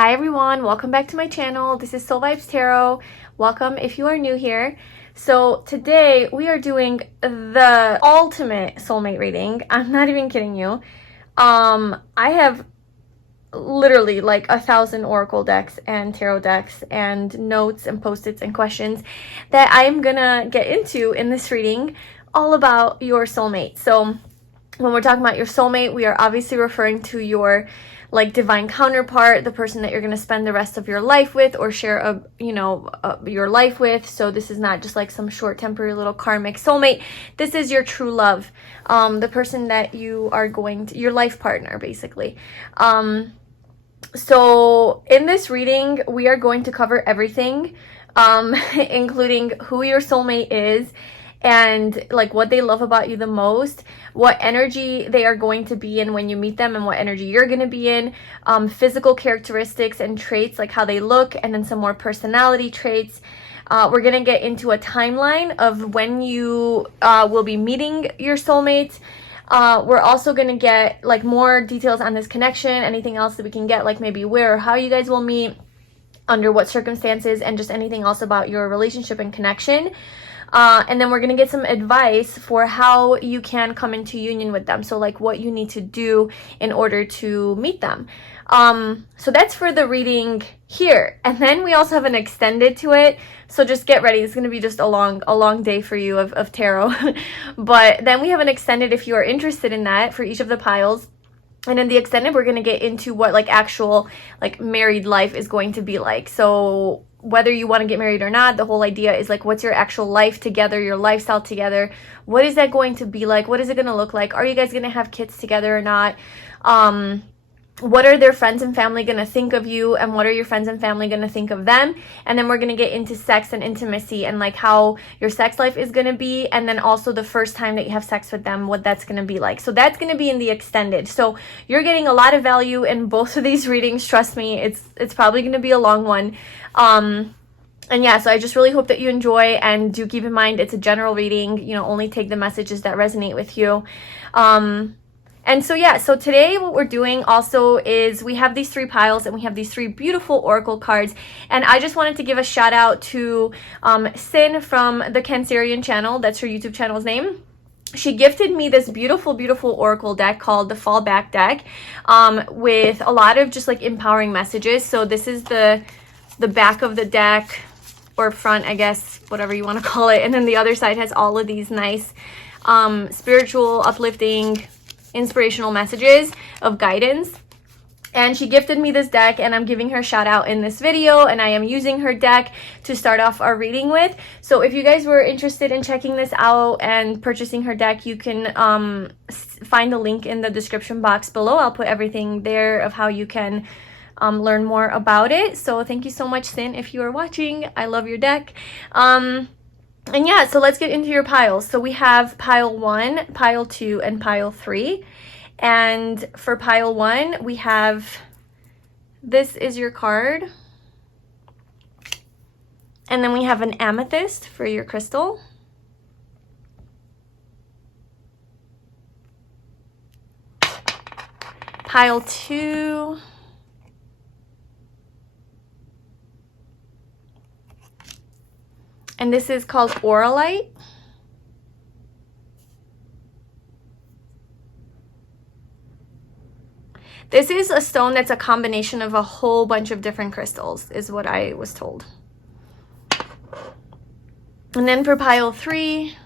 Hi everyone, welcome back to my channel. This is Soul Vibes Tarot. Welcome if you are new here. So today we are doing the ultimate soulmate reading. I'm not even kidding you. I have literally like 1,000 oracle decks and tarot decks and notes and post-its and questions that I'm gonna get into in this reading all about your soulmate. So when we're talking about your soulmate, we are obviously referring to your like divine counterpart, the person that you're going to spend the rest of your life with or share your life with. So this is not just like some short temporary little karmic soulmate. This is your true love, the person that you are going to, your life partner basically. So in this reading we are going to cover everything, including who your soulmate is and like what they love about you the most, what energy they are going to be in when you meet them and what energy you're going to be in, physical characteristics and traits like how they look, and then some more personality traits. We're going to get into a timeline of when you will be meeting your soulmate. We're also going to get like more details on this connection, anything else that we can get, like maybe where or how you guys will meet, under what circumstances, and just anything else about your relationship and connection. And then we're going to get some advice for how you can come into union with them. So like what you need to do in order to meet them. So that's for the reading here. And then we also have an extended to it. So just get ready. It's going to be just a long day for you of tarot. But then we have an extended if you are interested in that for each of the piles. And in the extended, we're going to get into what like actual like married life is going to be like. So whether you want to get married or not, the whole idea is like, what's your actual life together, your lifestyle together? What is that going to be like? What is it going to look like? Are you guys going to have kids together or not? What are their friends and family going to think of you? And what are your friends and family going to think of them? And then we're going to get into sex and intimacy and like how your sex life is going to be. And then also the first time that you have sex with them, what that's going to be like. So that's going to be in the extended. So you're getting a lot of value in both of these readings. Trust me, it's probably going to be a long one. And yeah, so I just really hope that you enjoy, and do keep in mind it's a general reading. You know, only take the messages that resonate with you. And so yeah, so today what we're doing also is we have these three piles and we have these three beautiful oracle cards. And I just wanted to give a shout out to Sin from the Cancerian channel. That's her YouTube channel's name. She gifted me this beautiful oracle deck called the Fallback deck, with a lot of just like empowering messages. So this is the back of the deck, or front, I guess, whatever you want to call it. And then the other side has all of these nice spiritual, uplifting, inspirational messages of guidance. And she gifted me this deck, and I'm giving her a shout out in this video, and I am using her deck to start off our reading with. So if you guys were interested in checking this out and purchasing her deck, you can find the link in the description box below. I'll put everything there of how you can learn more about it. So thank you so much, Sin, if you are watching. I love your deck. And yeah, so let's get into your piles. So we have pile 1, pile 2, and pile 3. And for pile 1, we have, this is your card. And then we have an amethyst for your crystal. Pile 2. And this is called Auralite. This is a stone that's a combination of a whole bunch of different crystals, is what I was told. And then for pile 3,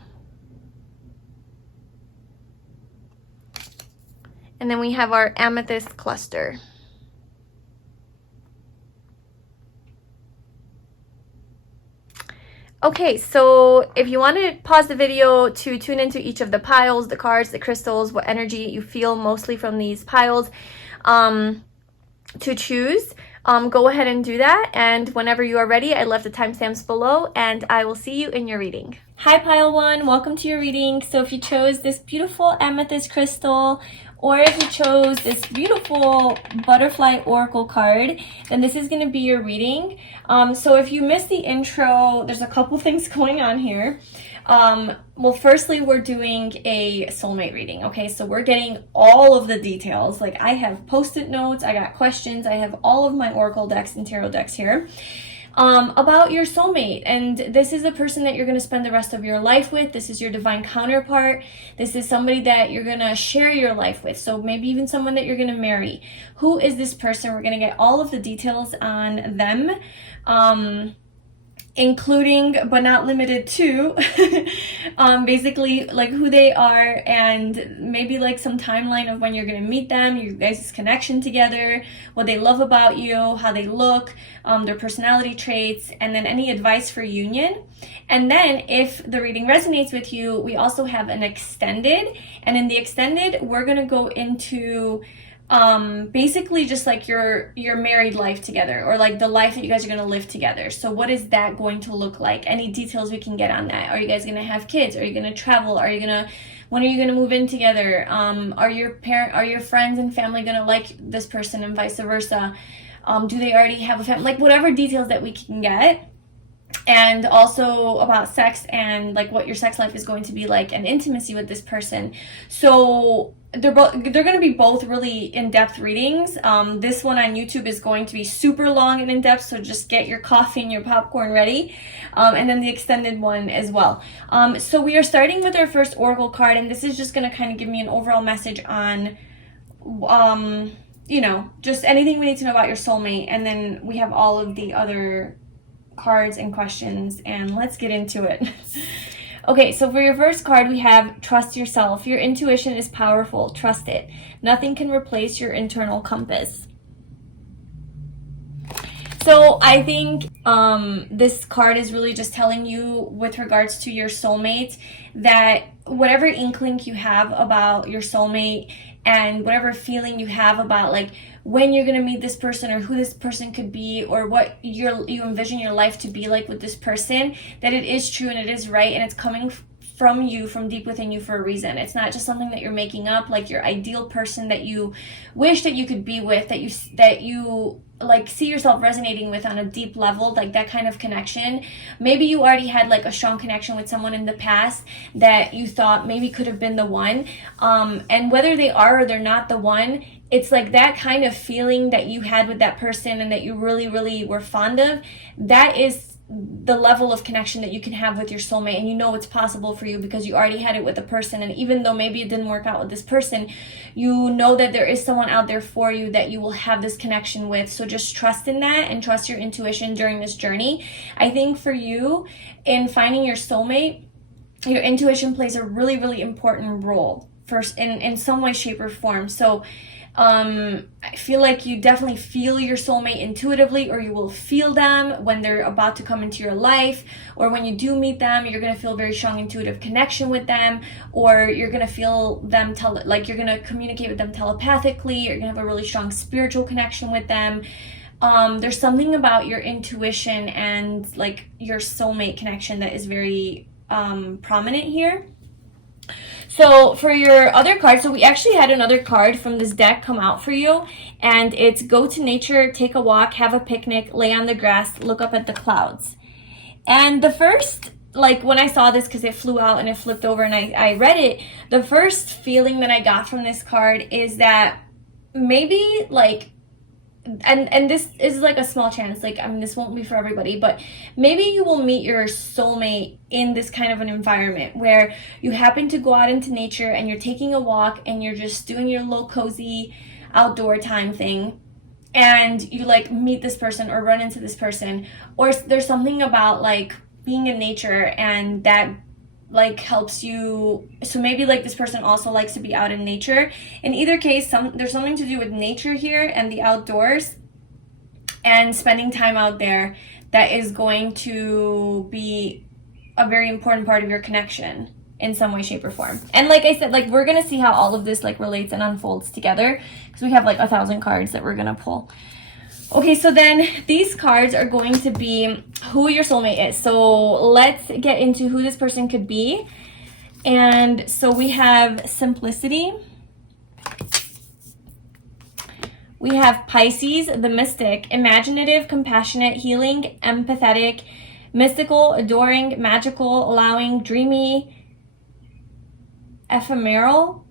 and then we have our amethyst cluster. Okay, so if you want to pause the video to tune into each of the piles, the cards, the crystals, what energy you feel mostly from these piles to choose, go ahead and do that. And whenever you are ready, I left the timestamps below, and I will see you in your reading. Hi, pile 1. Welcome to your reading. So if you chose this beautiful amethyst crystal or if you chose this beautiful butterfly oracle card, then this is going to be your reading. So if you missed the intro, there's a couple things going on here. Well, firstly, we're doing a soulmate reading, okay? So we're getting all of the details. Like, I have post-it notes, I got questions, I have all of my oracle decks and tarot decks here about your soulmate. And this is the person that you're going to spend the rest of your life with. This is your divine counterpart. This is somebody that you're going to share your life with. So maybe even someone that you're going to marry. Who is this person? We're going to get all of the details on them. Including but not limited to basically like who they are, and maybe like some timeline of when you're going to meet them, you guys' connection together, what they love about you, how they look, their personality traits, and then any advice for union. And then if the reading resonates with you, we also have an extended, and in the extended we're going to go into basically just like your married life together, or like the life that you guys are going to live together. So what is that going to look like? Any details we can get on that? Are you guys going to have kids? Are you going to travel? When are you going to move in together? Are your friends and family going to like this person, and vice versa? Do they already have a family? Like, whatever details that we can get. And also about sex and like what your sex life is going to be like, and intimacy with this person. So they're going to be both really in-depth readings. This one on YouTube is going to be super long and in-depth, so just get your coffee and your popcorn ready. And then the extended one as well. So we are starting with our first oracle card, and this is just going to kind of give me an overall message on you know, just anything we need to know about your soulmate. And then we have all of the other cards and questions, and let's get into it. Okay, so for your first card, we have trust yourself. Your intuition is powerful. Trust it. Nothing can replace your internal compass. So I think this card is really just telling you, with regards to your soulmate, that whatever inkling you have about your soulmate and whatever feeling you have about like when you're going to meet this person, or who this person could be, or what you envision your life to be like with this person, that it is true and it is right, and it's coming from you, from deep within you, for a reason. It's not just something that you're making up, like your ideal person that you wish that you could be with, that you like see yourself resonating with on a deep level, like that kind of connection. Maybe you already had like a strong connection with someone in the past that you thought maybe could have been the one, and whether they are or they're not the one, it's like that kind of feeling that you had with that person and that you really, really were fond of. That is the level of connection that you can have with your soulmate, and you know it's possible for you because you already had it with a person. And even though maybe it didn't work out with this person, you know that there is someone out there for you that you will have this connection with. So just trust in that and trust your intuition during this journey. I think for you, in finding your soulmate, your intuition plays a really, really important role first in some way, shape, or form. So I feel like you definitely feel your soulmate intuitively, or you will feel them when they're about to come into your life, or when you do meet them, you're going to feel very strong intuitive connection with them, or you're going to feel them you're going to communicate with them telepathically, you're going to have a really strong spiritual connection with them. There's something about your intuition and like your soulmate connection that is very prominent here. So for your other card, so we actually had another card from this deck come out for you, and it's go to nature, take a walk, have a picnic, lay on the grass, look up at the clouds. And the first, like when I saw this, because it flew out and it flipped over and I read it, the first feeling that I got from this card is that maybe like, and this is like a small chance, like, I mean, this won't be for everybody, but maybe you will meet your soulmate in this kind of an environment where you happen to go out into nature and you're taking a walk and you're just doing your little cozy outdoor time thing, and you like meet this person or run into this person, or there's something about like being in nature and that like helps you. So maybe like this person also likes to be out in nature. In either case, there's something to do with nature here and the outdoors and spending time out there that is going to be a very important part of your connection in some way, shape, or form. And like I said, like we're gonna see how all of this like relates and unfolds together, because we have like 1,000 cards that we're gonna pull. Okay, so then these cards are going to be who your soulmate is. So let's get into who this person could be. And so we have simplicity, We have Pisces, the mystic, imaginative, compassionate, healing, empathetic, mystical, adoring, magical, allowing, dreamy, ephemeral,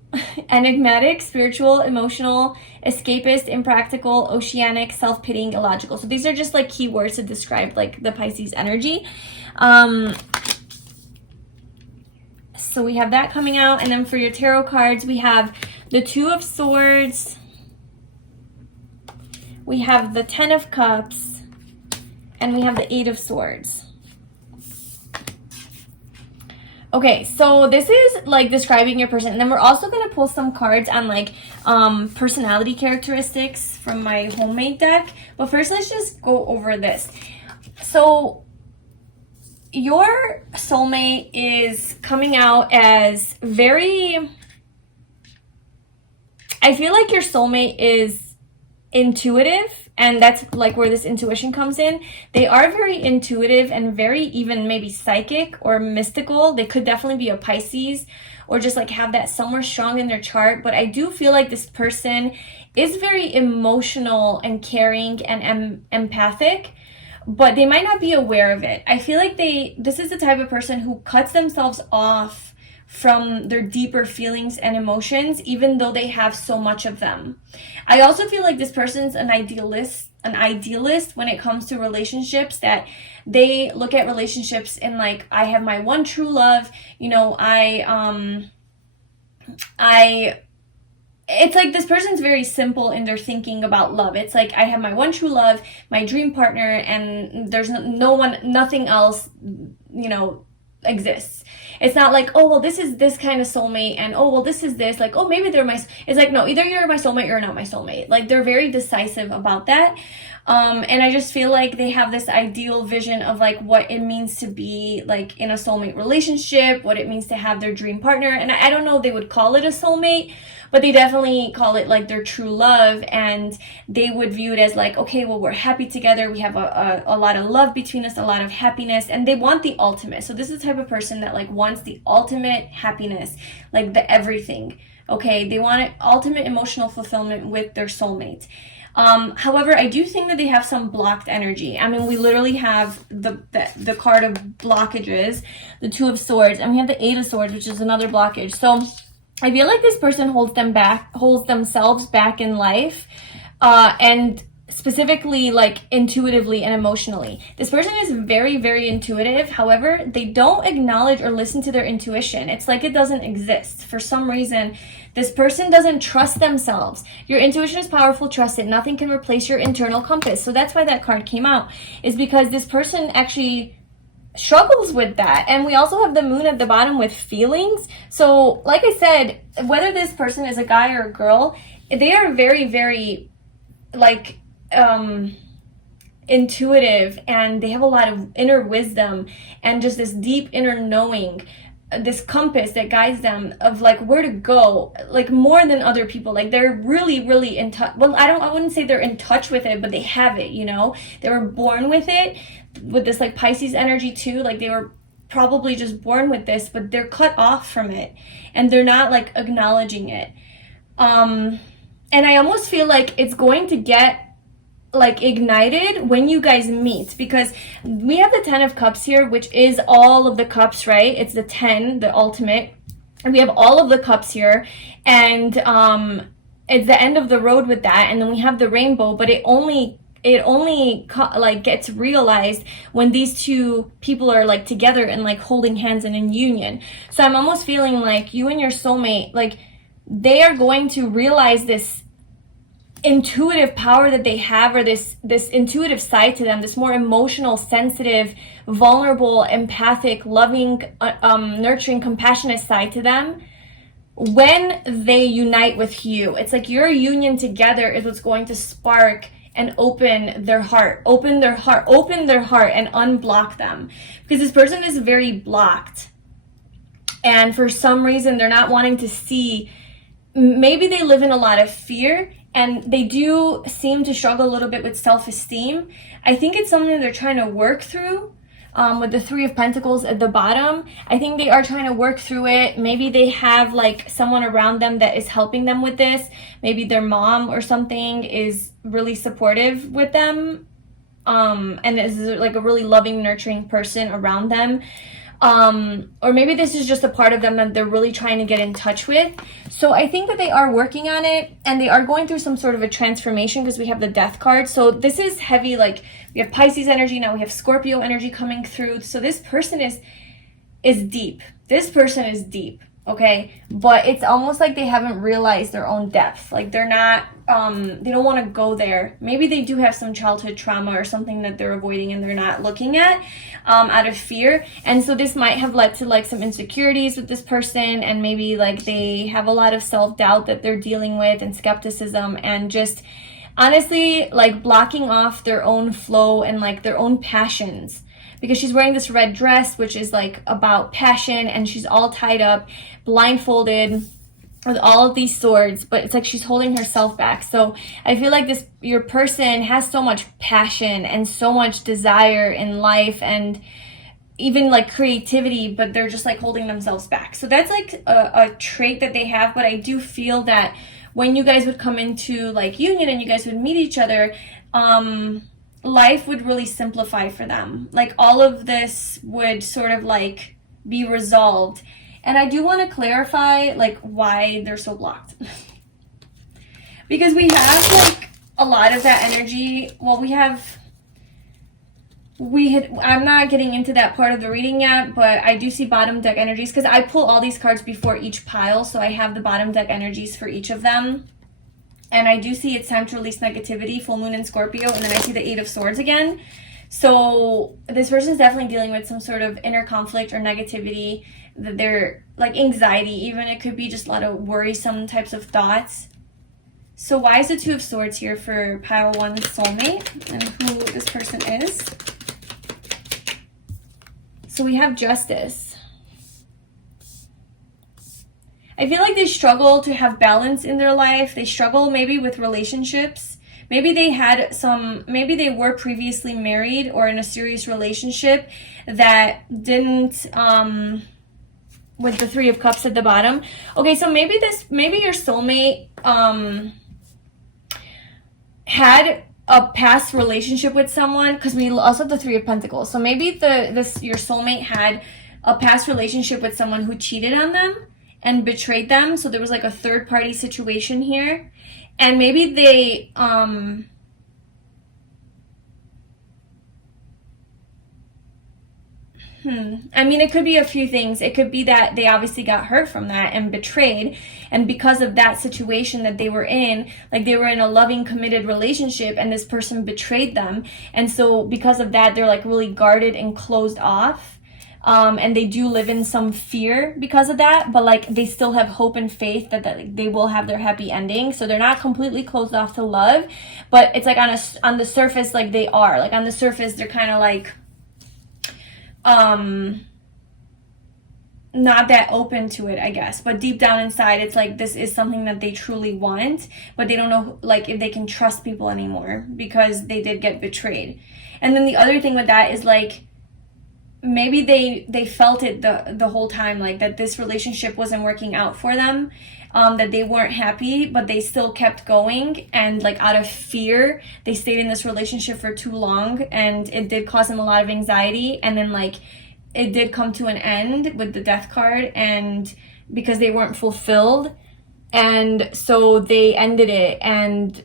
enigmatic, spiritual, emotional, escapist, impractical, oceanic, self-pitying, illogical. So these are just like keywords to describe like the Pisces energy. So we have that coming out. And then for your tarot cards, we have the Two of Swords. We have the Ten of Cups. And we have the Eight of Swords. Okay, so this is like describing your person. And then we're also going to pull some cards on like personality characteristics from my homemade deck. But first, let's just go over this. So your soulmate is coming out as very, I feel like your soulmate is intuitive, and that's like where this intuition comes in. They are very intuitive and very even maybe psychic or mystical. They could definitely be a Pisces or just like have that somewhere strong in their chart. But I do feel like this person is very emotional and caring and empathic, but they might not be aware of it. I feel like this is the type of person who cuts themselves off from their deeper feelings and emotions, even though they have so much of them. I also feel like this person's an idealist when it comes to relationships, that they look at relationships in like, I have my one true love, you know, it's like this person's very simple in their thinking about love. It's like, I have my one true love, my dream partner, and there's nothing else, you know, exists. It's not like, oh, well, this is this kind of soulmate, and oh, well, this is this, like, oh, maybe they're it's like, no, either you're my soulmate or you're not my soulmate. Like, they're very decisive about that. And I just feel like they have this ideal vision of like what it means to be like in a soulmate relationship, what it means to have their dream partner. And I don't know if they would call it a soulmate, but they definitely call it like their true love, and they would view it as like, okay, well, we're happy together, we have a lot of love between us, a lot of happiness, and they want the ultimate. So this is the type of person that like wants the ultimate happiness, like the everything. Okay, they want ultimate emotional fulfillment with their soulmate. However, I do think that they have some blocked energy. I mean, we literally have the card of blockages, the Two of Swords, and we have the Eight of Swords, which is another blockage. So I feel like this person holds themselves back in life, and specifically like intuitively and emotionally. This person is very, very intuitive. However, they don't acknowledge or listen to their intuition. It's like it doesn't exist. For some reason, this person doesn't trust themselves. Your intuition is powerful, trust it. Nothing can replace your internal compass. So that's why that card came out, is because this person actually struggles with that. And we also have the Moon at the bottom with feelings. So like I said, whether this person is a guy or a girl, they are very, very like intuitive, and they have a lot of inner wisdom and just this deep inner knowing, this compass that guides them of like where to go, like more than other people. Like they're really, really in touch. Well, I wouldn't say they're in touch with it, but they have it, you know, they were born with it, with this like Pisces energy too. Like they were probably just born with this, but they're cut off from it and they're not like acknowledging it. And I almost feel like it's going to get like ignited when you guys meet, because we have the Ten of Cups here, which is all of the cups, right? It's the 10, the ultimate, and we have all of the cups here, and it's the end of the road with that. And then we have the rainbow, but it only like gets realized when these two people are like together and like holding hands and in union. So I'm almost feeling like you and your soulmate, like they are going to realize this intuitive power that they have, or this intuitive side to them, this more emotional, sensitive, vulnerable, empathic, loving, nurturing, compassionate side to them when they unite with you. It's like your union together is what's going to spark and open their heart and unblock them, because this person is very blocked, and for some reason they're not wanting to see. Maybe they live in a lot of fear, and they do seem to struggle a little bit with self-esteem. I think it's something they're trying to work through, with the Three of Pentacles at the bottom. I think they are trying to work through it. Maybe they have like someone around them that is helping them with this. Maybe their mom or something is really supportive with them, and is like a really loving, nurturing person around them. Or maybe this is just a part of them that they're really trying to get in touch with. So I think that they are working on it, and they are going through some sort of a transformation, because we have the Death card. So this is heavy, like we have Pisces energy, now we have Scorpio energy coming through. So this person is deep. This person is deep, okay? But it's almost like they haven't realized their own depth. Like they're not, they don't want to go there. Maybe they do have some childhood trauma or something that they're avoiding and they're not looking at out of fear. And so this might have led to like some insecurities with this person, and maybe like they have a lot of self-doubt that they're dealing with, and skepticism, and just honestly like blocking off their own flow and like their own passions. Because she's wearing this red dress, which is like about passion, and she's all tied up, blindfolded, with all of these swords, but it's like she's holding herself back. So I feel like your person has so much passion and so much desire in life, and even like creativity, but they're just like holding themselves back. So that's like a trait that they have. But I do feel that when you guys would come into like union and you guys would meet each other, life would really simplify for them. Like all of this would sort of like be resolved. And I do want to clarify like why they're so blocked. Because we have like a lot of that energy. Well, I'm not getting into that part of the reading yet, but I do see bottom deck energies, because I pull all these cards before each pile, so I have the bottom deck energies for each of them. And I do see it's time to release negativity, full moon in Scorpio, and then I see the Eight of Swords again. So this person is definitely dealing with some sort of inner conflict or negativity, that they're like anxiety, even it could be just a lot of worrisome types of thoughts. So why is the Two of Swords here for pile 1 soulmate, and who this person is? So we have Justice. I feel like they struggle to have balance in their life. They struggle maybe with relationships. Maybe maybe they were previously married or in a serious relationship that didn't, with the Three of Cups at the bottom. Okay, so maybe your soulmate had a past relationship with someone, because we also have the Three of Pentacles. So maybe your soulmate had a past relationship with someone who cheated on them and betrayed them. So there was like a third party situation here. And maybe they, I mean, it could be a few things. It could be that they obviously got hurt from that and betrayed. And because of that situation that they were in, like they were in a loving, committed relationship, and this person betrayed them. And so because of that, they're like really guarded and closed off. And they do live in some fear because of that, but like they still have hope and faith that they will have their happy ending. So they're not completely closed off to love, but it's like on the surface, like they are. Like on the surface, they're kind of like not that open to it, I guess. But deep down inside, it's like this is something that they truly want, but they don't know like if they can trust people anymore because they did get betrayed. And then the other thing with that is like, maybe they felt it the whole time, like that this relationship wasn't working out for them, that they weren't happy, but they still kept going, and like out of fear they stayed in this relationship for too long, and it did cause them a lot of anxiety. And then like it did come to an end with the Death card, and because they weren't fulfilled, and so they ended it. And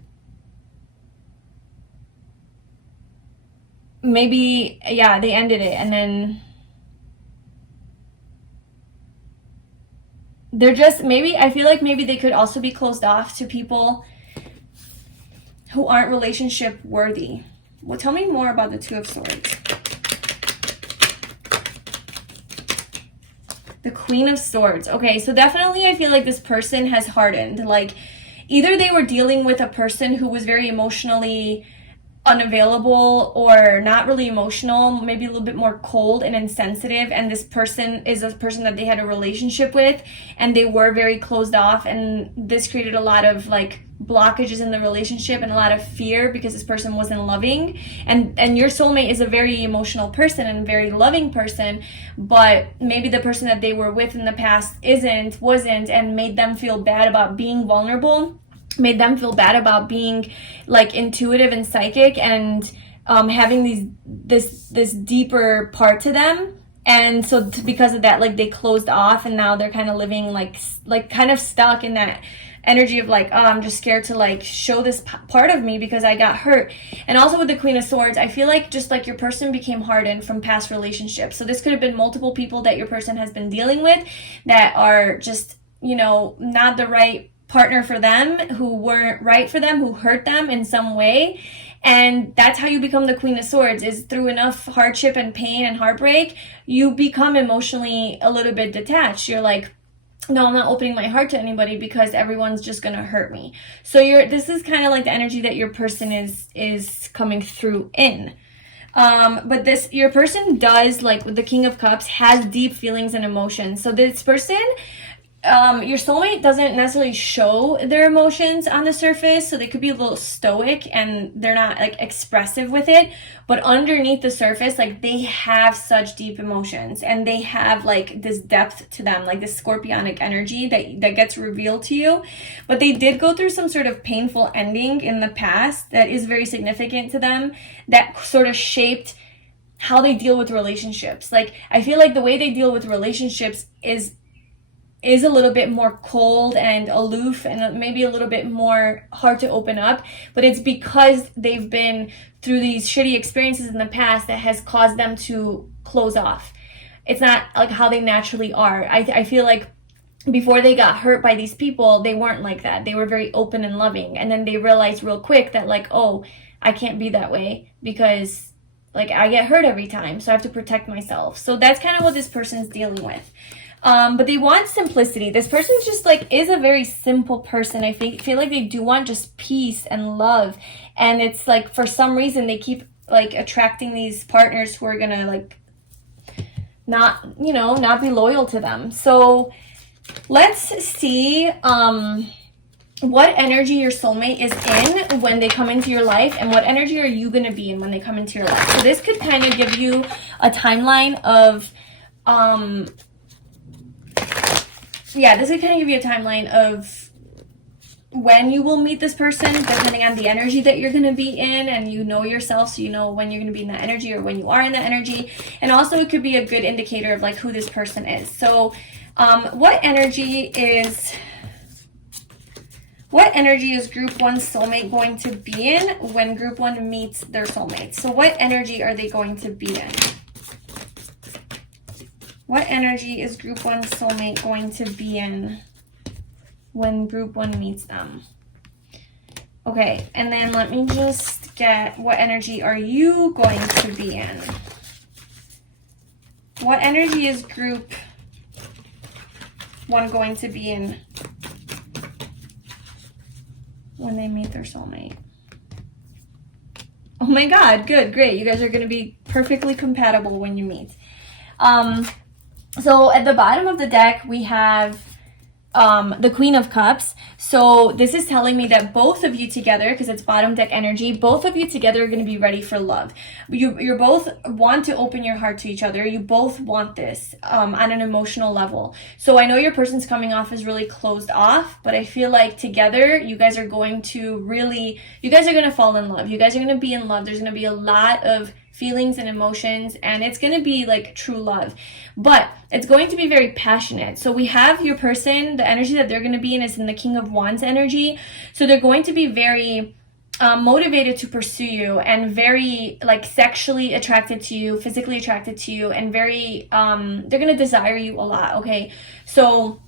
maybe, yeah, they ended it, and then they're just, maybe, I feel like maybe they could also be closed off to people who aren't relationship worthy. Well, tell me more about the Two of Swords. The Queen of Swords. Okay, so definitely I feel like this person has hardened. Like either they were dealing with a person who was very emotionally unavailable or not really emotional, maybe a little bit more cold and insensitive, and this person is a person that they had a relationship with and they were very closed off, and this created a lot of like blockages in the relationship and a lot of fear because this person wasn't loving, and your soulmate is a very emotional person and very loving person, but maybe the person that they were with in the past wasn't and made them feel bad about being vulnerable, made them feel bad about being like intuitive and psychic and having this deeper part to them. And so because of that, like they closed off, and now they're kind of living like kind of stuck in that energy of like, oh, I'm just scared to like show this part of me because I got hurt. And also with the Queen of Swords, I feel like just like your person became hardened from past relationships. So this could have been multiple people that your person has been dealing with that are just, you know, not the right partner for them, who weren't right for them, who hurt them in some way. And that's how you become the Queen of Swords, is through enough hardship and pain and heartbreak, you become emotionally a little bit detached. You're like, no, I'm not opening my heart to anybody because everyone's just gonna hurt me. So this is kind of like the energy that your person is coming through in. But your person does, like with the King of Cups, has deep feelings and emotions. So this person, your soulmate doesn't necessarily show their emotions on the surface, so they could be a little stoic and they're not like expressive with it, but underneath the surface, like they have such deep emotions and they have like this depth to them, like this scorpionic energy that gets revealed to you. But they did go through some sort of painful ending in the past that is very significant to them, that sort of shaped how they deal with relationships. Like I feel like the way they deal with relationships is a little bit more cold and aloof and maybe a little bit more hard to open up, but it's because they've been through these shitty experiences in the past that has caused them to close off. It's not like how they naturally are. I feel like before they got hurt by these people, they weren't like that. They were very open and loving, and then they realized real quick that like, oh, I can't be that way because like I get hurt every time, so I have to protect myself. So that's kind of what this person's dealing with. But they want simplicity. This person's just like is a very simple person. I feel like they do want just peace and love, and it's like for some reason they keep like attracting these partners who are gonna like not be loyal to them. So let's see what energy your soulmate is in when they come into your life, and what energy are you gonna be in when they come into your life. So this could kind of give you a timeline of this would kind of give you a timeline of when you will meet this person, depending on the energy that you're going to be in, and you know yourself, so you know when you're going to be in that energy or when you are in that energy. And also it could be a good indicator of like who this person is. So what energy is group 1 soulmate going to be in when group 1 meets their soulmate? So what energy are they going to be in? What energy is group 1 soulmate going to be in when group 1 meets them? Okay, and then let me just get, what energy are you going to be in? What energy is group 1 going to be in when they meet their soulmate? Oh my God, good, great. You guys are going to be perfectly compatible when you meet. So at the bottom of the deck, we have the Queen of Cups. So this is telling me that both of you together, because it's bottom deck energy, both of you together are going to be ready for love. You both want to open your heart to each other. You both want this on an emotional level. So I know your person's coming off as really closed off, but I feel like together you guys are going to fall in love. You guys are going to be in love. There's going to be a lot of feelings and emotions, and it's going to be like true love, but it's going to be very passionate. So we have your person, the energy that they're going to be in is in the King of Wands energy. So they're going to be very motivated to pursue you, and very like sexually attracted to you, physically attracted to you, and very they're going to desire you a lot. Okay, so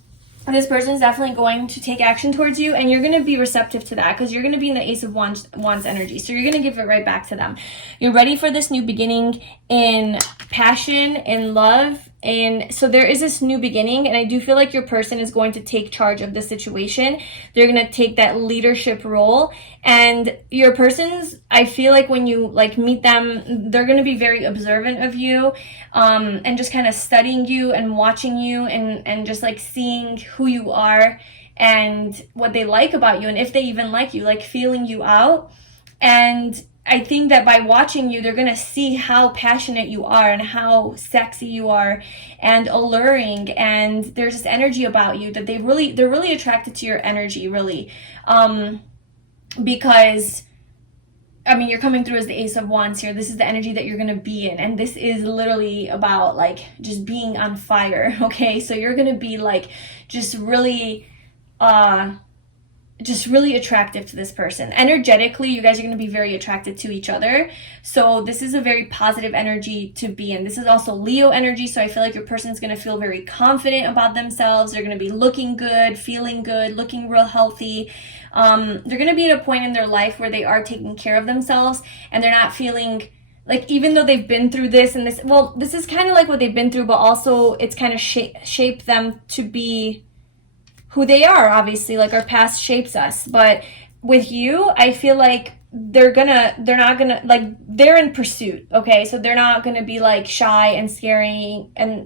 this person is definitely going to take action towards you, and you're going to be receptive to that because you're going to be in the Ace of Wands energy. So you're going to give it right back to them. You're ready for this new beginning in passion, in love, And so there is this new beginning, and I do feel like your person is going to take charge of the situation. They're going to take that leadership role, and your person's, I feel like when you like meet them, they're going to be very observant of you, and just kind of studying you and watching you, and just like seeing who you are and what they like about you, and if they even like you, like feeling you out. And I think that by watching you, they're going to see how passionate you are and how sexy you are and alluring, and there's this energy about you that they're really attracted to your energy, really, because I mean, you're coming through as the Ace of Wands here. This is the energy that you're going to be in, and this is literally about like just being on fire. Okay, so you're going to be like just really attractive to this person. Energetically, you guys are going to be very attracted to each other. So this is a very positive energy to be in. This is also Leo energy, so I feel like your person's going to feel very confident about themselves. They're going to be looking good, feeling good, looking real healthy. They're going to be at a point in their life where they are taking care of themselves, and they're not feeling like, even though they've been through this and this, well, this is kind of like what they've been through, but also it's kind of shaped them to be who they are. Obviously, like our past shapes us, but with you, I feel like they're not gonna like, they're in pursuit. Okay, so they're not gonna be like shy and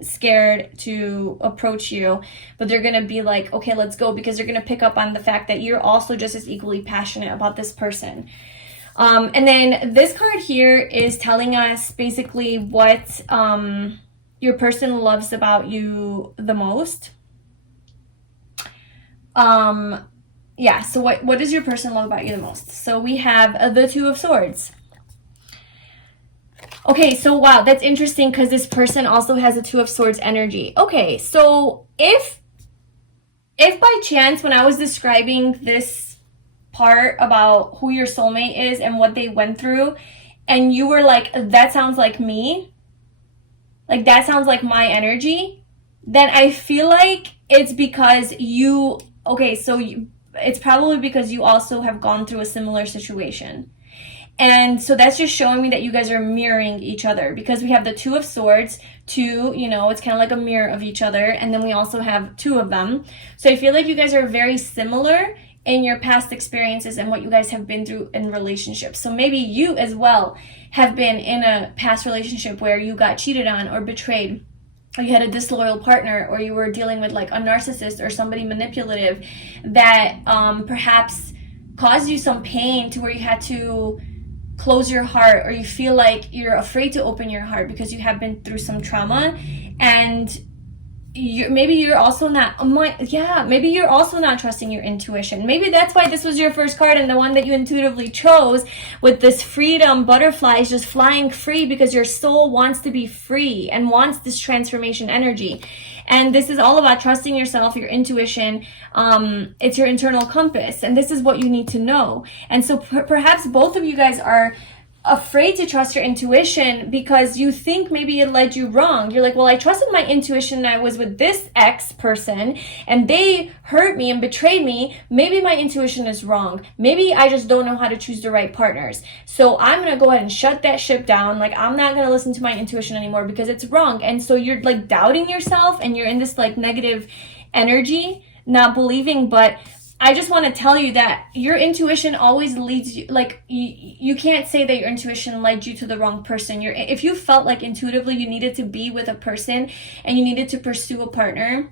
scared to approach you, but they're gonna be like, okay, let's go, because they're gonna pick up on the fact that you're also just as equally passionate about this person. And then this card here is telling us basically what your person loves about you the most. Yeah, so what does your person love about you the most? So we have the Two of Swords. Okay, so wow, that's interesting because this person also has a Two of Swords energy. Okay, so if by chance when I was describing this part about who your soulmate is and what they went through, and you were like, that sounds like me, like that sounds like my energy, then I feel like it's because you, okay, so it's probably because you also have gone through a similar situation. And so that's just showing me that you guys are mirroring each other, because we have the Two of Swords, two, you know, it's kind of like a mirror of each other, and then we also have two of them. So I feel like you guys are very similar in your past experiences and what you guys have been through in relationships. So maybe you as well have been in a past relationship where you got cheated on or betrayed, or you had a disloyal partner, or you were dealing with like a narcissist or somebody manipulative that perhaps caused you some pain to where you had to close your heart, or you feel like you're afraid to open your heart because you have been through some trauma, and maybe you're also not trusting your intuition. Maybe that's why this was your first card and the one that you intuitively chose, with this freedom butterflies just flying free, because your soul wants to be free and wants this transformation energy. And this is all about trusting yourself, your intuition. It's your internal compass, and this is what you need to know. And so perhaps both of you guys are afraid to trust your intuition because you think maybe it led you wrong. You're like, well, I trusted my intuition and I was with this ex person and they hurt me and betrayed me. Maybe my intuition is wrong. Maybe I just don't know how to choose the right partners. So I'm going to go ahead and shut that ship down. Like, I'm not going to listen to my intuition anymore because it's wrong. And so you're like doubting yourself and you're in this like negative energy, not believing. But I just want to tell you that your intuition always leads you. Like, you can't say that your intuition led you to the wrong person. If you felt like intuitively you needed to be with a person and you needed to pursue a partner,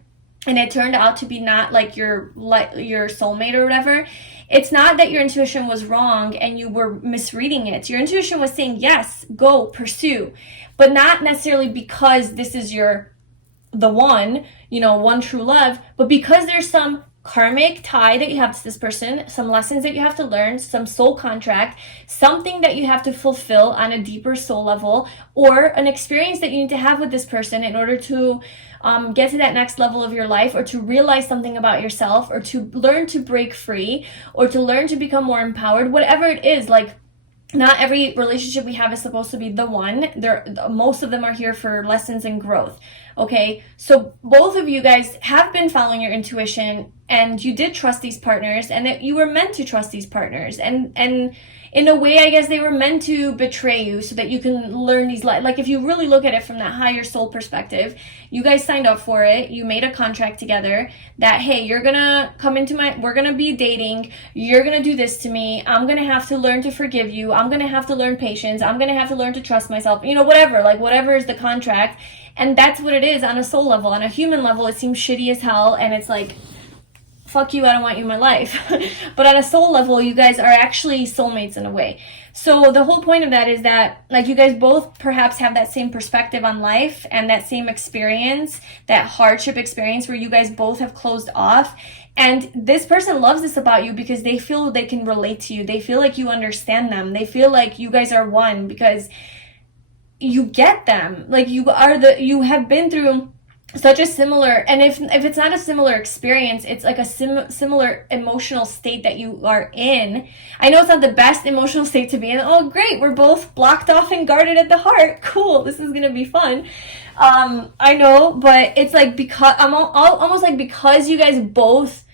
and it turned out to be not like your soulmate or whatever, it's not that your intuition was wrong and you were misreading it. Your intuition was saying, yes, go pursue, but not necessarily because this is the one, one true love, but because there's some karmic tie that you have to this person, some lessons that you have to learn, some soul contract, something that you have to fulfill on a deeper soul level, or an experience that you need to have with this person in order to get to that next level of your life, or to realize something about yourself, or to learn to break free, or to learn to become more empowered, whatever it is. Like, not every relationship we have is supposed to be the one. Most of them are here for lessons and growth. Okay, so both of you guys have been following your intuition, and you did trust these partners, and that you were meant to trust these partners. And in a way, I guess they were meant to betray you so that you can learn these like if you really look at it from that higher soul perspective, you guys signed up for it. You made a contract together that, hey, you're gonna come into we're gonna be dating, you're gonna do this to me, I'm gonna have to learn to forgive you, I'm gonna have to learn patience, I'm gonna have to learn to trust myself, you know, whatever, like whatever is the contract. And that's what it is on a soul level. On a human level, it seems shitty as hell, and it's like, fuck you, I don't want you in my life. But on a soul level, you guys are actually soulmates in a way. So the whole point of that is that, like, you guys both perhaps have that same perspective on life and that same experience, that hardship experience where you guys both have closed off. And this person loves this about you because they feel they can relate to you. They feel like you understand them. They feel like you guys are one because you get them. Like, you have been through such a similar, and if it's not a similar experience, it's like a similar emotional state that you are in. I know it's not the best emotional state to be in. Oh, great, we're both blocked off and guarded at the heart. Cool, this is gonna be fun. I know, but it's like, because almost like because you guys both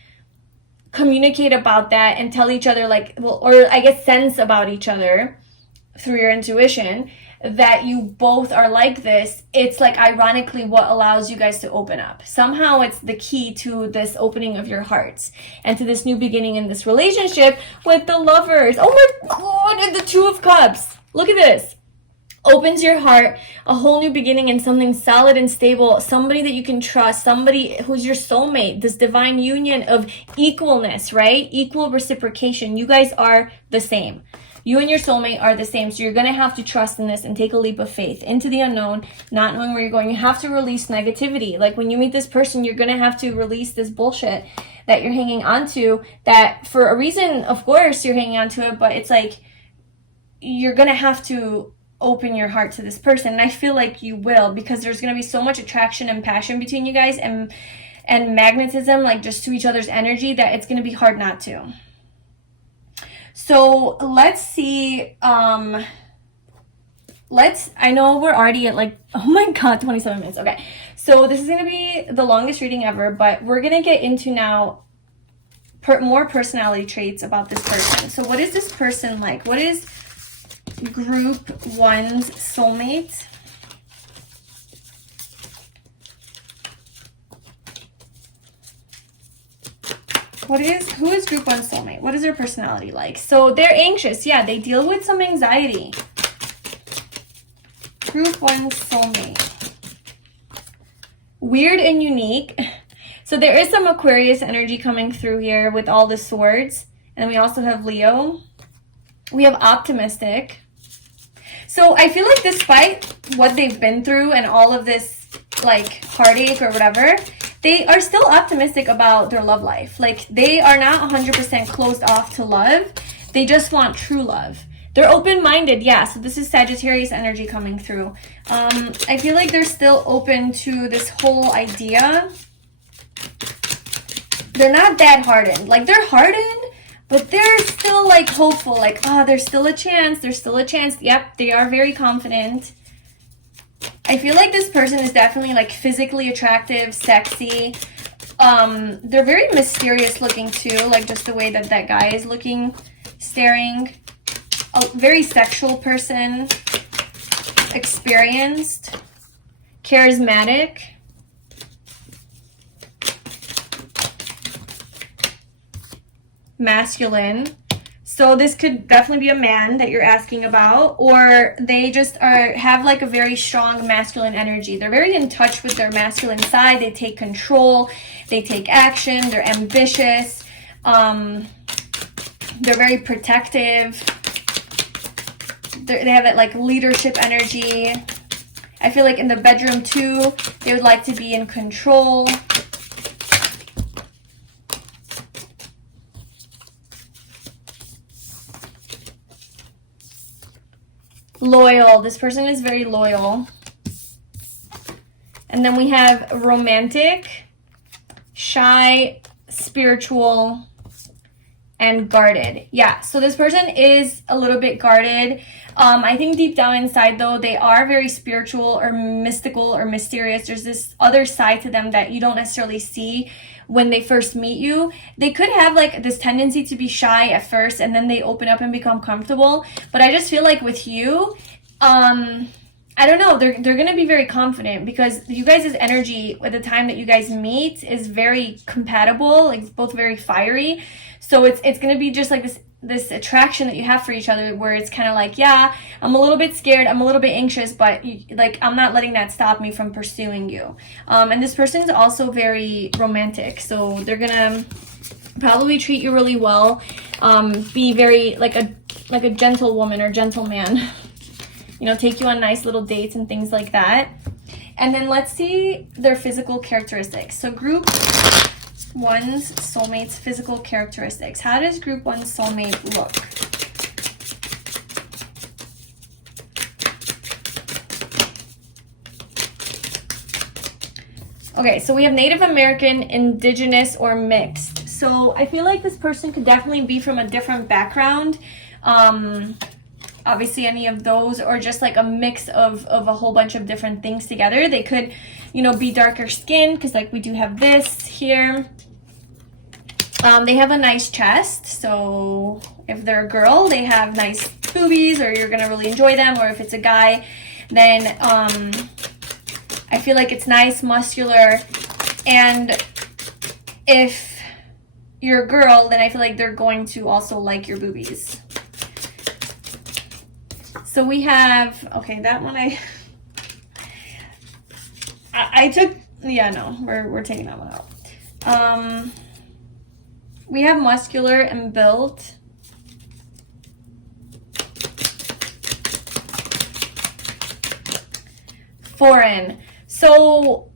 communicate about that and tell each other, like, well, or I guess sense about each other through your intuition, that you both are like this, it's like ironically what allows you guys to open up. Somehow it's the key to this opening of your hearts and to this new beginning in this relationship with the lovers. Oh my god, and the Two of Cups. Look at this. Opens your heart, a whole new beginning in something solid and stable, somebody that you can trust, somebody who's your soulmate, this divine union of equalness, right? Equal reciprocation. You guys are the same. You and your soulmate are the same, so you're going to have to trust in this and take a leap of faith into the unknown, not knowing where you're going. You have to release negativity. Like, when you meet this person, you're going to have to release this bullshit that you're hanging on to, that for a reason, of course, you're hanging on to it, but it's like, you're going to have to open your heart to this person. And I feel like you will, because there's going to be so much attraction and passion between you guys, and magnetism, like, just to each other's energy, that it's going to be hard not to. So let's see, I know we're already at like, oh my god, 27 minutes. Okay, so this is going to be the longest reading ever, but we're going to get into now more personality traits about this person. So what is this person like? What is group 1's soulmate? Who is group 1 soulmate? What is their personality like? So they're anxious. Yeah, they deal with some anxiety. Group 1 soulmate. Weird and unique. So there is some Aquarius energy coming through here with all the swords. And we also have Leo. We have optimistic. So I feel like despite what they've been through and all of this, like, heartache or whatever, they are still optimistic about their love life. Like, they are not 100% closed off to love. They just want true love. They're open-minded, yeah. So this is Sagittarius energy coming through. I feel like they're still open to this whole idea. They're not that hardened. Like, they're hardened, but they're still, like, hopeful. Like, oh, there's still a chance. There's still a chance. Yep, they are very confident. I feel like this person is definitely, like, physically attractive, sexy. They're very mysterious looking too, like just the way that that guy is looking, staring. A very sexual person, experienced, charismatic. Masculine. So this could definitely be a man that you're asking about, or they just have like a very strong masculine energy. They're very in touch with their masculine side. They take control, they take action, they're ambitious, they're very protective. They have that like leadership energy. I feel like in the bedroom too, they would like to be in control. Loyal. This person is very loyal. And then we have romantic, shy, spiritual, and guarded. Yeah, so this person is a little bit guarded. I think deep down inside, though, they are very spiritual or mystical or mysterious. There's this other side to them that you don't necessarily see when they first meet you. They could have like this tendency to be shy at first, and then they open up and become comfortable. But I just feel like with you, I don't know, they're going to be very confident, because you guys' energy at the time that you guys meet is very compatible, like both very fiery. So it's going to be just like this attraction that you have for each other, where it's kind of like, yeah, I'm a little bit scared, I'm a little bit anxious, but like I'm not letting that stop me from pursuing you. And this person is also very romantic, so they're gonna probably treat you really well, be very like a gentlewoman or gentleman, you know, take you on nice little dates and things like that. And then let's see their physical characteristics. So group 1's soulmate's physical characteristics. How does group 1's soulmate look? Okay, so we have Native American, indigenous, or mixed. So I feel like this person could definitely be from a different background. Obviously any of those, or just like a mix of a whole bunch of different things together. They could, you know, be darker skinned, because like we do have this here. They have a nice chest, so if they're a girl, they have nice boobies, or you're gonna really enjoy them. Or if it's a guy, then I feel like it's nice, muscular. And if you're a girl, then I feel like they're going to also like your boobies. So we have, okay, that one I took, yeah, no, we're taking that one out. We have muscular and built. Foreign. So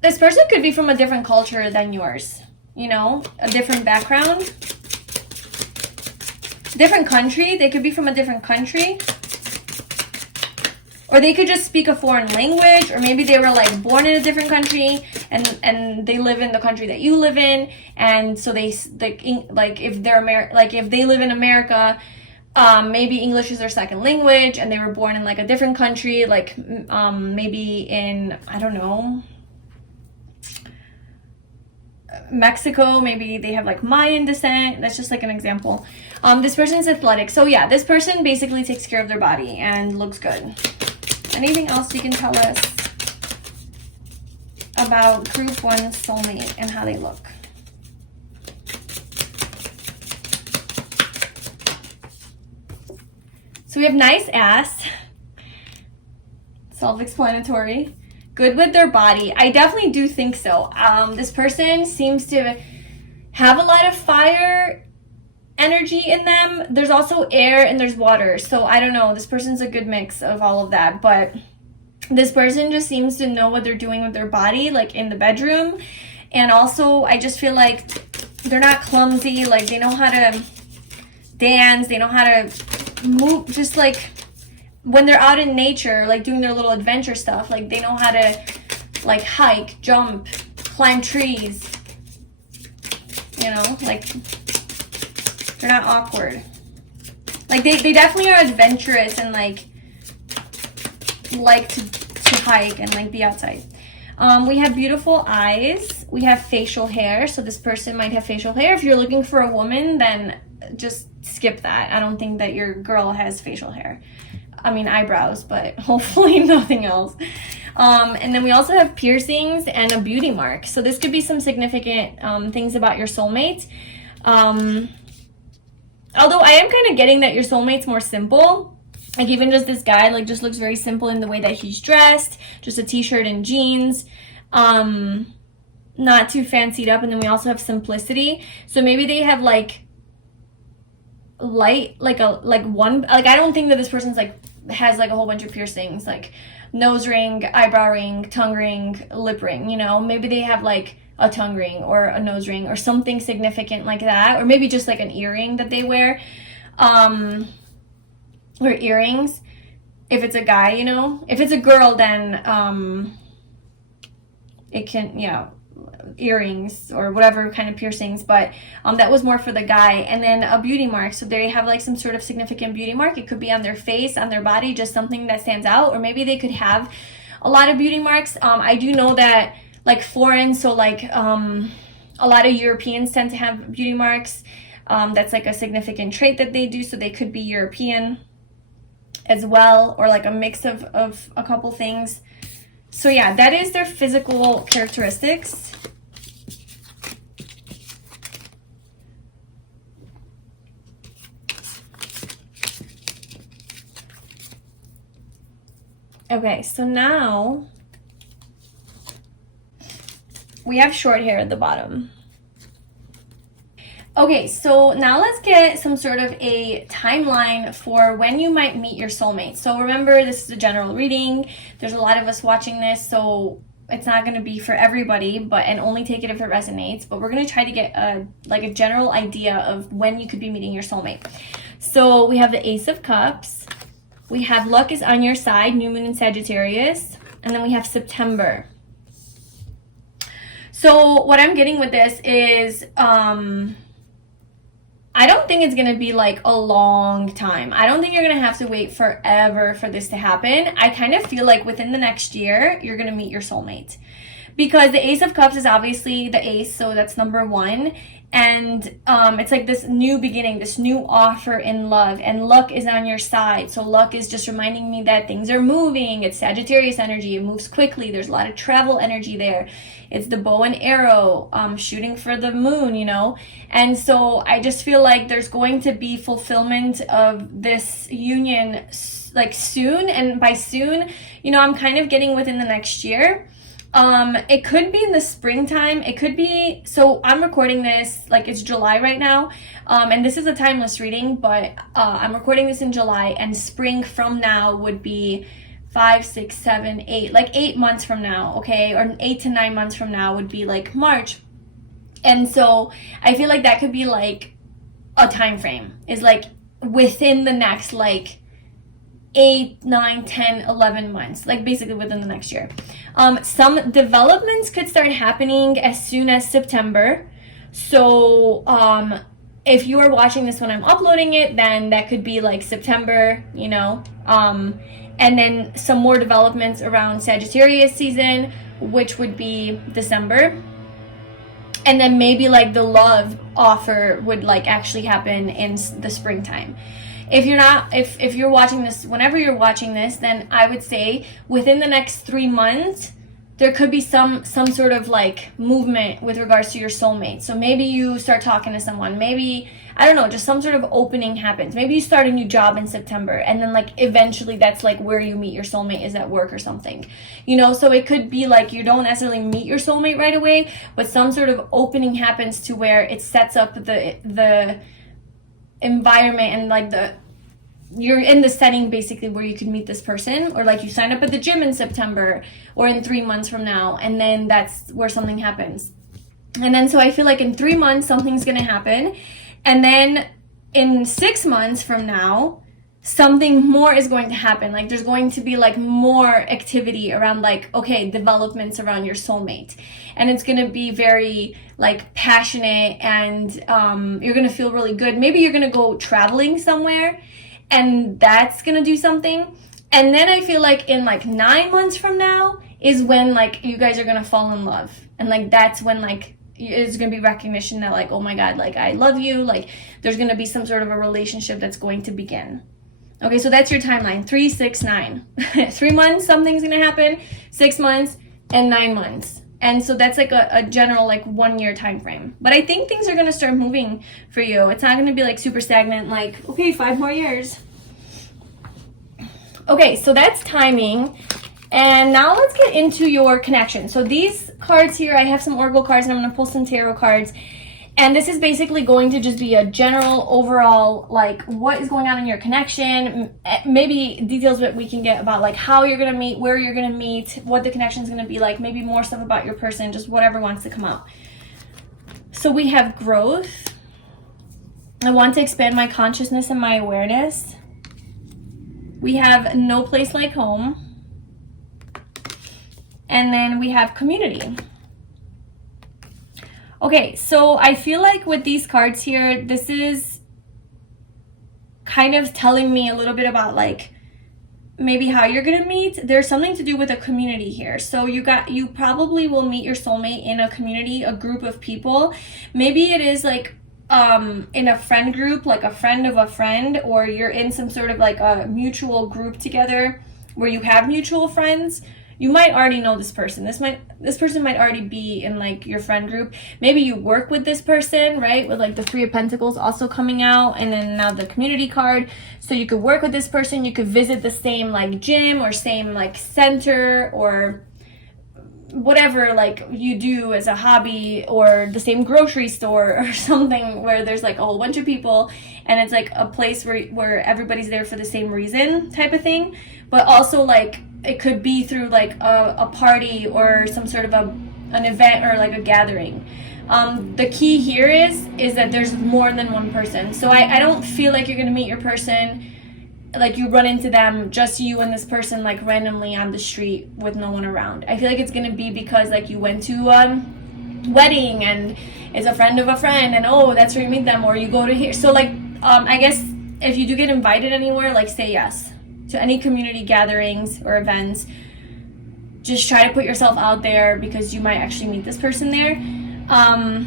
this person could be from a different culture than yours, you know, a different background. Different country. They could be from a different country, or they could just speak a foreign language, or maybe they were like born in a different country and they live in the country that you live in, and so they like if they're if they live in America, maybe English is their second language, and they were born in like a different country, like maybe in, I don't know, Mexico. Maybe they have like Mayan descent. That's just like an example. This person is athletic. So yeah, this person basically takes care of their body and looks good. Anything else you can tell us about group 1 soulmate and how they look? So we have nice ass. Self-explanatory. Good with their body. I definitely do think so. This person seems to have a lot of fire energy in them. There's also air and there's water. So I don't know. This person's a good mix of all of that. But this person just seems to know what they're doing with their body, like in the bedroom. And also, I just feel like they're not clumsy. Like, they know how to dance. They know how to move. Just like when they're out in nature, like doing their little adventure stuff, like they know how to like hike, jump, climb trees, you know, like they're not awkward. Like they definitely are adventurous and like to hike and like be outside. We have beautiful eyes. We have facial hair. So this person might have facial hair. If you're looking for a woman, then just skip that. I don't think that your girl has facial hair. I mean eyebrows, but hopefully nothing else. And then we also have piercings and a beauty mark. So this could be some significant things about your soulmate. Although I am kind of getting that your soulmate's more simple. Like even just this guy like just looks very simple in the way that he's dressed. Just a t-shirt and jeans. Not too fancied up. And then we also have simplicity. So maybe they have like light, like I don't think that this person's like has like a whole bunch of piercings, like nose ring, eyebrow ring, tongue ring, lip ring, you know. Maybe they have like a tongue ring or a nose ring or something significant like that, or maybe just like an earring that they wear, or earrings if it's a guy, you know. If it's a girl, then it can, yeah, earrings or whatever kind of piercings, but that was more for the guy. And then a beauty mark, so they have like some sort of significant beauty mark. It could be on their face, on their body, just something that stands out, or maybe they could have a lot of beauty marks. I do know that like foreign, so like a lot of Europeans tend to have beauty marks. That's like a significant trait that they do, so they could be European as well, or like a mix of a couple things. So yeah, that is their physical characteristics. Okay, so now we have short hair at the bottom. Okay, so now let's get some sort of a timeline for when you might meet your soulmate. So remember, this is a general reading. There's a lot of us watching this, so it's not going to be for everybody, and only take it if it resonates. But we're going to try to get a general idea of when you could be meeting your soulmate. So we have the Ace of Cups. We have luck is on your side, new moon in Sagittarius. And then we have September. So what I'm getting with this is, I don't think it's going to be like a long time. I don't think you're going to have to wait forever for this to happen. I kind of feel like within the next year, you're going to meet your soulmate. Because the Ace of Cups is obviously the ace, so that's number one. And it's like this new beginning, this new offer in love. And luck is on your side. So luck is just reminding me that things are moving. It's Sagittarius energy. It moves quickly. There's a lot of travel energy there. It's the bow and arrow, shooting for the moon, you know. And so I just feel like there's going to be fulfillment of this union like soon. And by soon, you know, I'm kind of getting within the next year. It could be in the springtime. It could be, so I'm recording this, like it's July right now. And this is a timeless reading, but I'm recording this in July, and spring from now would be 5, 6, 7, 8, like 8 months from now, okay? Or 8 to 9 months from now would be like March. And so I feel like that could be like a time frame, is like within the next like 8, 9, 10, 11 months, like basically within the next year. Some developments could start happening as soon as September. So if you are watching this when I'm uploading it, then that could be like September, you know. And then some more developments around Sagittarius season, which would be December. And then maybe like the love offer would like actually happen in the springtime. If you're not, if you're watching this, whenever you're watching this, then I would say within the next 3 months, there could be some sort of like movement with regards to your soulmate. So maybe you start talking to someone, maybe, I don't know, just some sort of opening happens. Maybe you start a new job in September, and then like eventually that's like where you meet your soulmate is at work or something, you know. So it could be like you don't necessarily meet your soulmate right away, but some sort of opening happens to where it sets up the environment, and like you're in the setting basically where you can meet this person, or like you sign up at the gym in September or in 3 months from now, and then that's where something happens. And then so I feel like in 3 months something's gonna happen, and then in 6 months from now something more is going to happen. Like there's going to be like more activity around like, okay, developments around your soulmate, and it's gonna be very like passionate, and you're gonna feel really good. Maybe you're gonna go traveling somewhere, and that's gonna do something. And then I feel like in like 9 months from now is when like you guys are gonna fall in love, and like that's when like it's gonna be recognition that like, oh my god, like I love you, like there's gonna be some sort of a relationship that's going to begin. Okay, so that's your timeline, 3, 6, 9. 3 months, something's gonna happen, 6 months, and 9 months. And so that's like a general like 1 year time frame. But I think things are gonna start moving for you. It's not gonna be like super stagnant, like, okay, 5 more years. Okay, so that's timing. And now let's get into your connection. So these cards here, I have some oracle cards, and I'm gonna pull some tarot cards. And this is basically going to just be a general overall, like what is going on in your connection, maybe details that we can get about like how you're going to meet, where you're going to meet, what the connection is going to be like, maybe more stuff about your person, just whatever wants to come out. So we have growth. I want to expand my consciousness and my awareness. We have no place like home. And then we have community. Okay, so I feel like with these cards here, this is kind of telling me a little bit about like maybe how you're gonna meet. There's something to do with a community here. So you probably will meet your soulmate in a community, a group of people. Maybe it is like in a friend group, like a friend of a friend, or you're in some sort of like a mutual group together where you have mutual friends. You might already know this person. This person might already be in like your friend group. Maybe you work with this person, right? With like the Three of Pentacles also coming out, and then now the community card. So you could work with this person. You could visit the same like gym or same like center or whatever like you do as a hobby, or the same grocery store or something where there's like a whole bunch of people and it's like a place where everybody's there for the same reason type of thing. But also like it could be through like a party or some sort of an event or like a gathering. The key here is that there's more than one person. So I don't feel like you're gonna meet your person, like you run into them, just you and this person like randomly on the street with no one around. I feel like it's gonna be because like you went to a wedding and it's a friend of a friend, and oh, that's where you meet them, or you go to here. So like I guess if you do get invited anywhere, like say yes to any community gatherings or events. Just try to put yourself out there because you might actually meet this person there. I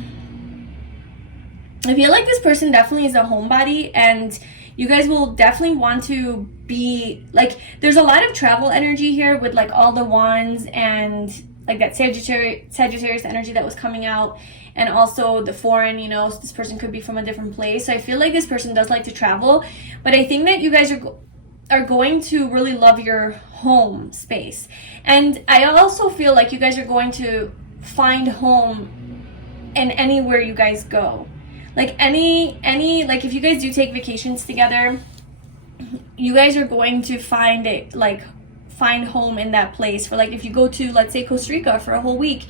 feel like this person definitely is a homebody, and you guys will definitely want to be like, there's a lot of travel energy here with like all the wands and like that Sagittarius energy that was coming out, and also the foreign, you know, this person could be from a different place. So I feel like this person does like to travel, but I think that you guys are going to really love your home space. And I also feel like you guys are going to find home in anywhere you guys go. Like any like if you guys do take vacations together, you guys are going to find home in that place. For like if you go to, let's say, Costa Rica for a whole week,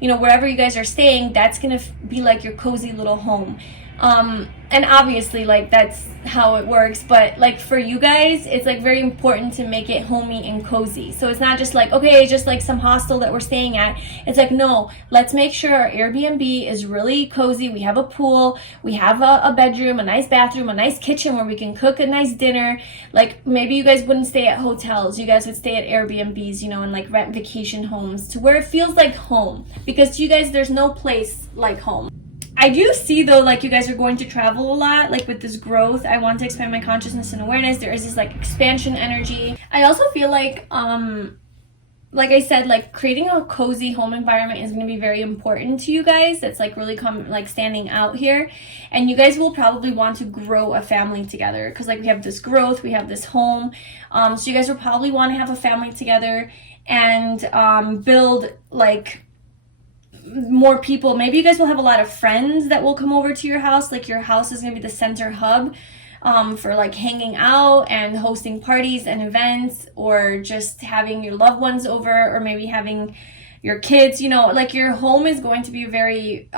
you know, wherever you guys are staying, that's gonna be like your cozy little home. And obviously like that's how it works, but like for you guys, it's like very important to make it homey and cozy. So it's not just like, okay, just like some hostel that we're staying at. It's like, no, let's make sure our Airbnb is really cozy. We have a pool, we have a bedroom, a nice bathroom, a nice kitchen where we can cook a nice dinner. Like maybe you guys wouldn't stay at hotels, you guys would stay at Airbnbs, you know, and like rent vacation homes to where it feels like home, because to you guys there's no place like home. I do see though, like you guys are going to travel a lot, like with this growth. I want to expand my consciousness and awareness. There is this like expansion energy. I also feel like I said, like creating a cozy home environment is going to be very important to you guys. That's like really standing out here. And you guys will probably want to grow a family together, because like we have this growth, we have this home. So you guys will probably want to have a family together and build like more people. Maybe you guys will have a lot of friends that will come over to your house. Like your house is going to be the center hub for like hanging out and hosting parties and events, or just having your loved ones over, or maybe having your kids, you know, like your home is going to be a very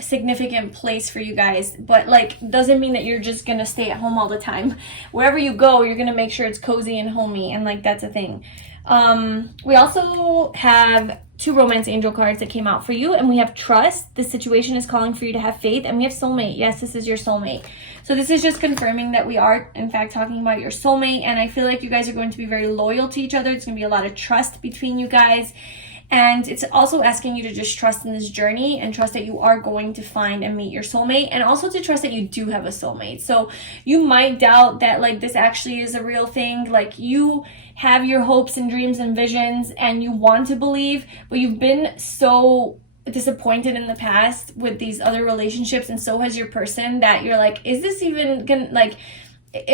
significant place for you guys. But like doesn't mean that you're just gonna stay at home all the time. Wherever you go, you're gonna make sure it's cozy and homey, and like that's a thing. We also have 2 romance angel cards that came out for you, and we have trust. This situation is calling for you to have faith, and we have soulmate. Yes, this is your soulmate. So this is just confirming that we are in fact talking about your soulmate, and I feel like you guys are going to be very loyal to each other. It's going to be a lot of trust between you guys, and it's also asking you to just trust in this journey and trust that you are going to find and meet your soulmate, and also to trust that you do have a soulmate. So you might doubt that like this actually is a real thing. Like you have your hopes and dreams and visions and you want to believe, but you've been so disappointed in the past with these other relationships, and so has your person, that you're like, is this even gonna, like,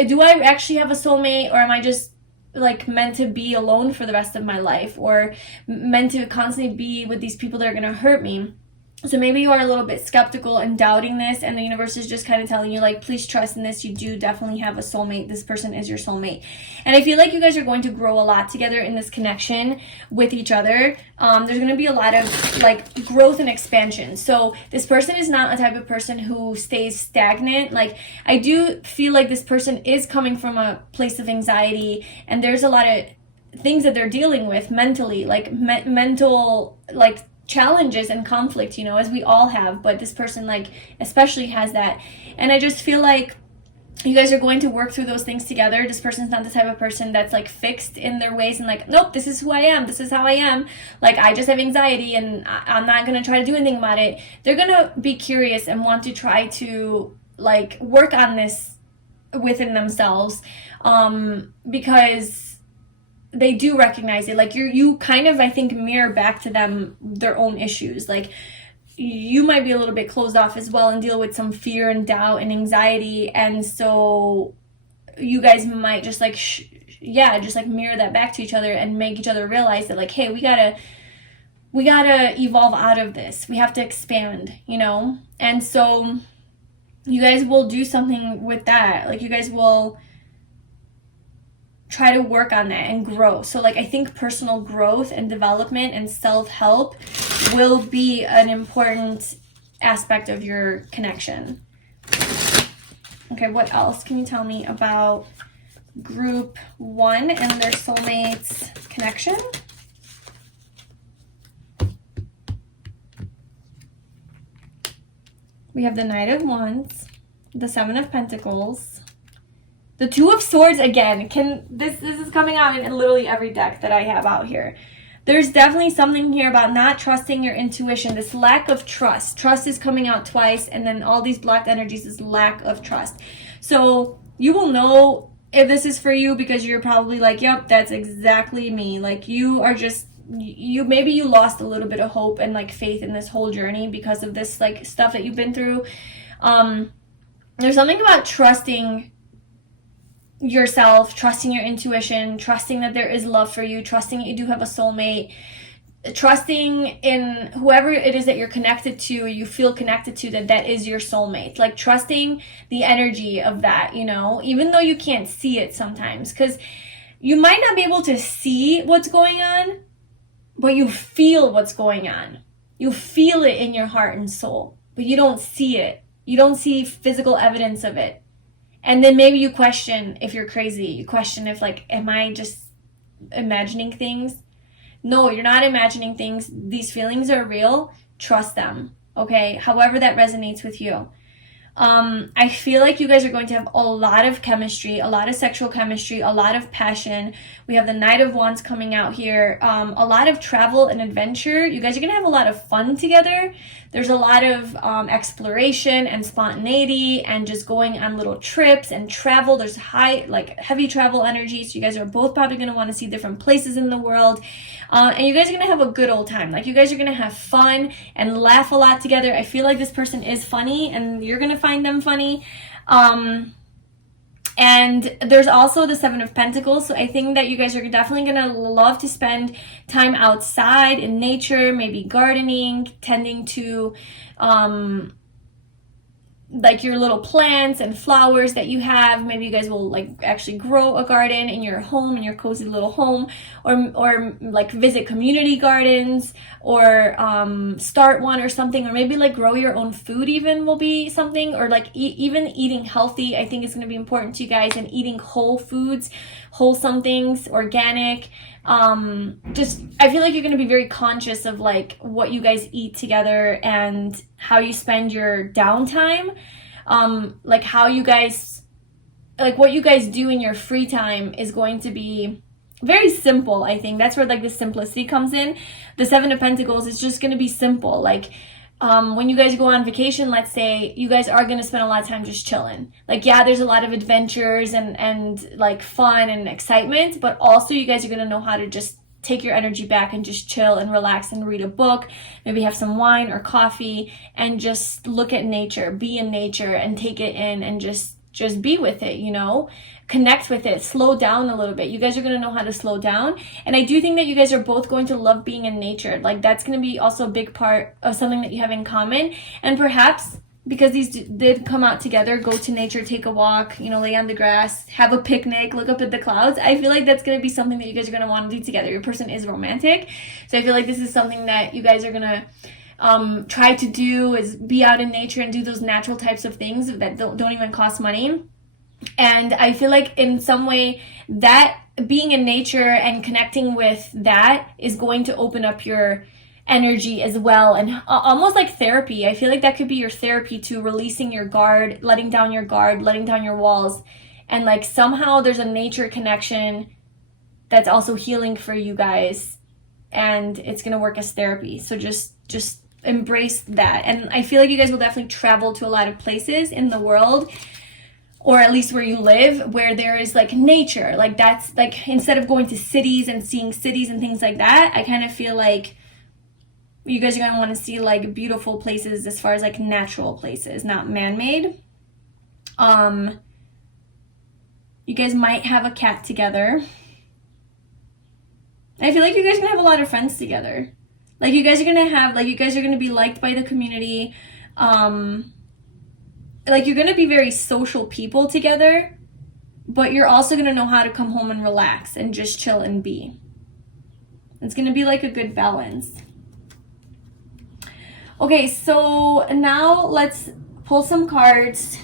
do I actually have a soulmate, or am I just like meant to be alone for the rest of my life, or meant to constantly be with these people that are gonna hurt me? So maybe you are a little bit skeptical and doubting this, and the universe is just kind of telling you, like, please trust in this. You do definitely have a soulmate. This person is your soulmate. And I feel like you guys are going to grow a lot together in this connection with each other. There's going to be a lot of, like, growth and expansion. So this person is not a type of person who stays stagnant. Like, I do feel like this person is coming from a place of anxiety, and there's a lot of things that they're dealing with mentally, like mental, like, challenges and conflict, you know, as we all have, but this person like especially has that. And I just feel like you guys are going to work through those things together. This person's not the type of person that's like fixed in their ways and like, nope, this is who I am, this is how I am, like I just have anxiety and I'm not gonna try to do anything about it. They're gonna be curious and want to try to like work on this within themselves, because they do recognize it. Like you kind of, I think, mirror back to them their own issues. Like you might be a little bit closed off as well and deal with some fear and doubt and anxiety, and so you guys might just like just like mirror that back to each other and make each other realize that like, hey, we gotta evolve out of this, we have to expand, you know. And so you guys will do something with that. Like you guys will try to work on that and grow. So like I think personal growth and development and self-help will be an important aspect of your connection. Okay, what else can you tell me about group 1 and their soulmates connection? We have the Knight of Wands, the Seven of Pentacles, the Two of Swords again. This is coming out in literally every deck that I have out here. There's definitely something here about not trusting your intuition, this lack of trust. Trust is coming out twice, and then all these blocked energies is lack of trust. So you will know if this is for you because you're probably like, yep, that's exactly me. Like you are just, maybe you lost a little bit of hope and like faith in this whole journey because of this like stuff that you've been through. There's something about trusting yourself, trusting your intuition, trusting that there is love for you, trusting that you do have a soulmate, trusting in whoever it is that you're connected to, you feel connected to, that is your soulmate. Like trusting the energy of that, you know, even though you can't see it sometimes, because you might not be able to see what's going on, but you feel what's going on. You feel it in your heart and soul, but you don't see it. You don't see physical evidence of it. And then maybe you question if you're crazy. You question if like, am I just imagining things? No, you're not imagining things. These feelings are real. Trust them, okay? However that resonates with you. I feel like you guys are going to have a lot of chemistry, a lot of sexual chemistry, a lot of passion. We have the Knight of Wands coming out here. A lot of travel and adventure. You guys are going to have a lot of fun together. There's a lot of exploration and spontaneity and just going on little trips and travel. There's heavy travel energy. So you guys are both probably going to want to see different places in the world. And you guys are going to have a good old time. Like you guys are going to have fun and laugh a lot together. I feel like this person is funny and you're going to find them funny. And there's also the Seven of Pentacles. So I think that you guys are definitely going to love to spend time outside in nature, maybe gardening, tending to like your little plants and flowers that you have. Maybe you guys will like actually grow a garden in your home, in your cozy little home, or like visit community gardens, or start one or something, or maybe like grow your own food even will be something, or like even eating healthy I think is going to be important to you guys, and eating whole foods, wholesome things, organic. Just I feel like you're going to be very conscious of like what you guys eat together and how you spend your downtime, like how you guys, like what you guys do in your free time is going to be very simple. I think that's where like the simplicity comes in. The Seven of Pentacles is just going to be simple. Like when you guys go on vacation, let's say, you guys are going to spend a lot of time just chilling. Like, yeah, there's a lot of adventures and like fun and excitement, but also you guys are going to know how to just take your energy back and just chill and relax and read a book, maybe have some wine or coffee and just look at nature, be in nature and take it in and just be with it, you know, connect with it, slow down a little bit. You guys are going to know how to slow down. And I do think that you guys are both going to love being in nature. Like that's going to be also a big part of something that you have in common. And perhaps because these did come out together, go to nature, take a walk, you know, lay on the grass, have a picnic, look up at the clouds. I feel like that's going to be something that you guys are going to want to do together. Your person is romantic. So I feel like this is something that you guys are going to try to do, is be out in nature and do those natural types of things that don't even cost money. And I feel like in some way that being in nature and connecting with that is going to open up your energy as well, and almost like therapy. I feel like that could be your therapy to releasing your guard, letting down your guard, letting down your walls, and like somehow there's a nature connection that's also healing for you guys, and it's gonna work as therapy. So just embrace that. And I feel like you guys will definitely travel to a lot of places in the world, or at least where you live, where there is like nature. Like that's like, instead of going to cities and seeing cities and things like that, I kind of feel like you guys are going to want to see like beautiful places as far as like natural places, not man-made. You guys might have a cat together. I feel like you guys are going to have a lot of friends together. Like you guys are going to have, like you guys are going to be liked by the community. Like you're going to be very social people together, but you're also going to know how to come home and relax and just chill and be. It's going to be like a good balance. Okay, so now let's pull some cards.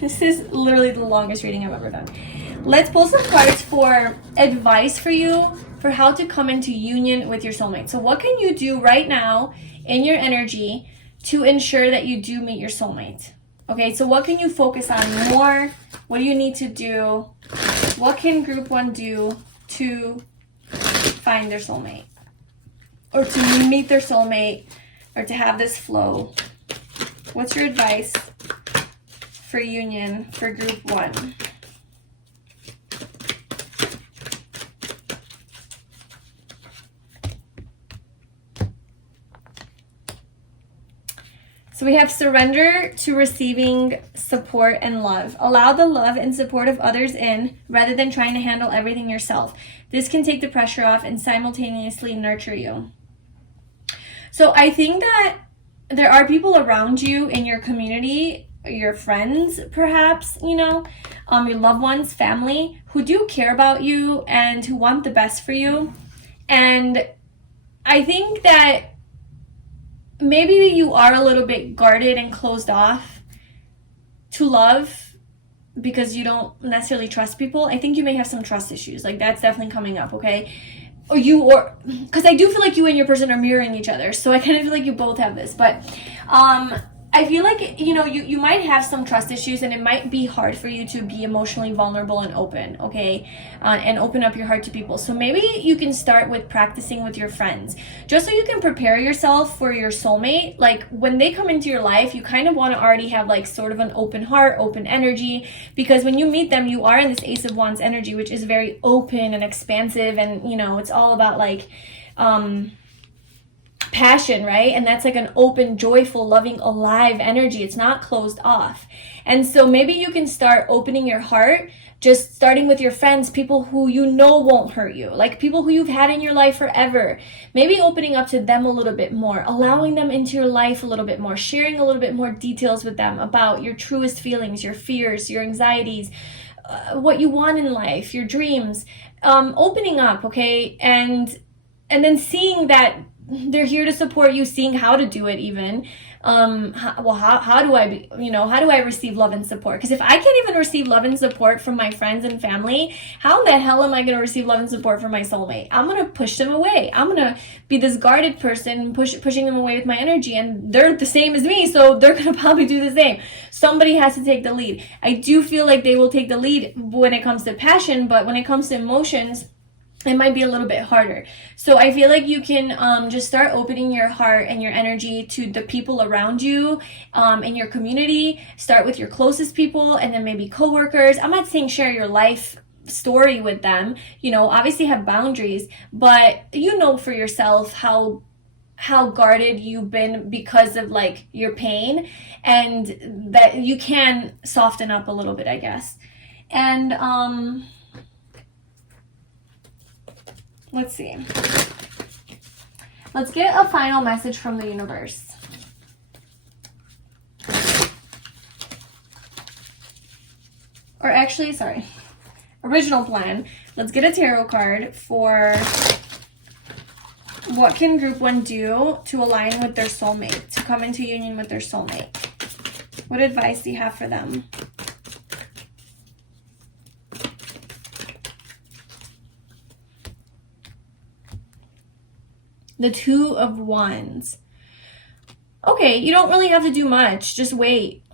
This is literally the longest reading I've ever done. Let's pull some cards for advice for you for how to come into union with your soulmate. So what can you do right now in your energy to ensure that you do meet your soulmate? Okay, so what can you focus on more? What do you need to do? What can group 1 do to find their soulmate? Or to meet their soulmate? Or to have this flow? What's your advice for union for group 1? So we have surrender to receiving support and love. Allow the love and support of others in rather than trying to handle everything yourself. This can take the pressure off and simultaneously nurture you. So I think that there are people around you in your community, your friends perhaps, you know, your loved ones, family, who do care about you and who want the best for you. And I think that maybe you are a little bit guarded and closed off to love because you don't necessarily trust people. I think you may have some trust issues. Like that's definitely coming up, okay? Or because I do feel like you and your person are mirroring each other. So I kind of feel like you both have this. But I feel like, you know, you might have some trust issues and it might be hard for you to be emotionally vulnerable and open, okay? And open up your heart to people. So maybe you can start with practicing with your friends, just so you can prepare yourself for your soulmate. Like when they come into your life, you kind of want to already have like sort of an open heart, open energy, because when you meet them, you are in this Ace of Wands energy, which is very open and expansive, and, you know, it's all about like, passion, right? And that's like an open, joyful, loving, alive energy. It's not closed off. And so maybe you can start opening your heart, just starting with your friends, people who you know won't hurt you, like people who you've had in your life forever. Maybe opening up to them a little bit more, allowing them into your life a little bit more, sharing a little bit more details with them about your truest feelings, your fears, your anxieties, what you want in life, your dreams, opening up, okay? And then seeing that they're here to support you, seeing how to do it even. How do I receive love and support? Because if I can't even receive love and support from my friends and family, how the hell am I going to receive love and support from my soulmate? I'm going to push them away. I'm going to be this guarded person, pushing them away with my energy, and they're the same as me, so they're going to probably do the same. Somebody has to take the lead. I do feel like they will take the lead when it comes to passion, but when it comes to emotions, it might be a little bit harder. So I feel like you can just start opening your heart and your energy to the people around you in your community. Start with your closest people and then maybe coworkers. I'm not saying share your life story with them. You know, obviously have boundaries, but you know for yourself how guarded you've been because of like your pain, and that you can soften up a little bit, I guess. And let's see. Let's get a final message from the universe. Or actually, sorry. Original plan. Let's get a tarot card for what can group 1 do to align with their soulmate, to come into union with their soulmate. What advice do you have for them? The Two of Wands. Okay, you don't really have to do much. Just wait.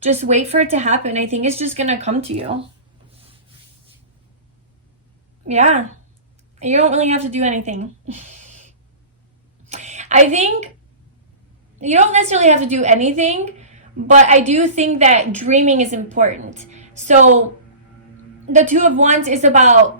Just wait for it to happen. I think it's just going to come to you. Yeah. You don't really have to do anything. I think you don't necessarily have to do anything, but I do think that dreaming is important. So the Two of Wands is about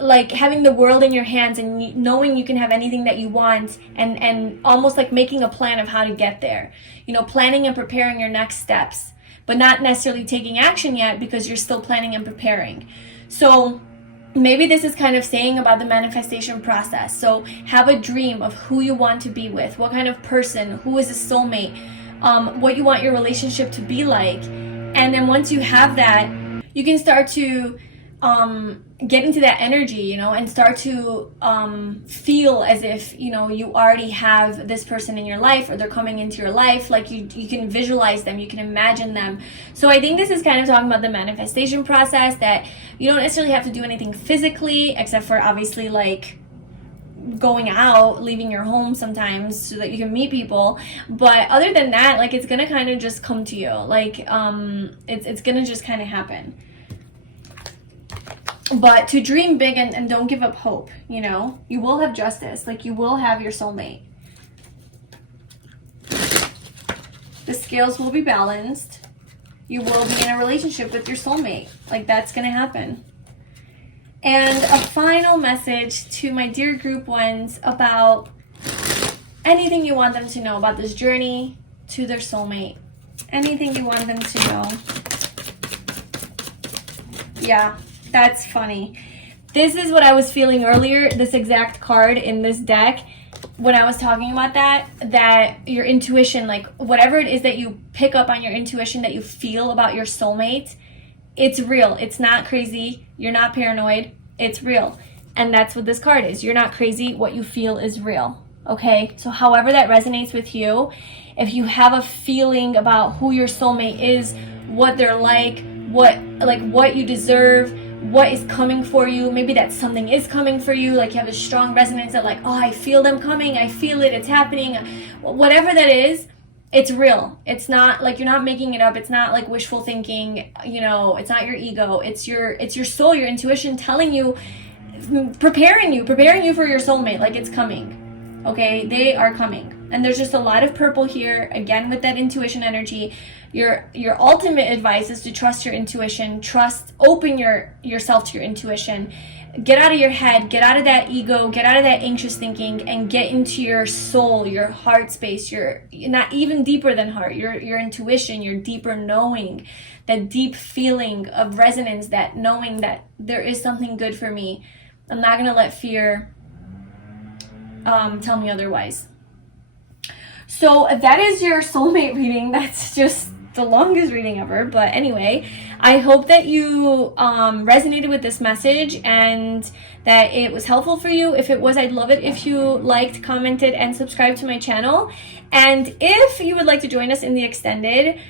like having the world in your hands and knowing you can have anything that you want, and almost like making a plan of how to get there. You know, planning and preparing your next steps, but not necessarily taking action yet because you're still planning and preparing. So maybe this is kind of saying about the manifestation process. So have a dream of who you want to be with, what kind of person, who is a soulmate, what you want your relationship to be like. And then once you have that, you can start to get into that energy, you know, and start to feel as if, you know, you already have this person in your life, or they're coming into your life. Like you can visualize them, you can imagine them. So I think this is kind of talking about the manifestation process, that you don't necessarily have to do anything physically, except for obviously like going out, leaving your home sometimes so that you can meet people. But other than that, like, it's gonna kind of just come to you. Like it's gonna just kind of happen. But to dream big and don't give up hope, you know? You will have justice. Like, you will have your soulmate. The scales will be balanced. You will be in a relationship with your soulmate. Like, that's going to happen. And a final message to my dear group ones about anything you want them to know about this journey to their soulmate. Anything you want them to know. Yeah. That's funny. This is what I was feeling earlier, this exact card in this deck, when I was talking about that your intuition, like whatever it is that you pick up on your intuition, that you feel about your soulmate, it's real. It's not crazy. You're not paranoid. It's real. And that's what this card is. You're not crazy. What you feel is real. Okay? So however that resonates with you, if you have a feeling about who your soulmate is, what they're like what you deserve, what is coming for you, maybe that something is coming for you, like you have a strong resonance that like, oh, I feel them coming, I feel it, it's happening, whatever that is, it's real. It's not like, you're not making it up. It's not like wishful thinking, you know, it's not your ego, it's your soul, your intuition telling you, preparing you for your soulmate. Like, it's coming. Okay, they are coming. And there's just a lot of purple here, again with that intuition energy. Your ultimate advice is to trust your intuition. Open yourself to your intuition. Get out of your head, get out of that ego, get out of that anxious thinking, and get into your soul, your heart space. You're not even deeper than heart, your intuition, your deeper knowing, that deep feeling of resonance, that knowing that there is something good for me. I'm not gonna let fear tell me otherwise. So that is your soulmate reading. That's just the longest reading ever, but anyway, I hope that you resonated with this message and that it was helpful for you. If it was, I'd love it if you liked, commented, and subscribed to my channel. And if you would like to join us in the extended,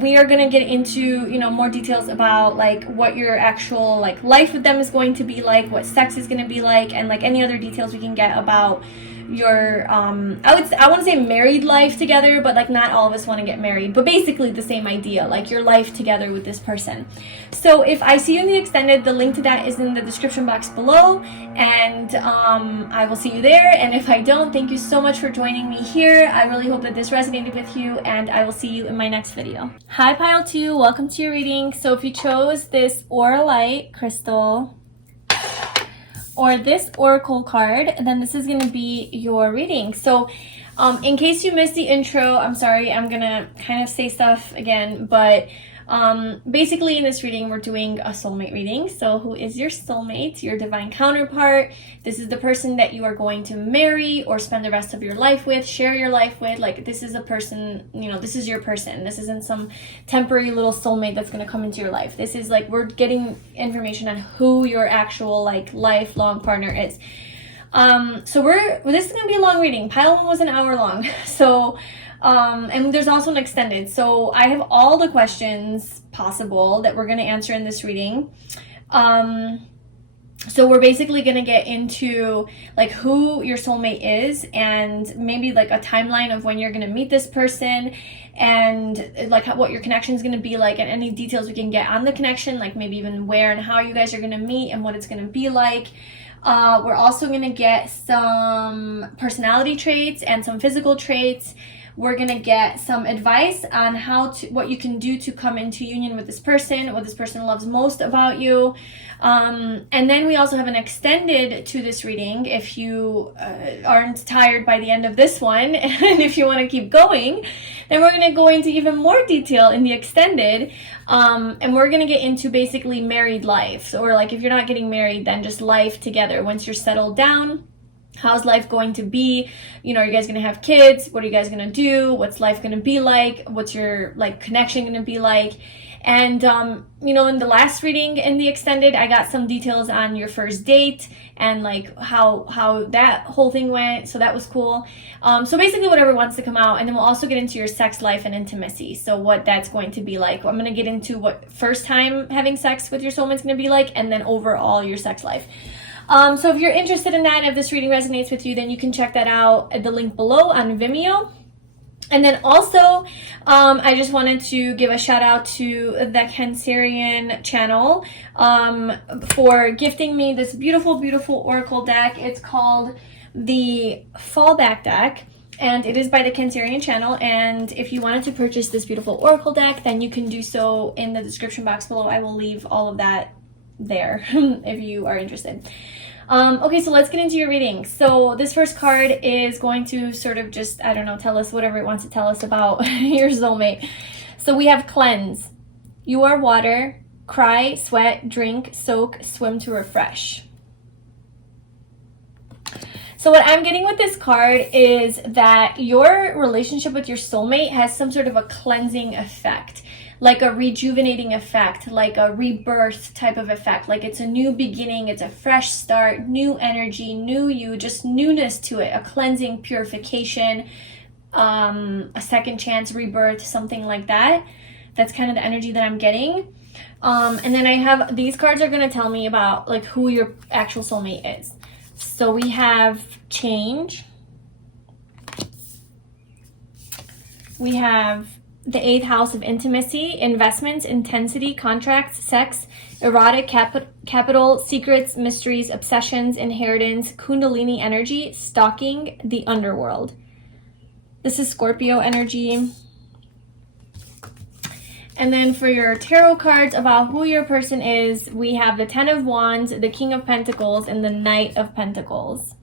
we are going to get into, you know, more details about like what your actual like life with them is going to be like, what sex is going to be like, and like any other details we can get about your I want to say married life together, but like not all of us want to get married, but basically the same idea, like your life together with this person. So if I see you in the extended, the link to that is in the description box below, and I will see you there. And if I don't, thank you so much for joining me here. I really hope that this resonated with you, and I will see you in my next video. Hi Pile 2, welcome to your reading. So if you chose this Auralite crystal or this oracle card, then this is going to be your reading. So in case you missed the intro, I'm sorry, I'm going to kind of say stuff again, but basically in this reading we're doing a soulmate reading. So who is your soulmate, your divine counterpart? This is the person that you are going to marry or spend the rest of your life with, share your life with. Like, this is a person, you know, this is your person. This isn't some temporary little soulmate that's going to come into your life. This is like, we're getting information on who your actual like lifelong partner is. So this is going to be a long reading. Pile 1 was an hour long. So and there's also an extended. So I have all the questions possible that we're going to answer in this reading. So we're basically going to get into like who your soulmate is, and maybe like a timeline of when you're going to meet this person, and like what your connection is going to be like, and any details we can get on the connection, like maybe even where and how you guys are going to meet and what it's going to be like. We're also going to get some personality traits and some physical traits. We're going to get some advice on what you can do to come into union with this person, what this person loves most about you. And then we also have an extended to this reading if you aren't tired by the end of this one, and if you want to keep going, then we're going to go into even more detail in the extended, and we're going to get into basically married life, or like if you're not getting married, then just life together once you're settled down. How's life going to be? You know, are you guys going to have kids? What are you guys going to do? What's life going to be like? What's your like connection going to be like? And, you know, in the last reading in the extended, I got some details on your first date and like how that whole thing went. So that was cool. So basically whatever wants to come out. And then we'll also get into your sex life and intimacy. So what that's going to be like. I'm going to get into what first time having sex with your soulmate's going to be like, and then overall your sex life. So if you're interested in that, and if this reading resonates with you, then you can check that out at the link below on Vimeo. And then also, I just wanted to give a shout out to the Cancerian channel for gifting me this beautiful, beautiful oracle deck. It's called the Fallback deck, and it is by the Cancerian channel. And if you wanted to purchase this beautiful oracle deck, then you can do so in the description box below. I will leave all of that there if you are interested. Okay, so let's get into your reading. So this first card is going to sort of just, I don't know, tell us whatever it wants to tell us about your soulmate. So we have cleanse. You are water. Cry, sweat, drink, soak, swim to refresh. So what I'm getting with this card is that your relationship with your soulmate has some sort of a cleansing effect, like a rejuvenating effect, like a rebirth type of effect. Like it's a new beginning, it's a fresh start, new energy, new you, just newness to it, a cleansing, purification, a second chance, rebirth, something like that. That's kind of the energy that I'm getting. And then I have, these cards are going to tell me about like who your actual soulmate is. So we have change. We have the 8th house of intimacy, investments, intensity, contracts, sex, erotic, capital, secrets, mysteries, obsessions, inheritance, kundalini energy, stalking, the underworld. This is Scorpio energy. And then for your tarot cards about who your person is, we have the 10 of Wands, the King of Pentacles, and the Knight of Pentacles.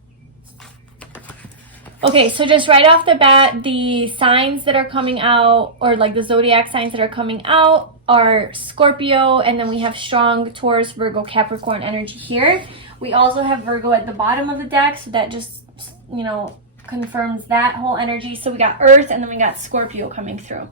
Okay, so just right off the bat, the signs that are coming out, or like the zodiac signs that are coming out, are Scorpio, and then we have strong Taurus, Virgo, Capricorn energy here. We also have Virgo at the bottom of the deck, so that just, you know, confirms that whole energy. So we got Earth, and then we got Scorpio coming through.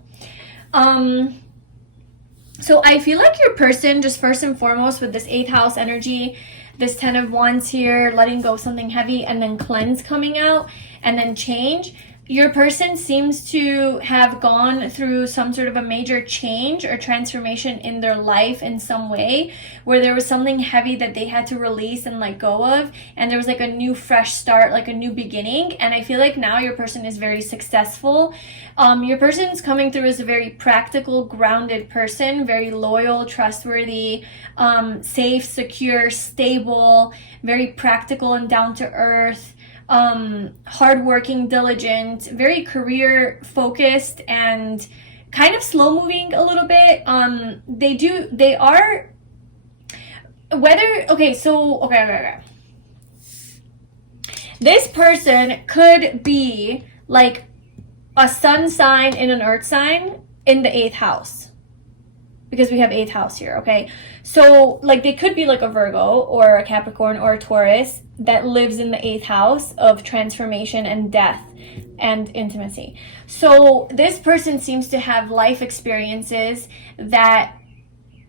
So I feel like your person, just first and foremost with this 8th house energy, this 10 of Wands here, letting go of something heavy, and then cleanse coming out, and then change. Your person seems to have gone through some sort of a major change or transformation in their life in some way, where there was something heavy that they had to release and let go of, and there was like a new fresh start, like a new beginning. And I feel like now your person is very successful. Your person's coming through as a very practical, grounded person, very loyal, trustworthy, safe, secure, stable, very practical and down to earth. Hardworking, diligent, very career focused, and kind of slow moving a little bit. Okay. This person could be like a sun sign and an earth sign in the 8th house, because we have 8th house here, okay? So like they could be like a Virgo or a Capricorn or a Taurus that lives in the 8th house of transformation and death and intimacy. So this person seems to have life experiences that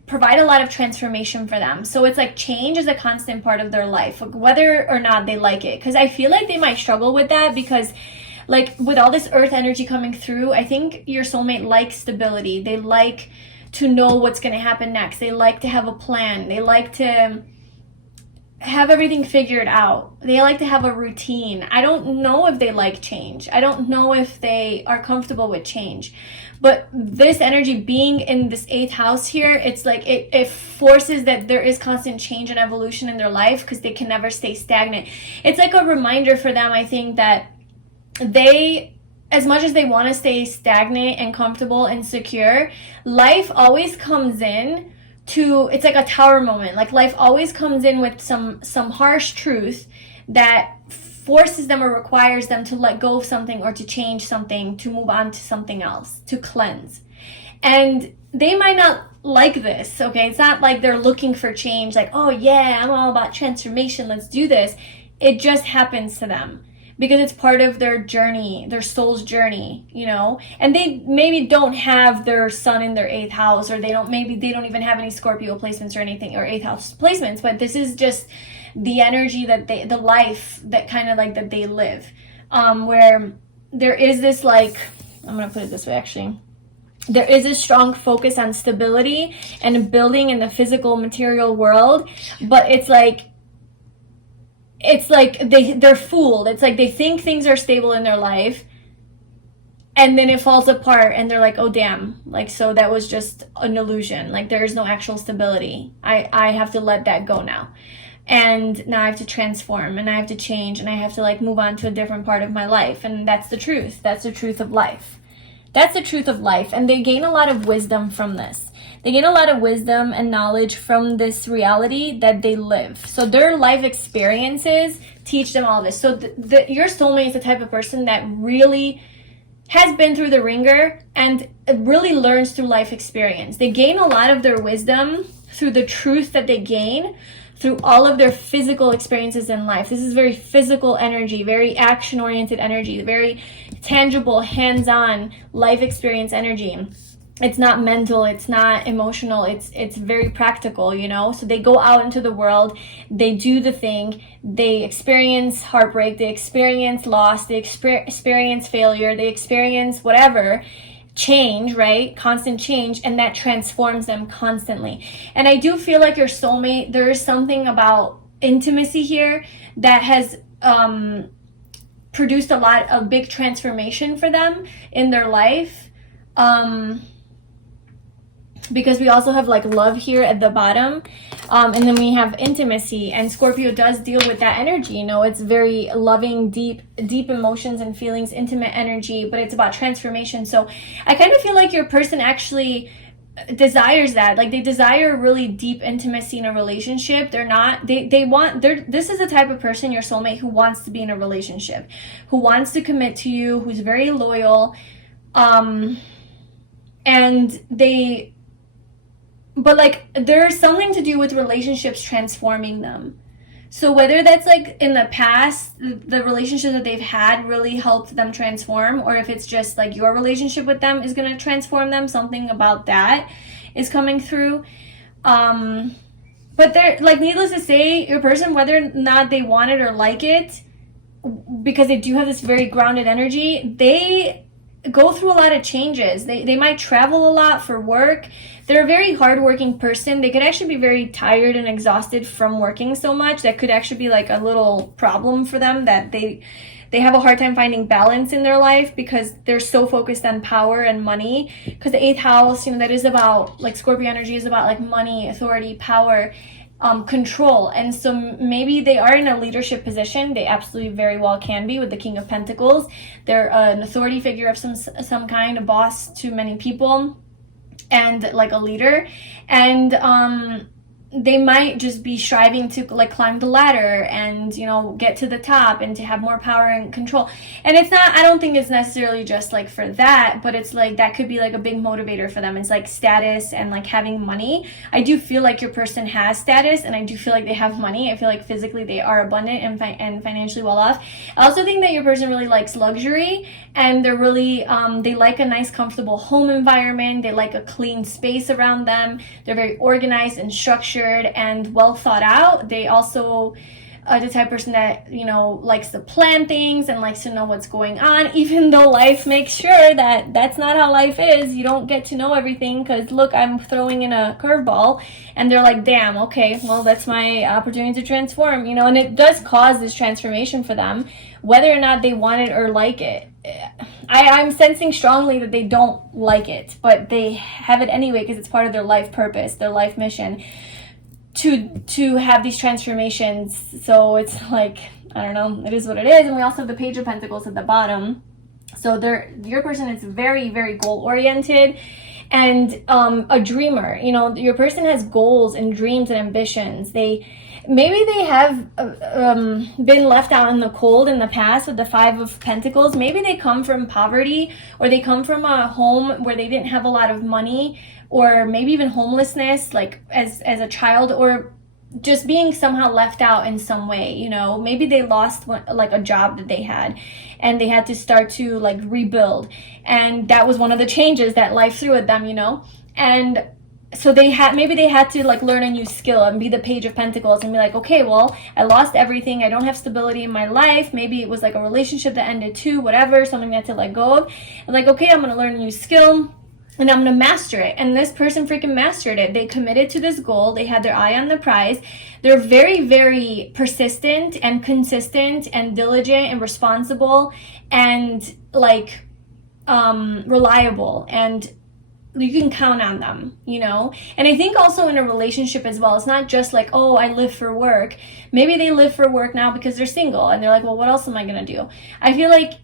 provide a lot of transformation for them. So it's like change is a constant part of their life, like whether or not they like it. Because I feel like they might struggle with that, because like with all this earth energy coming through, I think your soulmate likes stability. They like to know what's going to happen next. They like to have a plan. They like to have everything figured out. They like to have a routine. I don't know if they like change. I don't know if they are comfortable with change. But this energy being in this 8th house here, it's like it forces that there is constant change and evolution in their life because they can never stay stagnant. It's like a reminder for them, I think, that they, as much as they want to stay stagnant and comfortable and secure, life always comes in to, it's like a tower moment. Like life always comes in with some harsh truth that forces them or requires them to let go of something or to change something, to move on to something else, to cleanse. And they might not like this, okay? It's not like they're looking for change, like, oh yeah, I'm all about transformation, let's do this. It just happens to them because it's part of their journey, their soul's journey, you know? And they maybe don't have their sun in their 8th house, or maybe they don't even have any Scorpio placements or anything, or 8th house placements, but this is just the energy that the life that kind of like that they live, where there is this, like, I'm gonna put it this way, actually, there is a strong focus on stability and building in the physical material world, but it's like they're fooled. It's like they think things are stable in their life, and then it falls apart and they're like, oh damn, like, so that was just an illusion, like there is no actual stability. I have to let that go now. And now I have to transform, and I have to change, and I have to like move on to a different part of my life. And that's the truth. That's the truth of life. That's the truth of life. And they gain a lot of wisdom from this. They gain a lot of wisdom and knowledge from this reality that they live. So their life experiences teach them all this. So your soulmate is the type of person that really has been through the ringer and really learns through life experience. They gain a lot of their wisdom through the truth that they gain through all of their physical experiences in life. This is very physical energy, very action-oriented energy, very tangible, hands-on life experience energy. It's not mental, it's not emotional, it's very practical, you know? So they go out into the world, they do the thing, they experience heartbreak, they experience loss, they experience failure, they experience whatever, change, right? Constant change, and that transforms them constantly. And I do feel like your soulmate, there is something about intimacy here that has produced a lot of big transformation for them in their life. Because we also have like love here at the bottom, and then we have intimacy, and Scorpio does deal with that energy, you know? It's very loving, deep emotions and feelings, intimate energy, but it's about transformation. So I kind of feel like your person actually desires that. Like they desire really deep intimacy in a relationship. This is the type of person, your soulmate, who wants to be in a relationship, who wants to commit to you, who's very loyal, but like there's something to do with relationships transforming them. So whether that's like in the past, the relationship that they've had really helped them transform, or if it's just like your relationship with them is going to transform them, something about that is coming through. But they're like, needless to say, your person, whether or not they want it or like it, because they do have this very grounded energy, they go through a lot of changes. They might travel a lot for work. They're a very hardworking person. They could actually be very tired and exhausted from working so much. That could actually be like a little problem for them, that they have a hard time finding balance in their life because they're so focused on power and money. Because the 8th house, you know, that is about, like, Scorpio energy is about like money, authority, power, control. And so maybe they are in a leadership position. They absolutely very well can be with the King of Pentacles. They're an authority figure of some kind, a boss to many people, and like a leader. And they might just be striving to like climb the ladder and, you know, get to the top and to have more power and control. And it's not, I don't think it's necessarily just like for that, but it's like that could be like a big motivator for them. It's like status and like having money. I do feel like your person has status, and I do feel like they have money. I feel like physically they are abundant and financially well off. I also think that your person really likes luxury, and they're really they like a nice comfortable home environment. They like a clean space around them. They're very organized and structured and well thought out. They also the type of person that, you know, likes to plan things and likes to know what's going on, even though life makes sure that that's not how life is. You don't get to know everything because, look, I'm throwing in a curveball, and they're like, damn, okay, well, that's my opportunity to transform, you know, and it does cause this transformation for them, whether or not they want it or like it. I'm sensing strongly that they don't like it, but they have it anyway because it's part of their life purpose, their life mission, to have these transformations. So it's like, I don't know, it is what it is. And we also have the Page of Pentacles at the bottom. So your person is very, very goal oriented and a dreamer. You know, your person has goals and dreams and ambitions. Maybe they have been left out in the cold in the past with the Five of Pentacles. Maybe they come from poverty, or they come from a home where they didn't have a lot of money, or maybe even homelessness, like as a child, or just being somehow left out in some way. You know, maybe they lost like a job that they had, and they had to start to like rebuild, and that was one of the changes that life threw at them, you know. And so maybe they had to like learn a new skill and be the Page of Pentacles and be like, okay, well, I lost everything, I don't have stability in my life. Maybe it was like a relationship that ended too, whatever, something that I had to let go of. And like, okay, I'm gonna learn a new skill and I'm gonna master it. And this person freaking mastered it. They committed to this goal. They had their eye on the prize. They're very, very persistent and consistent and diligent and responsible and like reliable, and you can count on them, you know. And I think also in a relationship as well, it's not just like, oh, I live for work. Maybe they live for work now because they're single and they're like, well, what else am I gonna do? I feel like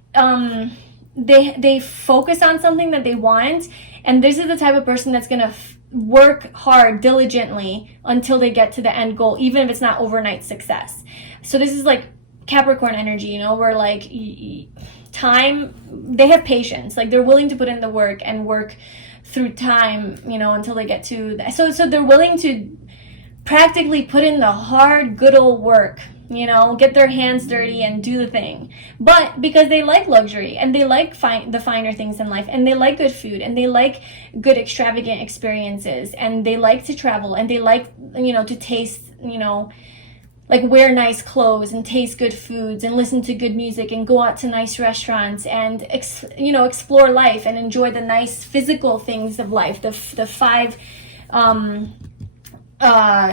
they focus on something that they want, and this is the type of person that's gonna work hard diligently until they get to the end goal, even if it's not overnight success. So this is like Capricorn energy, you know, where like they have patience, like they're willing to put in the work and work through time, you know, until they get to that. So they're willing to practically put in the hard, good old work, you know, get their hands dirty and do the thing. But because they like luxury, and they like the finer things in life, and they like good food, and they like good extravagant experiences, and they like to travel, and they like, you know, to taste, you know, like wear nice clothes and taste good foods and listen to good music and go out to nice restaurants and you know, explore life and enjoy the nice physical things of life, the five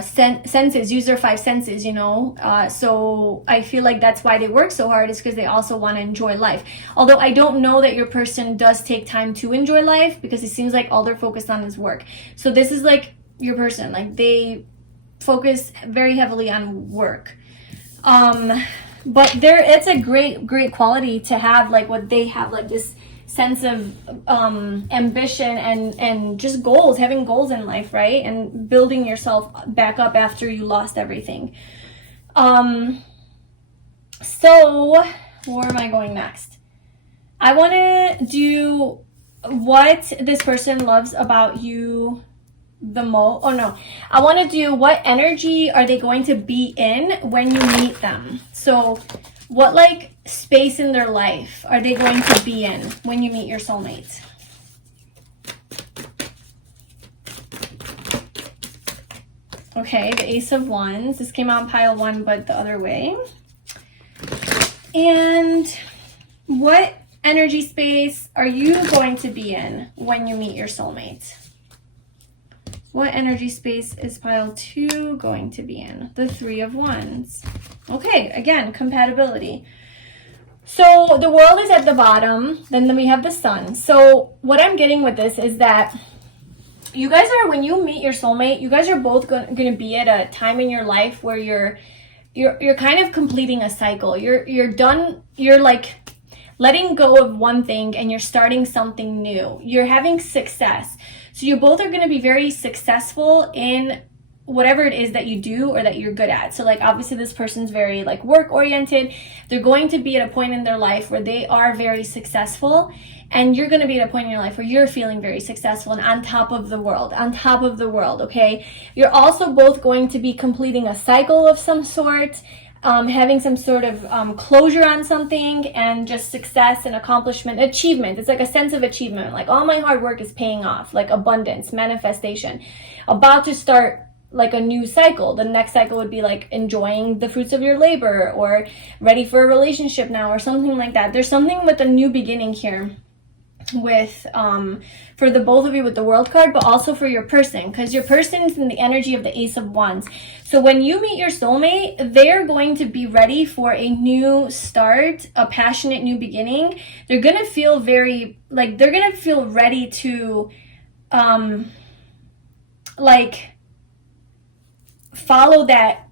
senses, use their five senses, you know. So I feel like that's why they work so hard, is because they also want to enjoy life. Although I don't know that your person does take time to enjoy life, because it seems like all they're focused on is work. So this is like your person, like they focus very heavily on work. But it's a great quality to have, like what they have, like this sense of ambition and just goals, having goals in life, right? And building yourself back up after you lost everything. So where am I going next? I want to do what this person loves about you the most. Oh no, I want to do what energy are they going to be in when you meet them. So what like space in their life are they going to be in when you meet your soulmate? Okay, the Ace of Wands. This came out in pile 1, but the other way. And what energy space are you going to be in when you meet your soulmate? What energy space is pile 2 going to be in? The Three of Wands. Okay, again, compatibility. So the World is at the bottom, then we have the Sun. So what I'm getting with this is that you guys are, when you meet your soulmate, you guys are both going to be at a time in your life where you're kind of completing a cycle. You're done, you're like letting go of one thing and you're starting something new. You're having success. So you both are going to be very successful in whatever it is that you do or that you're good at. So like obviously this person's very like work oriented. They're going to be at a point in their life where they are very successful, and you're going to be at a point in your life where you're feeling very successful and on top of the world, okay? You're also both going to be completing a cycle of some sort, having some sort of closure on something, and just success and accomplishment, achievement. It's like a sense of achievement, like all my hard work is paying off, like abundance, manifestation, about to start like a new cycle. The next cycle would be like enjoying the fruits of your labor, or ready for a relationship now, or something like that. There's something with a new beginning here with for the both of you with the World card, but also for your person, because your person's in the energy of the Ace of Wands. So when you meet your soulmate, they're going to be ready for a new start, a passionate new beginning. They're gonna feel very like they're gonna feel ready to like follow that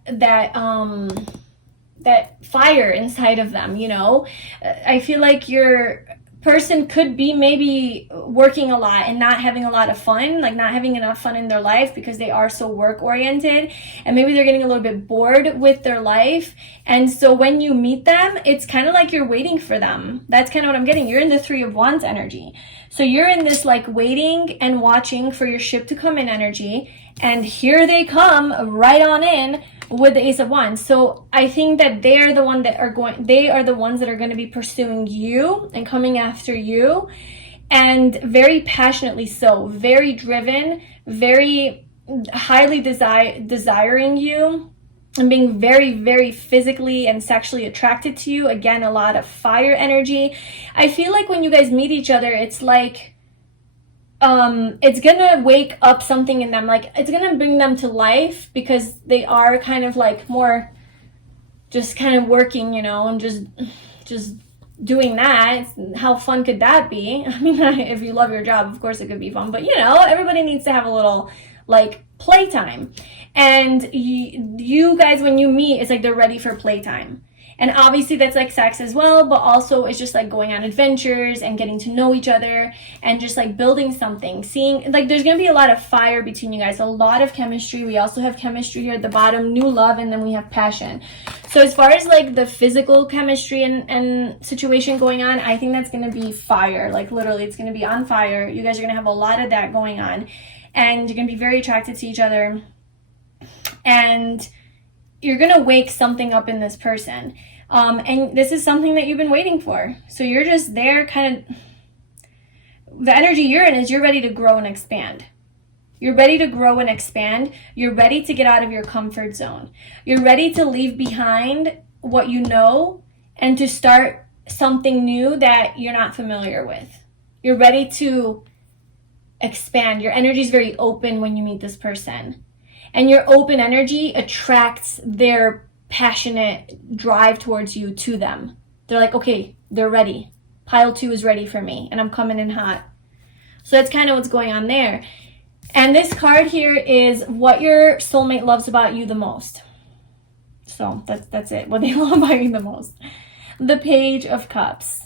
fire inside of them, you know. I feel like your person could be maybe working a lot and not having a lot of fun, like not having enough fun in their life because they are so work oriented, and maybe they're getting a little bit bored with their life. And so when you meet them, it's kind of like you're waiting for them. That's kind of what I'm getting. You're in the Three of Wands energy. So you're in this like waiting and watching for your ship to come in energy, and here they come right on in with the Ace of Wands. So I think that they are the ones that are going to be pursuing you and coming after you, and very passionately so, very driven, very highly desiring you, and being very, very physically and sexually attracted to you. Again, a lot of fire energy. I feel like when you guys meet each other, it's like it's gonna wake up something in them, like it's gonna bring them to life, because they are kind of like more just kind of working, you know, and just doing that. How fun could that be? I mean, if you love your job, of course it could be fun, but you know, everybody needs to have a little like playtime. And you guys, when you meet, it's like they're ready for playtime. And obviously that's like sex as well, but also it's just like going on adventures and getting to know each other and just like building something, seeing like there's gonna be a lot of fire between you guys, a lot of chemistry. We also have chemistry here at the bottom, new love, and then we have passion. So as far as like the physical chemistry and situation going on, I think that's gonna be fire. Like literally it's gonna be on fire. You guys are gonna have a lot of that going on, and you're gonna be very attracted to each other, and you're gonna wake something up in this person. And this is something that you've been waiting for. So you're just there kind of, the energy you're in is you're ready to grow and expand. You're ready to grow and expand. You're ready to get out of your comfort zone. You're ready to leave behind what you know and to start something new that you're not familiar with. You're ready to expand. Your energy is very open when you meet this person. And your open energy attracts their passionate drive towards you to them. They're like, okay, they're ready. Pile 2 is ready for me, and I'm coming in hot. So that's kind of what's going on there. And this card here is what your soulmate loves about you the most. So that's it. What they love about you the most. The Page of Cups.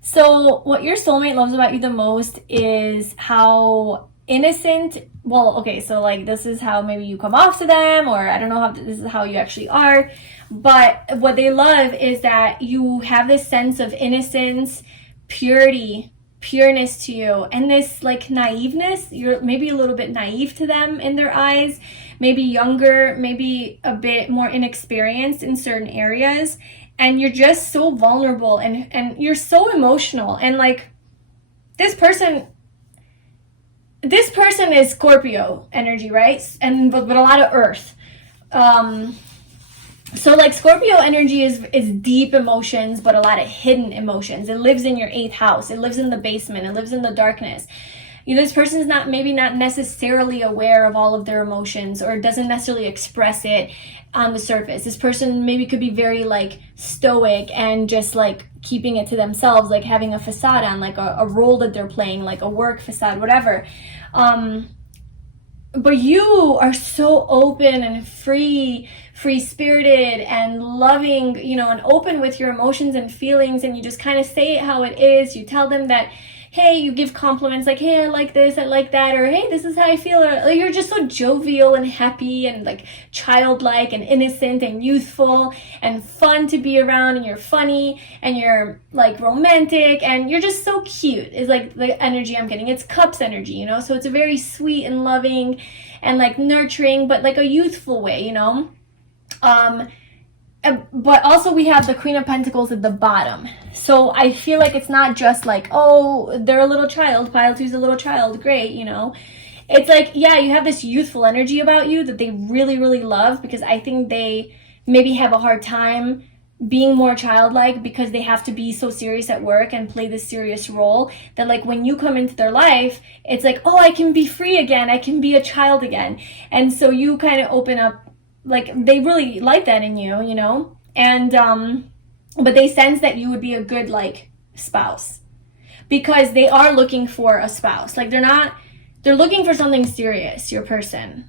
So what your soulmate loves about you the most is how innocent, well, okay, so like this is how maybe you come off to them, or I don't know how this is how you actually are, but what they love is that you have this sense of innocence, purity, pureness to you, and this like naiveness. You're maybe a little bit naive to them in their eyes, maybe younger, maybe a bit more inexperienced in certain areas, and you're just so vulnerable, and you're so emotional. And like this person is Scorpio energy, right? And but a lot of earth. So like Scorpio energy is deep emotions, but a lot of hidden emotions. It lives in your 8th house. It lives in the basement. It lives in the darkness. You know, this person's not necessarily aware of all of their emotions, or doesn't necessarily express it on the surface. This person maybe could be very like stoic and just like keeping it to themselves, like having a facade on, like a role that they're playing, like a work facade, whatever. But you are so open and free-spirited and loving, you know, and open with your emotions and feelings, and you just kind of say it how it is. You tell them that, hey, you give compliments like, hey, I like this, I like that, or hey, this is how I feel, or like, you're just so jovial and happy and like childlike and innocent and youthful and fun to be around, and you're funny and you're like romantic and you're just so cute is like the energy I'm getting. It's Cups energy, you know, so it's a very sweet and loving and like nurturing, but like a youthful way, you know. But also we have the Queen of Pentacles at the bottom. So I feel like it's not just like, oh, they're a little child, pile 2's a little child, great, you know. it's like, yeah, you have this youthful energy about you that they really, really love, because I think they maybe have a hard time being more childlike because they have to be so serious at work and play this serious role, that like when you come into their life, it's like, oh, I can be free again, I can be a child again. And so you kind of open up, like they really like that in you, you know? And but they sense that you would be a good like spouse, because they are looking for a spouse. Like they're looking for something serious, your person.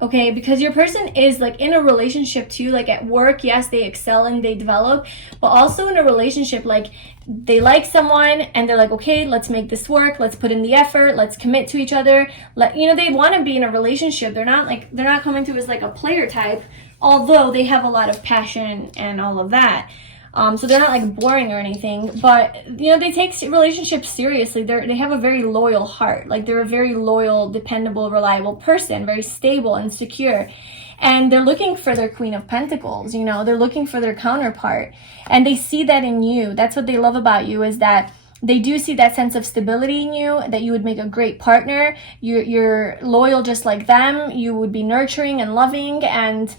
Okay, because your person is like in a relationship too, like at work, yes, they excel and they develop, but also in a relationship, like they like someone and they're like, okay, let's make this work, let's put in the effort, let's commit to each other. They want to be in a relationship. They're not coming to as like a player type, although they have a lot of passion and all of that. So they're not like boring or anything, but they take relationships seriously. They have a very loyal heart. Like they're a very loyal, dependable, reliable person, very stable and secure. And they're looking for their Queen of Pentacles, they're looking for their counterpart. And they see that in you. That's what they love about you, is that they do see that sense of stability in you, that you would make a great partner. You're loyal just like them. You would be nurturing and loving, and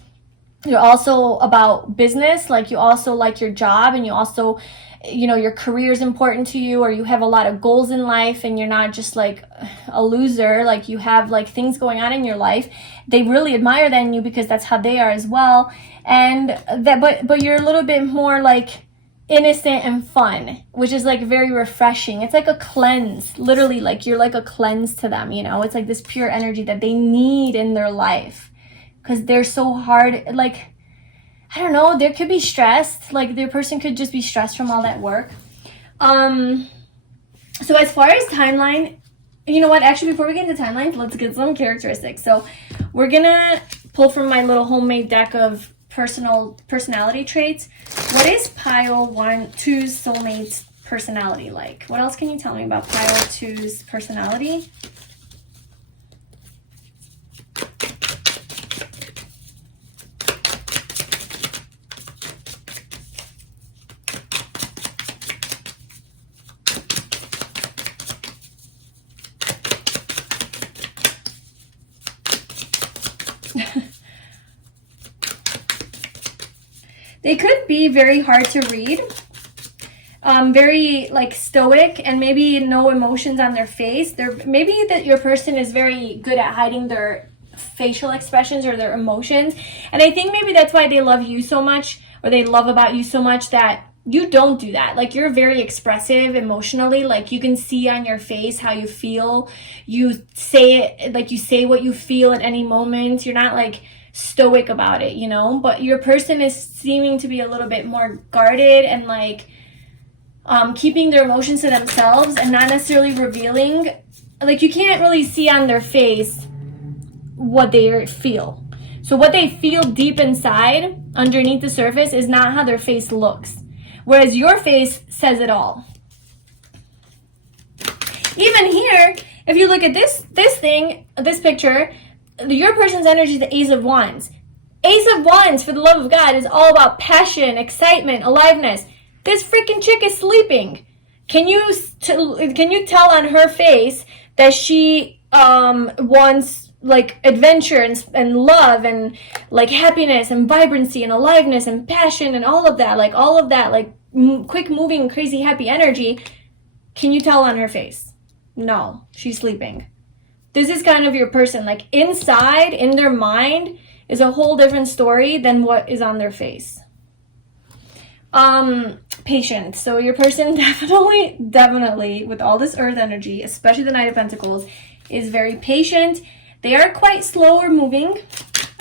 you're also about business. Like you also like your job, and you also, your career is important to you, or you have a lot of goals in life and you're not just like a loser. Like you have like things going on in your life. They really admire that in you because that's how they are as well. And that, but you're a little bit more like innocent and fun, which is like very refreshing. It's like a cleanse, literally, like you're like a cleanse to them, it's like this pure energy that they need in their life. Because they're so hard, like, I don't know, there could be stressed. Like, their person could just be stressed from all that work. So as far as timeline, you know what? Actually, before we get into timelines, let's get some characteristics. So we're going to pull from my little homemade deck of personality traits. What is pile 2's soulmate personality like? What else can you tell me about pile 2's personality? They could be very hard to read, very like stoic, and maybe no emotions on their face. Maybe that your person is very good at hiding their facial expressions or their emotions, and I think maybe that's why they love you so much, or they love about you so much, that you don't do that. Like you're very expressive emotionally. Like you can see on your face how you feel. You say it, like you say what you feel at any moment. You're not like stoic about it, but your person is seeming to be a little bit more guarded and like keeping their emotions to themselves and not necessarily revealing. Like you can't really see on their face what they feel. So what they feel deep inside, underneath the surface, is not how their face looks, whereas your face says it all. Even here, if you look at this picture, your person's energy is the Ace of Wands. Ace of Wands, for the love of God, is all about passion, excitement, aliveness. This freaking chick is sleeping. Can you tell on her face that she wants like adventure and love and like happiness and vibrancy and aliveness and passion and all of that, like quick moving, crazy, happy energy? Can you tell on her face? No, she's sleeping. This is kind of your person. Like inside, in their mind, is a whole different story than what is on their face. Patient. So your person definitely, with all this earth energy, especially the Knight of Pentacles, is very patient. They are quite slower moving.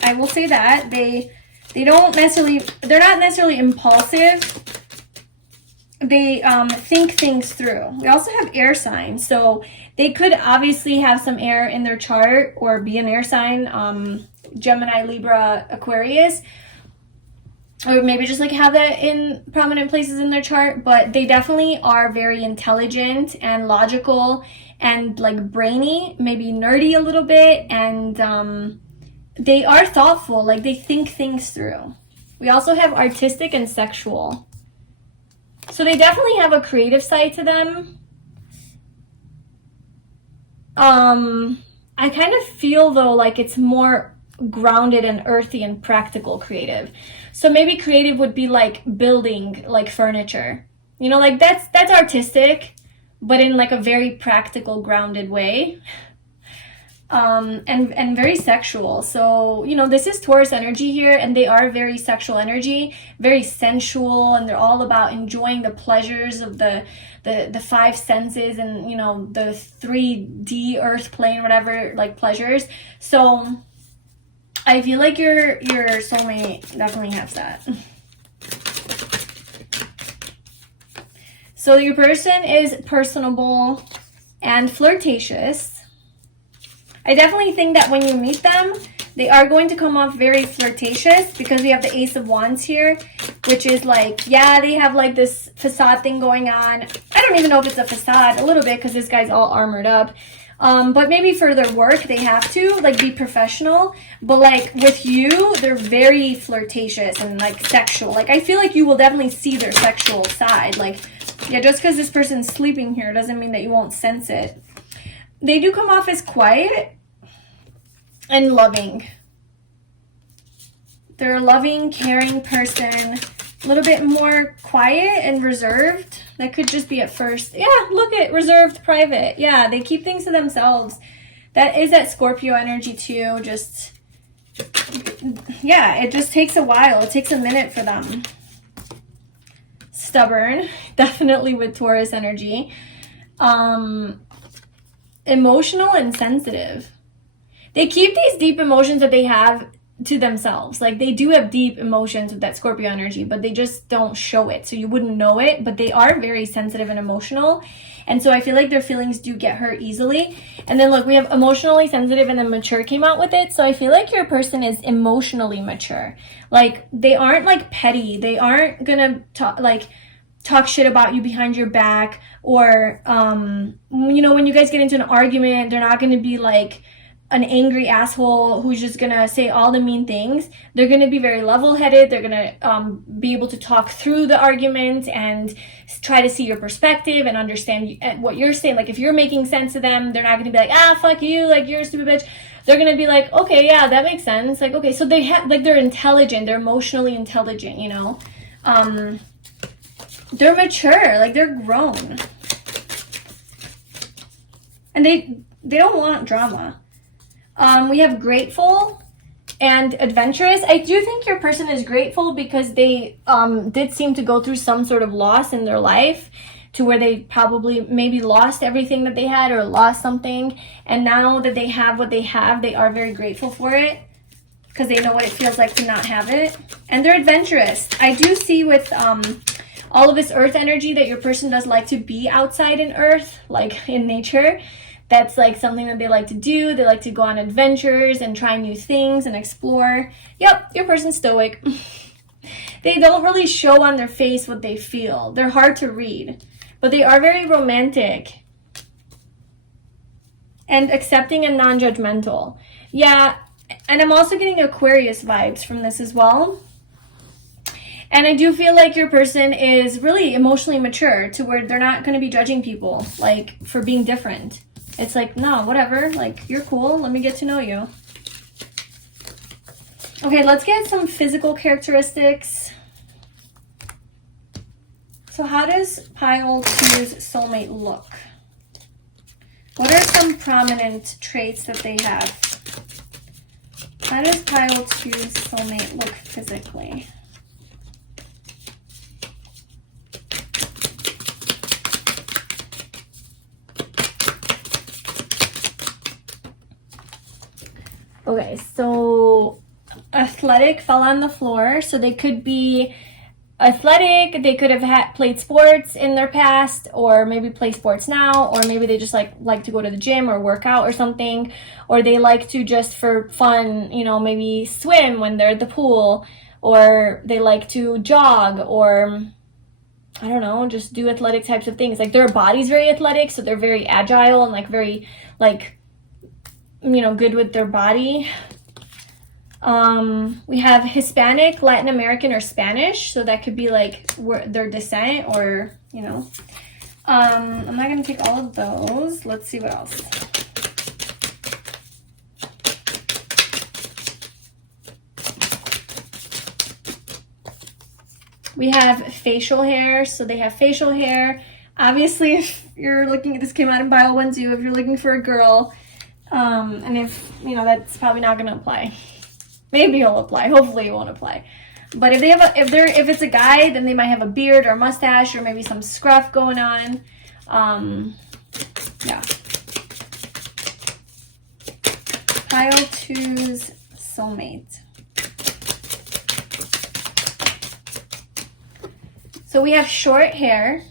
I will say that. They're not necessarily impulsive. They think things through. We also have air signs, so they could obviously have some air in their chart or be an air sign, Gemini, Libra, Aquarius, or maybe just like have that in prominent places in their chart. But they definitely are very intelligent and logical and like brainy, maybe nerdy a little bit, and they are thoughtful. Like they think things through. We also have artistic and sexual. So they definitely have a creative side to them. I kind of feel though like it's more grounded and earthy and practical creative. So maybe creative would be like building like furniture. You know, like that's artistic, but in like a very practical, grounded way. And very sexual. So, you know, this is Taurus energy here, and they are very sexual energy, very sensual, and they're all about enjoying the pleasures of the five senses and, you know, the 3D earth plane, whatever, like pleasures. So I feel like your soulmate definitely has that. So your person is personable and flirtatious. I definitely think that when you meet them, they are going to come off very flirtatious, because we have the Ace of Wands here, which is like, yeah, they have like this facade thing going on. I don't even know if it's a facade, a little bit, because this guy's all armored up. But maybe for their work, they have to like be professional. But like with you, they're very flirtatious and like sexual. Like I feel like you will definitely see their sexual side. Like, yeah, just because this person's sleeping here doesn't mean that you won't sense it. They do come off as quiet and loving. They're a loving, caring person, a little bit more quiet and reserved. That could just be at first. Yeah, look at reserved, private. Yeah, they keep things to themselves. That is that Scorpio energy too. Just, yeah, it just takes a while. It takes a minute for them. Stubborn, definitely with Taurus energy. Emotional and sensitive. They keep these deep emotions that they have to themselves. Like they do have deep emotions with that Scorpio energy, but they just don't show it. So you wouldn't know it, but they are very sensitive and emotional. And so I feel like their feelings do get hurt easily. And then look, we have emotionally sensitive and then mature came out with it. So I feel like your person is emotionally mature. Like they aren't like petty. They aren't gonna talk shit about you behind your back, or you know, when you guys get into an argument, they're not gonna be like an angry asshole who's just gonna say all the mean things. They're gonna be very level-headed. They're gonna be able to talk through the argument and try to see your perspective and understand what you're saying. Like if you're making sense to them, they're not gonna be like, ah, fuck you, like you're a stupid bitch. They're gonna be like, okay, yeah, that makes sense. Like, okay, so they have, like, they're intelligent, they're emotionally intelligent, you know. They're mature, like they're grown. And they don't want drama. We have grateful and adventurous. I do think your person is grateful because they did seem to go through some sort of loss in their life, to where they probably maybe lost everything that they had or lost something. And now that they have what they have, they are very grateful for it, because they know what it feels like to not have it. And they're adventurous. I do see with all of this earth energy that your person does like to be outside in earth, like in nature. That's like something that they like to do. They like to go on adventures and try new things and explore. Yep, your person's stoic. They don't really show on their face what they feel. They're hard to read, but they are very romantic and accepting and non-judgmental. Yeah, and I'm also getting Aquarius vibes from this as well. And I do feel like your person is really emotionally mature, to where they're not going to be judging people like for being different. It's like, no, whatever, like you're cool, let me get to know you. Okay, let's get some physical characteristics. So how does Pile 2's soulmate look? What are some prominent traits that they have? How does Pile 2's soulmate look physically? Okay, so athletic fell on the floor. So they could be athletic, they could have played sports in their past, or maybe play sports now, or maybe they just like to go to the gym or work out or something, or they like to just for fun, you know, maybe swim when they're at the pool, or they like to jog, or I don't know, just do athletic types of things. Like their body's very athletic, so they're very agile and like very like, you know, good with their body. We have Hispanic, Latin American, or Spanish, so that could be like their descent, or you know. I'm not gonna take all of those. Let's see what else. We have facial hair. So they have facial hair. Obviously, if you're looking at this, came out in Bio 1 2, if you're looking for a girl, and if, you know, that's probably not going to apply. Maybe it'll apply. Hopefully it won't apply. But if they have if it's a guy, then they might have a beard or a mustache or maybe some scruff going on. Yeah. Pile 2's soulmate. So we have short hair.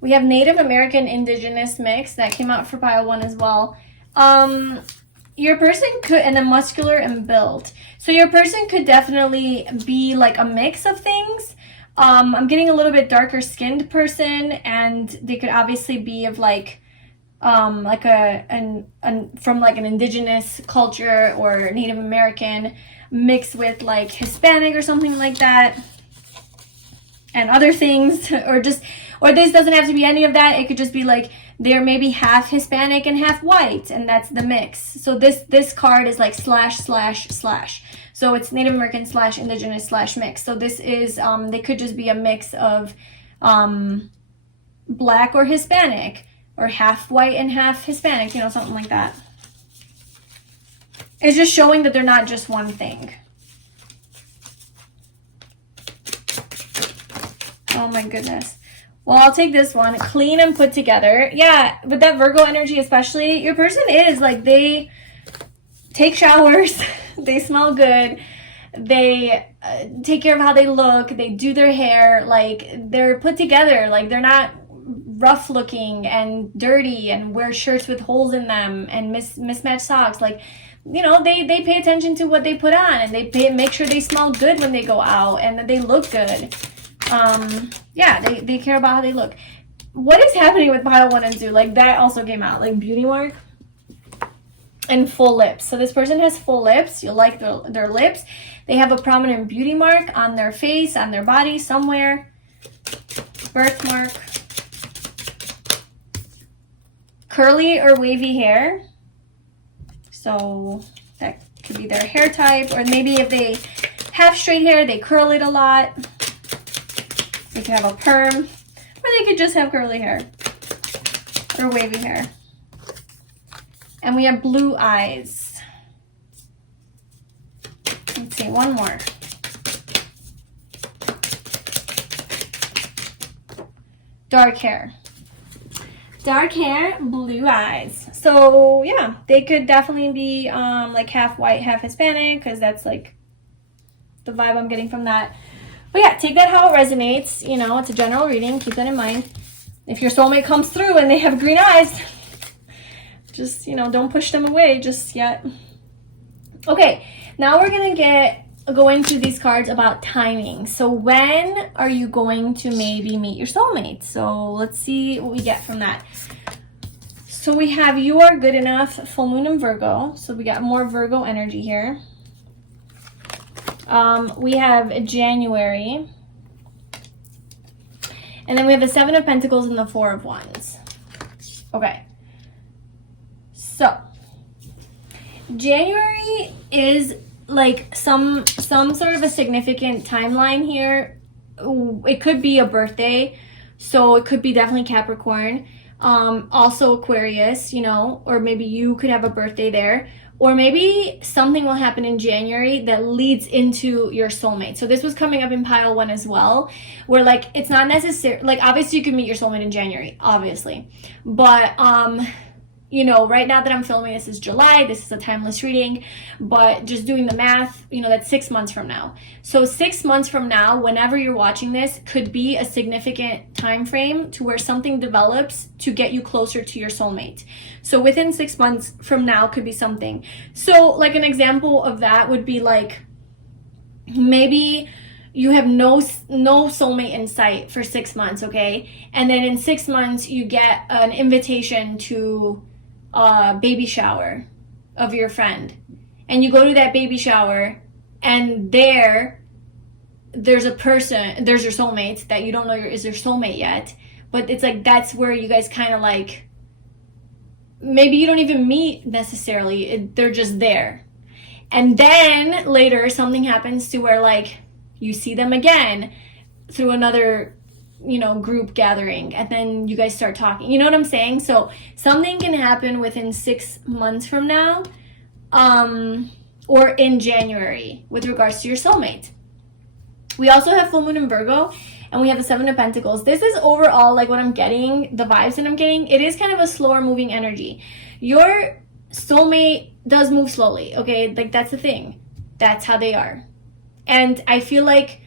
We have Native American Indigenous mix that came out for pile 1 as well. Your person could, and then muscular and built. So your person could definitely be like a mix of things. I'm getting a little bit darker skinned person, and they could obviously be of like from like an indigenous culture or Native American mixed with like Hispanic or something like that, and other things, or this doesn't have to be any of that. It could just be like they're maybe half Hispanic and half white, and that's the mix. So this card is like ///. So it's Native American / indigenous / mix. So this is they could just be a mix of black or Hispanic, or half white and half Hispanic, you know, something like that. It's just showing that they're not just one thing. Oh my goodness. Well, I'll take this one. Clean and put together. Yeah, with that Virgo energy especially, your person is like, they take showers, they smell good, they take care of how they look, they do their hair, like they're put together, like they're not rough looking and dirty and wear shirts with holes in them and mismatched socks. Like, you know, they pay attention to what they put on, and they make sure they smell good when they go out and that they look good. Yeah, they care about how they look. What is happening with pile 1 and 2? Like, that also came out, like beauty mark and full lips. So this person has full lips. You'll like their lips. They have a prominent beauty mark on their face, on their body, somewhere. Birthmark. Curly or wavy hair. So that could be their hair type, or maybe if they have straight hair, they curl it a lot. They could have a perm, or they could just have curly hair or wavy hair. And we have blue eyes. Let's see, one more. Dark hair. Dark hair, blue eyes. So yeah, they could definitely be like half white, half Hispanic, because that's like the vibe I'm getting from that. But yeah, take that how it resonates. You know, it's a general reading. Keep that in mind. If your soulmate comes through and they have green eyes, just, you know, don't push them away just yet. Okay, now we're going to go into these cards about timing. So when are you going to maybe meet your soulmate? So let's see what we get from that. So we have you are good enough, full moon in Virgo. So we got more Virgo energy here. We have January, and then we have the 7 of Pentacles and the 4 of Wands. Okay, so January is like some sort of a significant timeline here. It could be a birthday, so it could be definitely Capricorn, also Aquarius, you know, or maybe you could have a birthday there. Or maybe something will happen in January that leads into your soulmate. So this was coming up in pile 1 as well, where like it's not necessary, like obviously you can meet your soulmate in January, obviously. But you know, right now that I'm filming this is July, this is a timeless reading, but just doing the math, you know, that's 6 months from now. So 6 months from now, whenever you're watching this, could be a significant time frame to where something develops to get you closer to your soulmate. So within 6 months from now could be something. So like an example of that would be like, maybe you have no soulmate in sight for 6 months, okay? And then in 6 months you get an invitation to a baby shower of your friend, and you go to that baby shower, and there's a person, there's your soulmate that you don't know is your soulmate yet, but it's like that's where you guys kind of like, maybe you don't even meet necessarily, they're just there. And then later something happens to where like you see them again through another, you know, group gathering, and then you guys start talking. You know what I'm saying? So something can happen within 6 months from now, or in January with regards to your soulmate. We also have full moon in Virgo, and we have the Seven of Pentacles. This is overall like what I'm getting, the vibes that I'm getting. It is kind of a slower moving energy. Your soulmate does move slowly, okay? Like that's the thing. That's how they are. And I feel like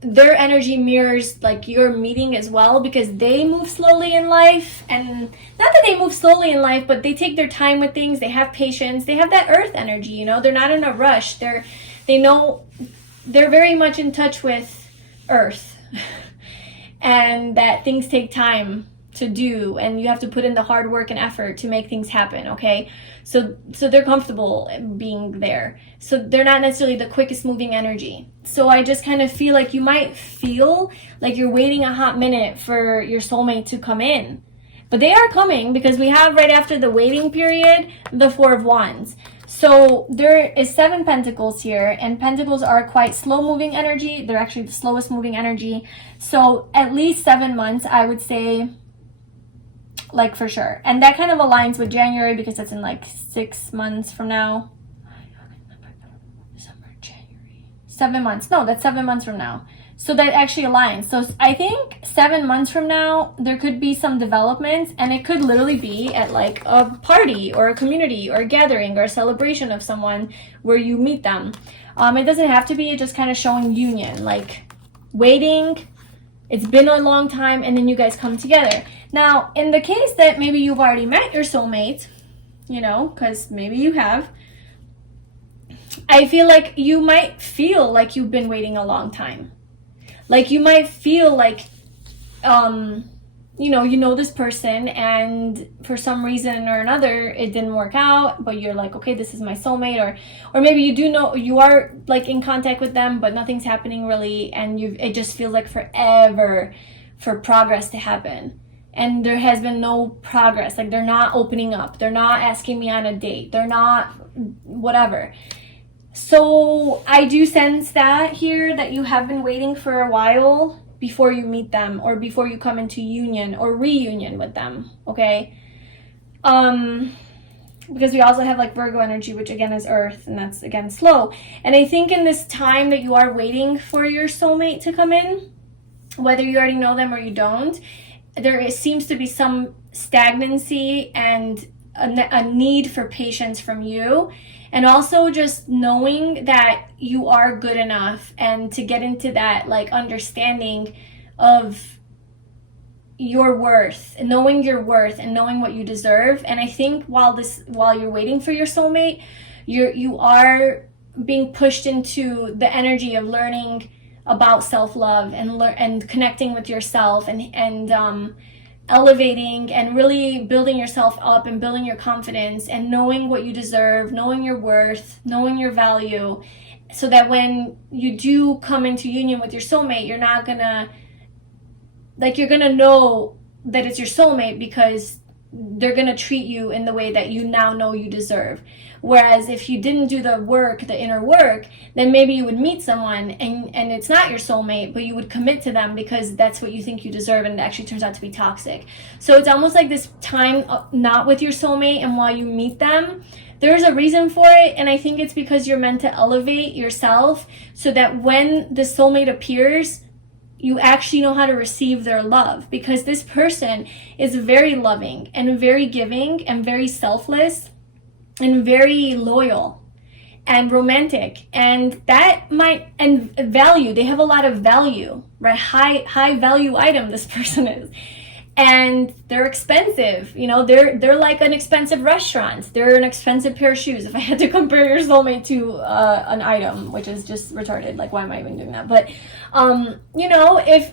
their energy mirrors like your meeting as well, because they move slowly in life. And not that they move slowly in life, but they take their time with things. They have patience. They have that earth energy, you know? They're not in a rush. They know, they're very much in touch with earth and that things take time to do, and you have to put in the hard work and effort to make things happen, okay? So they're comfortable being there. So they're not necessarily the quickest moving energy. So I just kind of feel like you might feel like you're waiting a hot minute for your soulmate to come in. But they are coming, because we have right after the waiting period, the Four of Wands. So there is 7 Pentacles here, and Pentacles are quite slow moving energy. They're actually the slowest moving energy. So at least 7 months, I would say, like for sure. And that kind of aligns with January, because that's in like 6 months from now. December, January. 7 months. No, that's 7 months from now. So that actually aligns. So I think 7 months from now, there could be some developments, and it could literally be at like a party or a community or a gathering or a celebration of someone where you meet them. It doesn't have to be just kind of showing union, like waiting. It's been a long time, and then you guys come together. Now, in the case that maybe you've already met your soulmate, you know, because maybe you have, I feel like you might feel like you've been waiting a long time. Like you might feel like, you know this person, and for some reason or another, it didn't work out, but you're like, okay, this is my soulmate, or maybe you do know, you are like in contact with them, but nothing's happening really, and it just feels like forever for progress to happen. And there has been no progress. Like they're not opening up. They're not asking me on a date. They're not whatever. So I do sense that here, that you have been waiting for a while before you meet them, or before you come into union or reunion with them, okay? Because we also have like Virgo energy, which again is earth, and that's again slow. And I think in this time that you are waiting for your soulmate to come in, whether you already know them or you don't, seems to be some stagnancy and a need for patience from you. And also just knowing that you are good enough, and to get into that like understanding of your worth, and knowing your worth and knowing what you deserve. And I think while you're waiting for your soulmate, you are being pushed into the energy of learning about self-love and connecting with yourself, and elevating and really building yourself up and building your confidence, and knowing what you deserve, knowing your worth, knowing your value, so that when you do come into union with your soulmate, you're not gonna, like, you're gonna know that it's your soulmate, because they're gonna treat you in the way that you now know you deserve. Whereas if you didn't do the work, the inner work, then maybe you would meet someone and it's not your soulmate, but you would commit to them because that's what you think you deserve, and it actually turns out to be toxic. So it's almost like this time not with your soulmate, and while you meet them, there's a reason for it, and I think it's because you're meant to elevate yourself so that when the soulmate appears, you actually know how to receive their love, because this person is very loving and very giving and very selfless and very loyal and romantic, and value. They have a lot of value, right? High value item this person is, and they're expensive. You know, they're like an expensive restaurant. They're an expensive pair of shoes. If I had to compare your soulmate to an item, which is just retarded. Like, why am I even doing that? But you know, if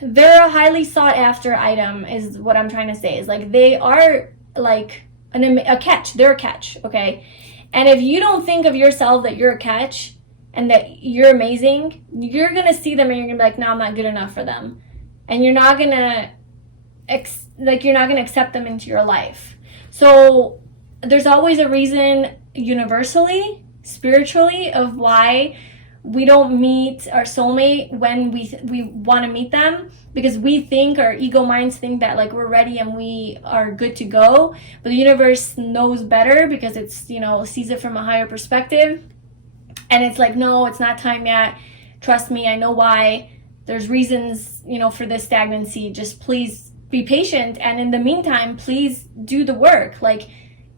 they're a highly sought after item, is what I'm trying to say. Is like they are like a catch. They're a catch, okay? And if you don't think of yourself that you're a catch and that you're amazing, you're gonna see them and you're gonna be like, no, I'm not good enough for them, and you're not gonna accept them into your life. So there's always a reason universally, spiritually, of why we don't meet our soulmate when we want to meet them, because we think, our ego minds think that like we're ready and we are good to go, but the universe knows better because it's, you know, sees it from a higher perspective, and it's like, no, it's not time yet, trust me, I know why, there's reasons, you know, for this stagnancy, just please be patient, and in the meantime please do the work. Like,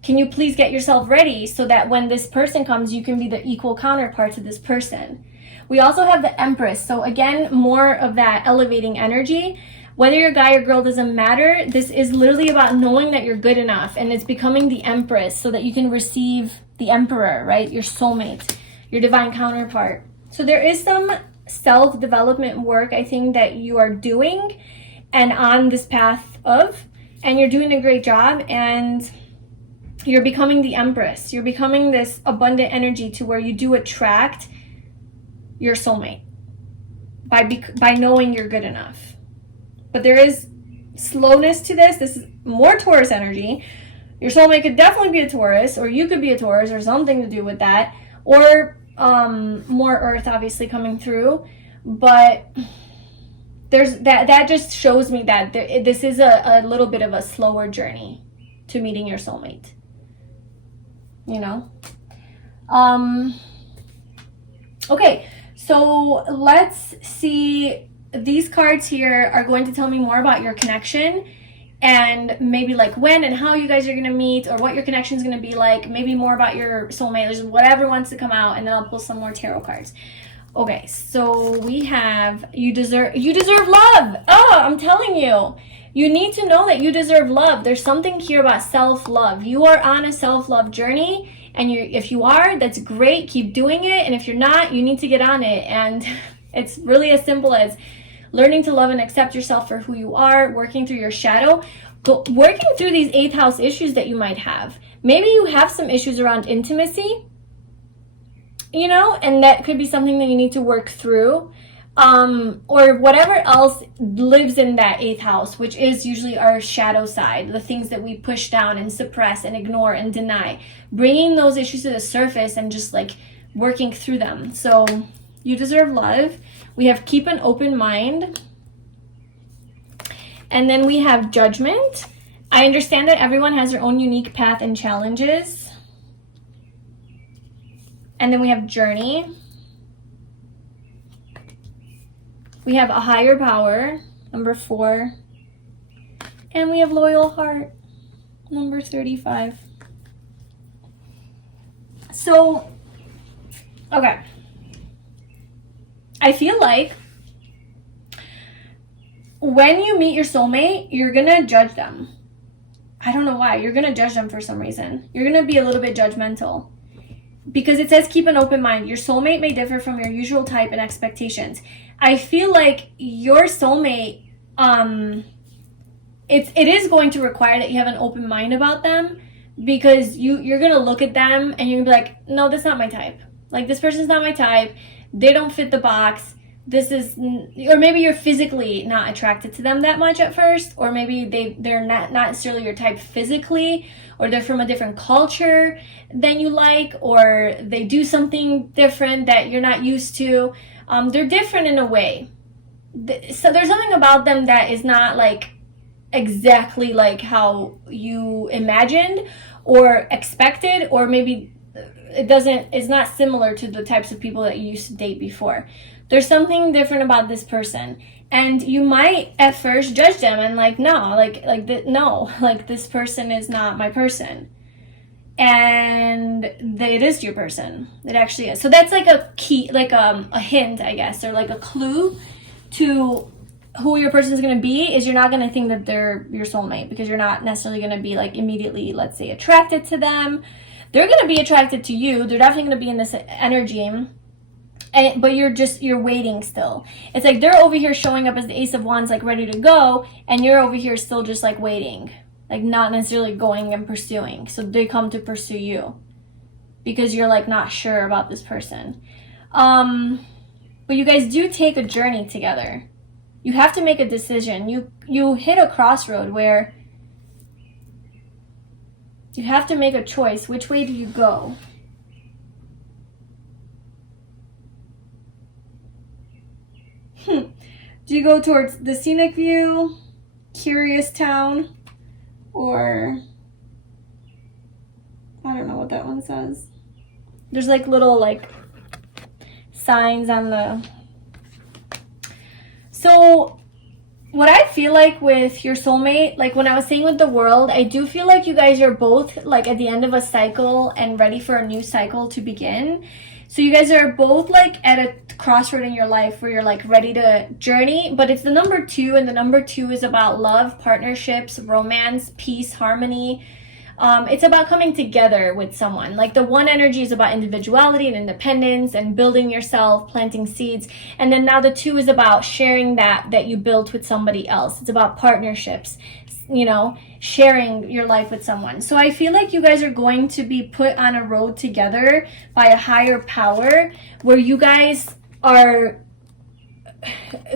can you please get yourself ready so that when this person comes, you can be the equal counterpart to this person. We also have the Empress. So again, more of that elevating energy. Whether you're a guy or girl doesn't matter. This is literally about knowing that you're good enough, and it's becoming the Empress so that you can receive the Emperor, right? Your soulmate, your divine counterpart. So there is some self-development work, I think, that you are doing and on this path of, and you're doing a great job, and you're becoming the Empress. You're becoming this abundant energy to where you do attract your soulmate by knowing you're good enough. But there is slowness to this. This is more Taurus energy. Your soulmate could definitely be a Taurus, or you could be a Taurus, or something to do with that, or more Earth obviously coming through. But there's that just shows me that this is a little bit of a slower journey to meeting your soulmate. You know? Okay, so let's see. These cards here are going to tell me more about your connection, and maybe like when and how you guys are going to meet, or what your connection is going to be like, maybe more about your soulmate, just whatever wants to come out, and then I'll pull some more tarot cards. Okay, so we have you deserve love. Oh, I'm telling you. You need to know that you deserve love. There's something here about self-love. You are on a self-love journey, and if you are, that's great. Keep doing it. And if you're not, you need to get on it. And it's really as simple as learning to love and accept yourself for who you are, working through your shadow, working through these 8th house issues that you might have. Maybe you have some issues around intimacy, you know, and that could be something that you need to work through. Or whatever else lives in that 8th house, which is usually our shadow side, the things that we push down and suppress and ignore and deny, bringing those issues to the surface and just like working through them. So you deserve love. We have keep an open mind. And then we have judgment. I understand that everyone has their own unique path and challenges. And then we have journey. We have a higher power, number 4. And we have loyal heart, number 35. So, okay. I feel like when you meet your soulmate, you're going to judge them. I don't know why. You're going to judge them for some reason. You're going to be a little bit judgmental. Because it says keep an open mind. Your soulmate may differ from your usual type and expectations. I feel like your soulmate, it is going to require that you have an open mind about them, because you're going to look at them and you're going to be like, no, that's not my type. Like, this person's not my type. They don't fit the box. This is, or maybe you're physically not attracted to them that much at first, or maybe they're not necessarily your type physically, or they're from a different culture than you like, or they do something different that you're not used to. They're different in a way. So there's something about them that is not like exactly like how you imagined or expected, or maybe it's not similar to the types of people that you used to date before. There's something different about this person, and you might at first judge them and like, no, like this person is not my person, and it is your person. It actually is. So that's like a key, like a hint, I guess, or like a clue to who your person is going to be. Is you're not going to think that they're your soulmate, because you're not necessarily going to be like immediately, let's say, attracted to them. They're going to be attracted to you. They're definitely going to be in this energy. But you're waiting still. It's like they're over here showing up as the Ace of Wands, like ready to go, and you're over here still just like waiting, like not necessarily going and pursuing. So they come to pursue you because you're like not sure about this person. But you guys do take a journey together. You have to make a decision. You hit a crossroad where You have to make a choice. Which way do you go? Do you go towards the scenic view, curious town, or I don't know what that one says. There's like little like signs on the... So what I feel like with your soulmate, like when I was saying with the world, I do feel like you guys are both like at the end of a cycle and ready for a new cycle to begin. So you guys are both like at a crossroad in your life where you're like ready to journey, but it's the number 2, and the number 2 is about love, partnerships, romance, peace, harmony. It's about coming together with someone. Like the 1 energy is about individuality and independence and building yourself, planting seeds. And then now the 2 is about sharing that you built with somebody else. It's about partnerships, you know, sharing your life with someone. So I feel like you guys are going to be put on a road together by a higher power where you guys are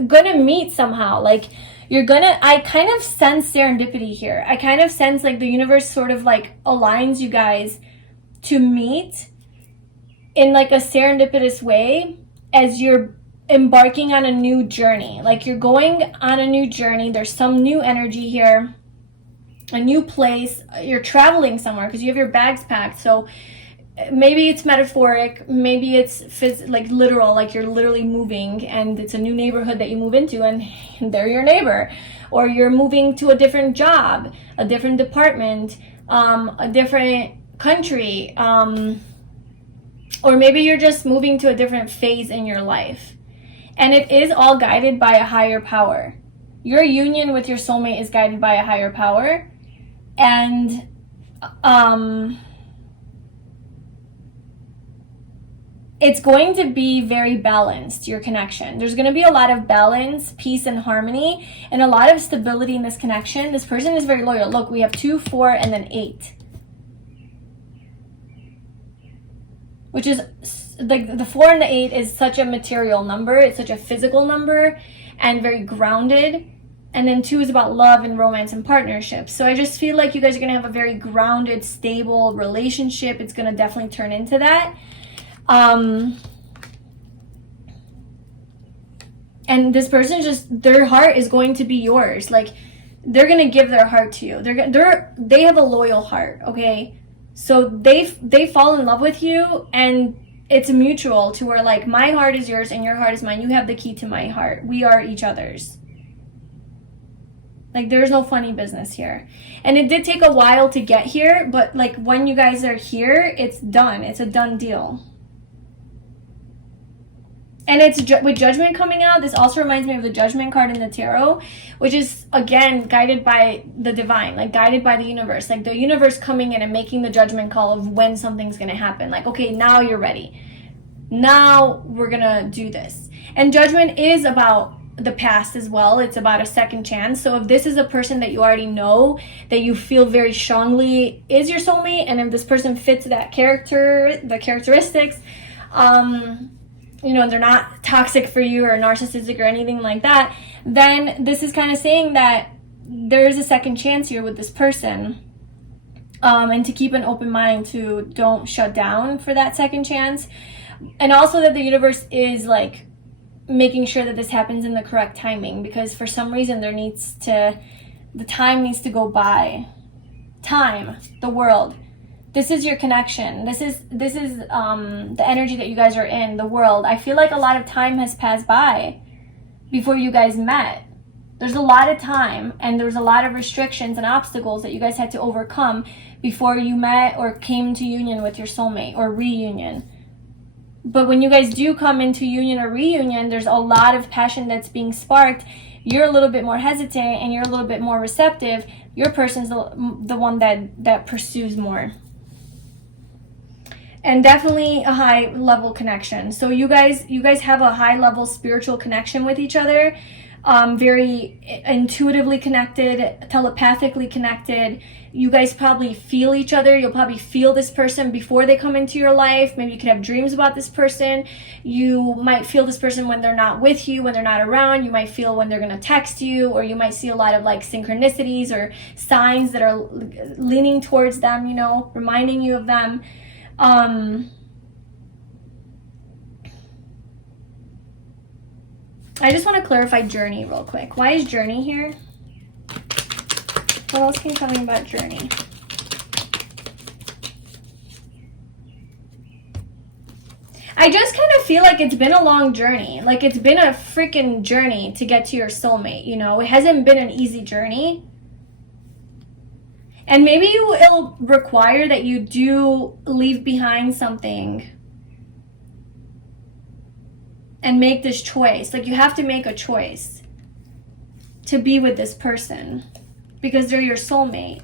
gonna meet somehow. Like I kind of sense serendipity here. I kind of sense like the universe sort of like aligns you guys to meet in like a serendipitous way as you're embarking on a new journey. Like you're going on a new journey. There's some new energy here, a new place. You're traveling somewhere because you have your bags packed. So maybe it's metaphoric, maybe it's like literal, like you're literally moving and it's a new neighborhood that you move into and they're your neighbor. Or you're moving to a different job, a different department, a different country, or maybe you're just moving to a different phase in your life. And it is all guided by a higher power. Your union with your soulmate is guided by a higher power. And it's going to be very balanced, your connection. There's going to be a lot of balance, peace, and harmony, and a lot of stability in this connection. This person is very loyal. Look, we have 2, 4, and then 8. Which is, like, the 4 and the 8 is such a material number. It's such a physical number and very grounded. And then 2 is about love and romance and partnerships. So I just feel like you guys are going to have a very grounded, stable relationship. It's going to definitely turn into that. And this person their heart is going to be yours. Like they're going to give their heart to you. They have a loyal heart. Okay. So they fall in love with you and it's mutual to where like my heart is yours and your heart is mine. You have the key to my heart. We are each other's. Like there's no funny business here. And it did take a while to get here, but like when you guys are here, it's done. It's a done deal. And it's with Judgment coming out, this also reminds me of the Judgment card in the tarot, which is, again, guided by the divine, like guided by the universe. Like the universe coming in and making the judgment call of when something's going to happen. Like, okay, now you're ready. Now we're going to do this. And Judgment is about the past as well. It's about a second chance. So if this is a person that you already know, that you feel very strongly is your soulmate, and if this person fits that character, the characteristics, you know, they're not toxic for you or narcissistic or anything like that, then this is kind of saying that there is a second chance here with this person. And to keep an open mind, to don't shut down for that second chance. And also that the universe is like making sure that this happens in the correct timing, because for some reason the time needs to go by. Time, the world. This is your connection. This is the energy that you guys are in, the world. I feel like a lot of time has passed by before you guys met. There's a lot of time and there's a lot of restrictions and obstacles that you guys had to overcome before you met or came to union with your soulmate or reunion. But when you guys do come into union or reunion, there's a lot of passion that's being sparked. You're a little bit more hesitant and you're a little bit more receptive. Your person's the one that pursues more. And definitely a high level connection. So you guys have a high level spiritual connection with each other. very intuitively connected, telepathically connected. You guys probably feel each other. You'll probably feel this person before they come into your life. Maybe you could have dreams about this person. You might feel this person when they're not with you, when they're not around. You might feel when they're going to text you, or you might see a lot of like synchronicities or signs that are leaning towards them, you know, reminding you of them. I just want to clarify journey real quick. Why is journey here? What else can you tell me about journey? I just kind of feel like it's been a long journey. Like it's been a freaking journey to get to your soulmate, you know? It hasn't been an easy journey. And maybe it'll require that you do leave behind something and make this choice. Like you have to make a choice to be with this person because they're your soulmate.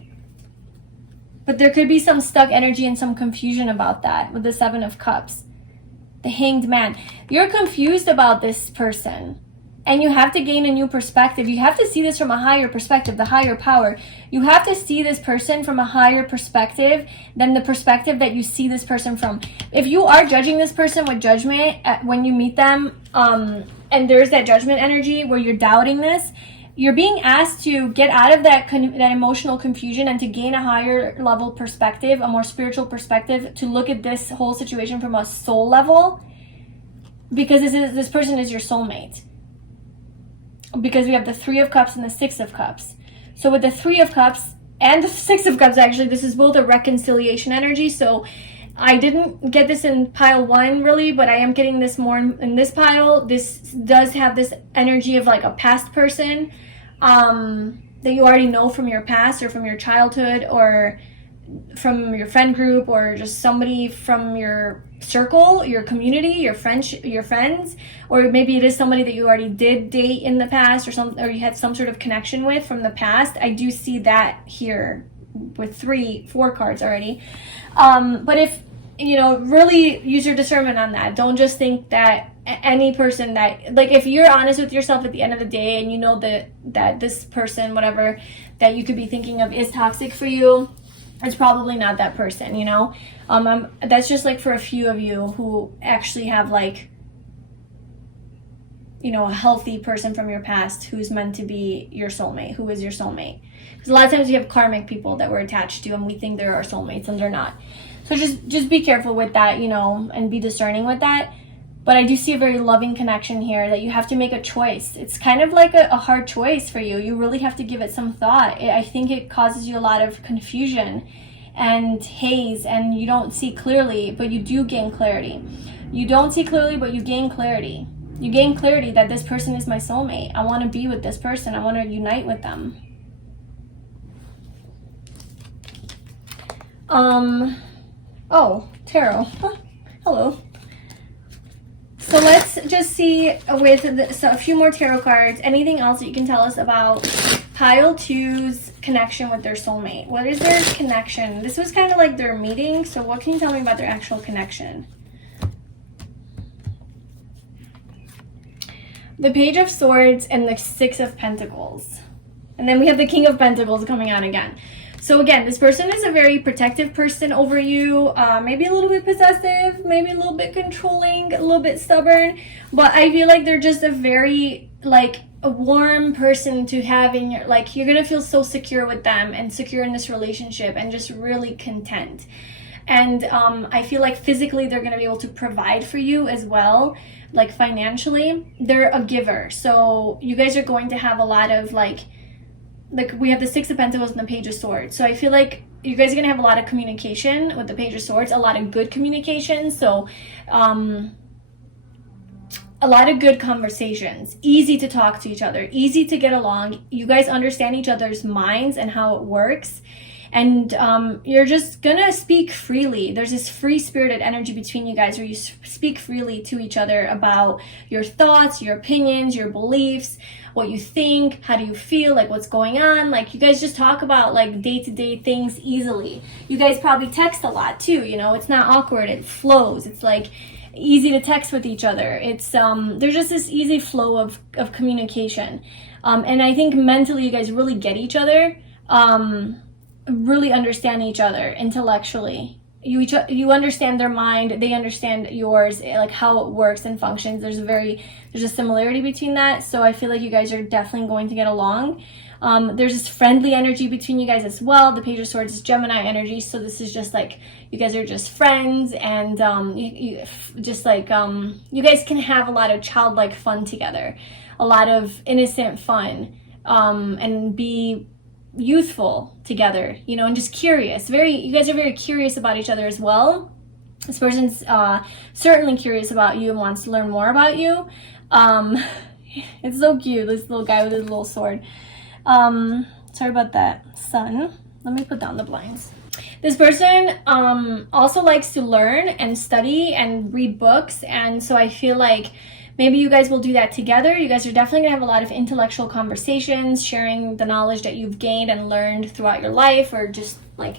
But there could be some stuck energy and some confusion about that with the Seven of Cups. The Hanged Man. You're confused about this person and you have to gain a new perspective. You have to see this from a higher perspective, the higher power. You have to see this person from a higher perspective than the perspective that you see this person from. If you are judging this person with judgment when you meet them, and there's that judgment energy where you're doubting this, you're being asked to get out of that emotional confusion and to gain a higher level perspective, a more spiritual perspective, to look at this whole situation from a soul level, because this person is your soulmate. Because we have the Three of Cups and the Six of Cups. So with the Three of Cups and the Six of Cups, actually, this is both a reconciliation energy. So I didn't get this in pile 1 really, but I am getting this more in this pile. This does have this energy of like a past person that you already know from your past or from your childhood or from your friend group or just somebody from your circle, your community, your friends, or maybe it is somebody that you already did date in the past or you had some sort of connection with from the past. I do see that here with 4 cards already. But if, you know, really use your discernment on that. Don't just think that any person that, like, if you're honest with yourself at the end of the day and you know that this person, whatever, that you could be thinking of is toxic for you, it's probably not that person, you know? That's just like for a few of you who actually have like, you know, a healthy person from your past who's meant to be your soulmate, who is your soulmate. Because a lot of times we have karmic people that we're attached to and we think they're our soulmates and they're not. So just be careful with that, you know, and be discerning with that. But I do see a very loving connection here that you have to make a choice. It's kind of like a hard choice for you. You really have to give it some thought. I think it causes you a lot of confusion and haze, and you don't see clearly, but you do gain clarity. You don't see clearly, but you gain clarity. You gain clarity that this person is my soulmate. I want to be with this person. I want to unite with them. Oh, tarot. Hello. So let's just see with a few more tarot cards. Anything else that you can tell us about pile 2's connection with their soulmate? What is their connection? This was kind of like their meeting. So what can you tell me about their actual connection? The Page of Swords and the Six of Pentacles. And then we have the King of Pentacles coming out again. So again, this person is a very protective person over you, maybe a little bit possessive, maybe a little bit controlling, a little bit stubborn, but I feel like they're just a very, like, a warm person to have in your, like, you're gonna feel so secure with them and secure in this relationship and just really content. And I feel like physically they're gonna be able to provide for you as well, like financially. They're a giver, so you guys are going to have a lot of like we have the Six of Pentacles and the Page of Swords. So I feel like you guys are going to have a lot of communication with the Page of Swords, a lot of good communication. So a lot of good conversations, easy to talk to each other, easy to get along. You guys understand each other's minds and how it works. And you're just going to speak freely. There's this free-spirited energy between you guys where you speak freely to each other about your thoughts, your opinions, your beliefs, what you think, how do you feel, like what's going on. Like you guys just talk about like day-to-day things easily. You guys probably text a lot too, you know, it's not awkward, it flows. It's like easy to text with each other. It's there's just this easy flow of communication. And I think mentally you guys really get each other, really understand each other intellectually. You understand their mind, they understand yours, like how it works and functions. There's a similarity between that. So I feel like you guys are definitely going to get along. There's this friendly energy between you guys as well. The Page of Swords is Gemini energy, so this is just like you guys are just friends, and you guys can have a lot of childlike fun together, a lot of innocent fun, and be youthful together, you know, and just curious. You guys are very curious about each other as well. This person's certainly curious about you and wants to learn more about you. It's so cute, this little guy with his little sword. Sorry about that, sun. Let me put down the blinds. This person also likes to learn and study and read books, and so I feel like maybe you guys will do that together. You guys are definitely going to have a lot of intellectual conversations, sharing the knowledge that you've gained and learned throughout your life, or just like,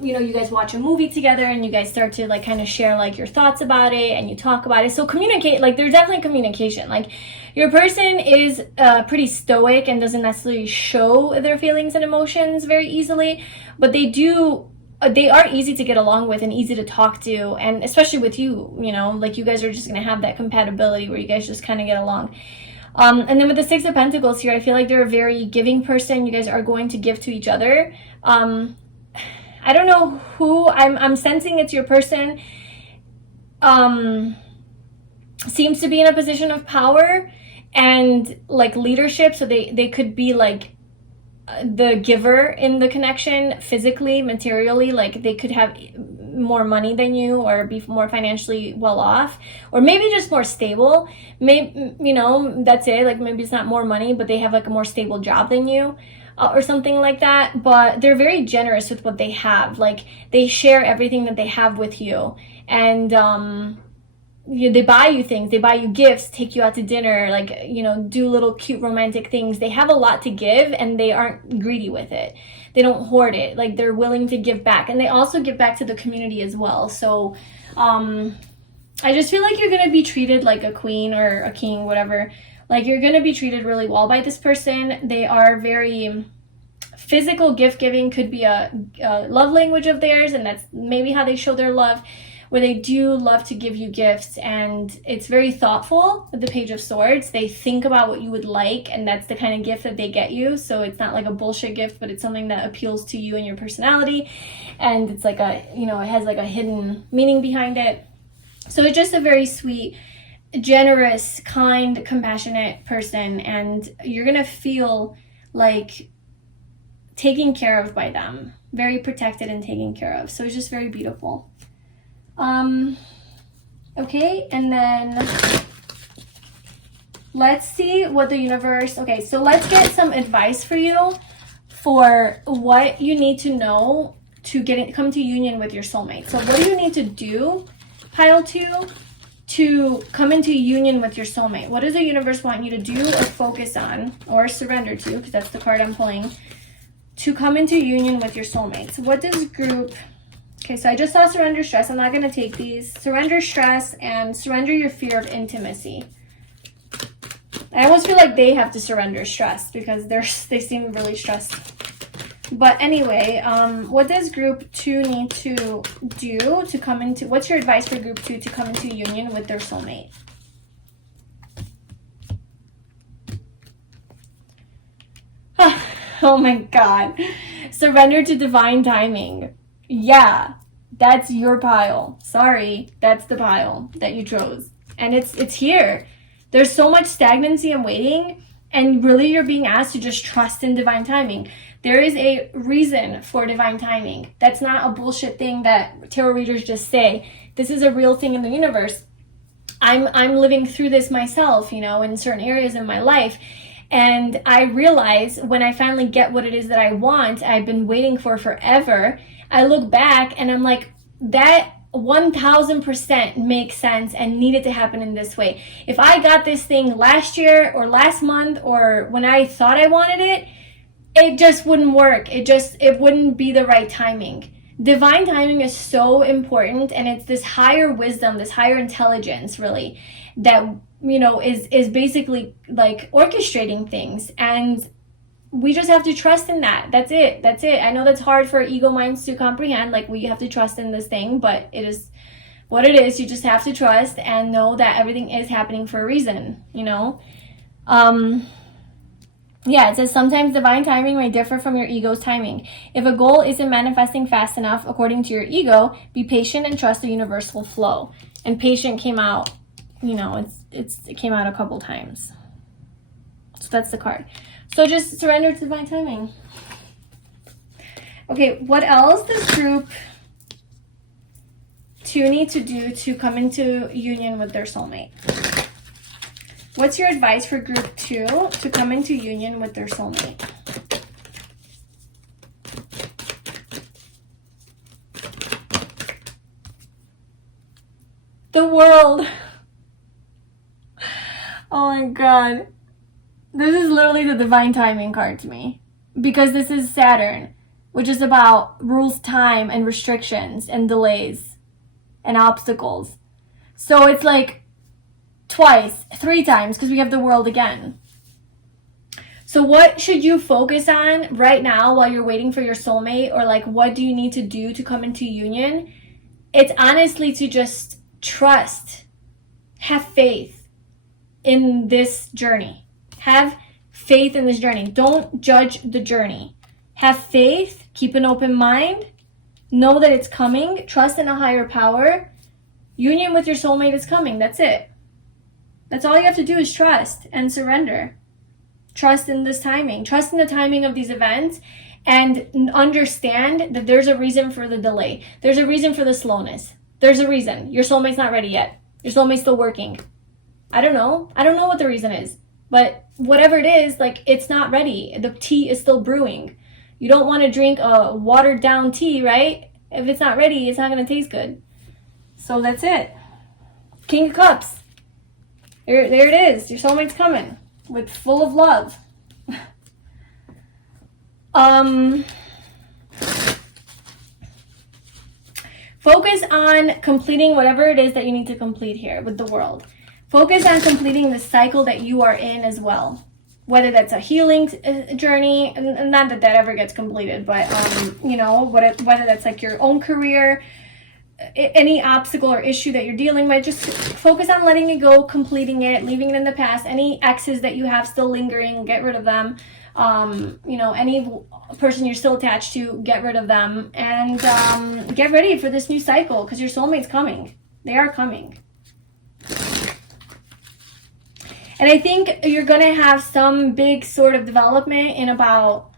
you know, you guys watch a movie together and you guys start to like kind of share like your thoughts about it and you talk about it. So communicate, like there's definitely communication. Like your person is pretty stoic and doesn't necessarily show their feelings and emotions very easily, but they are easy to get along with and easy to talk to, and especially with you, you know, like you guys are just going to have that compatibility where you guys just kind of get along. And then with the Six of Pentacles here, I feel like they're a very giving person. You guys are going to give to each other. I don't know who, I'm sensing it's your person, seems to be in a position of power and like leadership, so they could be like the giver in the connection, physically, materially, like they could have more money than you or be more financially well off, or maybe just more stable. Maybe, you know, that's it, like maybe it's not more money, but they have like a more stable job than you, or something like that. But they're very generous with what they have. Like they share everything that they have with you, and they buy you things, they buy you gifts, take you out to dinner, like, you know, do little cute romantic things. They have a lot to give and they aren't greedy with it. They don't hoard it. Like they're willing to give back, and they also give back to the community as well. So I just feel like you're going to be treated like a queen or a king, whatever. Like you're going to be treated really well by this person. They are very physical. Gift giving could be a love language of theirs, and that's maybe how they show their love, where they do love to give you gifts, and it's very thoughtful with the Page of Swords. They think about what you would like, and that's the kind of gift that they get you. So it's not like a bullshit gift, but it's something that appeals to you and your personality, and it's like a, you know, it has like a hidden meaning behind it. So it's just a very sweet, generous, kind, compassionate person, and you're gonna feel like taken care of by them, very protected and taken care of. So it's just very beautiful. Okay, and then let's see what the universe, okay, so let's get some advice for you for what you need to know to come to union with your soulmate. So what do you need to do, pile 2, to come into union with your soulmate? What does the universe want you to do or focus on or surrender to, because that's the card I'm pulling, to come into union with your soulmate? So what does group... Okay, so I just saw surrender stress. I'm not going to take these. Surrender stress and surrender your fear of intimacy. I almost feel like they have to surrender stress because they seem really stressed. But anyway, what does group 2 need to do to come into... What's your advice for group 2 to come into union with their soulmate? Oh my God. Surrender to divine timing. Yeah, that's your pile. Sorry, that's the pile that you chose. And it's here. There's so much stagnancy and waiting, and really you're being asked to just trust in divine timing. There is a reason for divine timing. That's not a bullshit thing that tarot readers just say. This is a real thing in the universe. I'm living through this myself, you know, in certain areas in my life. And I realize when I finally get what it is that I want, I've been waiting for forever, I look back and I'm like, that 1000% makes sense and needed to happen in this way. If I got this thing last year or last month or when I thought I wanted it, it just wouldn't work. It wouldn't be the right timing. divine timing is so important, and it's this higher wisdom, this higher intelligence, really, that, you know, is basically like orchestrating things, and we just have to trust in that. That's it. I know that's hard for ego minds to comprehend, like we have to trust in this thing, but it is what it is. You just have to trust and know that everything is happening for a reason, you know. Yeah, it says sometimes divine timing may differ from your ego's timing. If a goal isn't manifesting fast enough according to your ego, be patient and trust the universal flow. And patient came out, you know, it came out a couple times. So that's the card. So just surrender to divine timing. Okay, what else does group 2 need to do to come into union with their soulmate? What's your advice for group 2 to come into union with their soulmate? The World. Oh my god. This is literally the divine timing card to me. Because this is Saturn, which is about rules, time, and restrictions, and delays, and obstacles. So it's like twice, 3 times, because we have the World again. So what should you focus on right now while you're waiting for your soulmate? Or like, what do you need to do to come into union? It's honestly to just trust, have faith in this journey. Have faith in this journey. Don't judge the journey. Have faith, keep an open mind, know that it's coming, trust in a higher power. Union with your soulmate is coming. That's it. That's all you have to do is trust and surrender. Trust in this timing. Trust in the timing of these events, and understand that there's a reason for the delay. There's a reason for the slowness. There's a reason. Your soulmate's not ready yet. Your soulmate's still working. I don't know what the reason is. But whatever it is, like, it's not ready. The tea is still brewing. You don't want to drink a watered down tea, right? If it's not ready, it's not going to taste good. So that's it. King of Cups. There it is. Your soulmate's coming with full of love. Focus on completing whatever it is that you need to complete here with the World. Focus on completing the cycle that you are in as well. Whether that's a healing journey, and not that ever gets completed, but, you know, whether that's like your own career, any obstacle or issue that you're dealing with, just focus on letting it go, completing it, leaving it in the past. Any exes that you have still lingering, get rid of them. You know, any person you're still attached to, get rid of them. And get ready for this new cycle, because your soulmate's coming. They are coming. And I think you're going to have some big sort of development in about,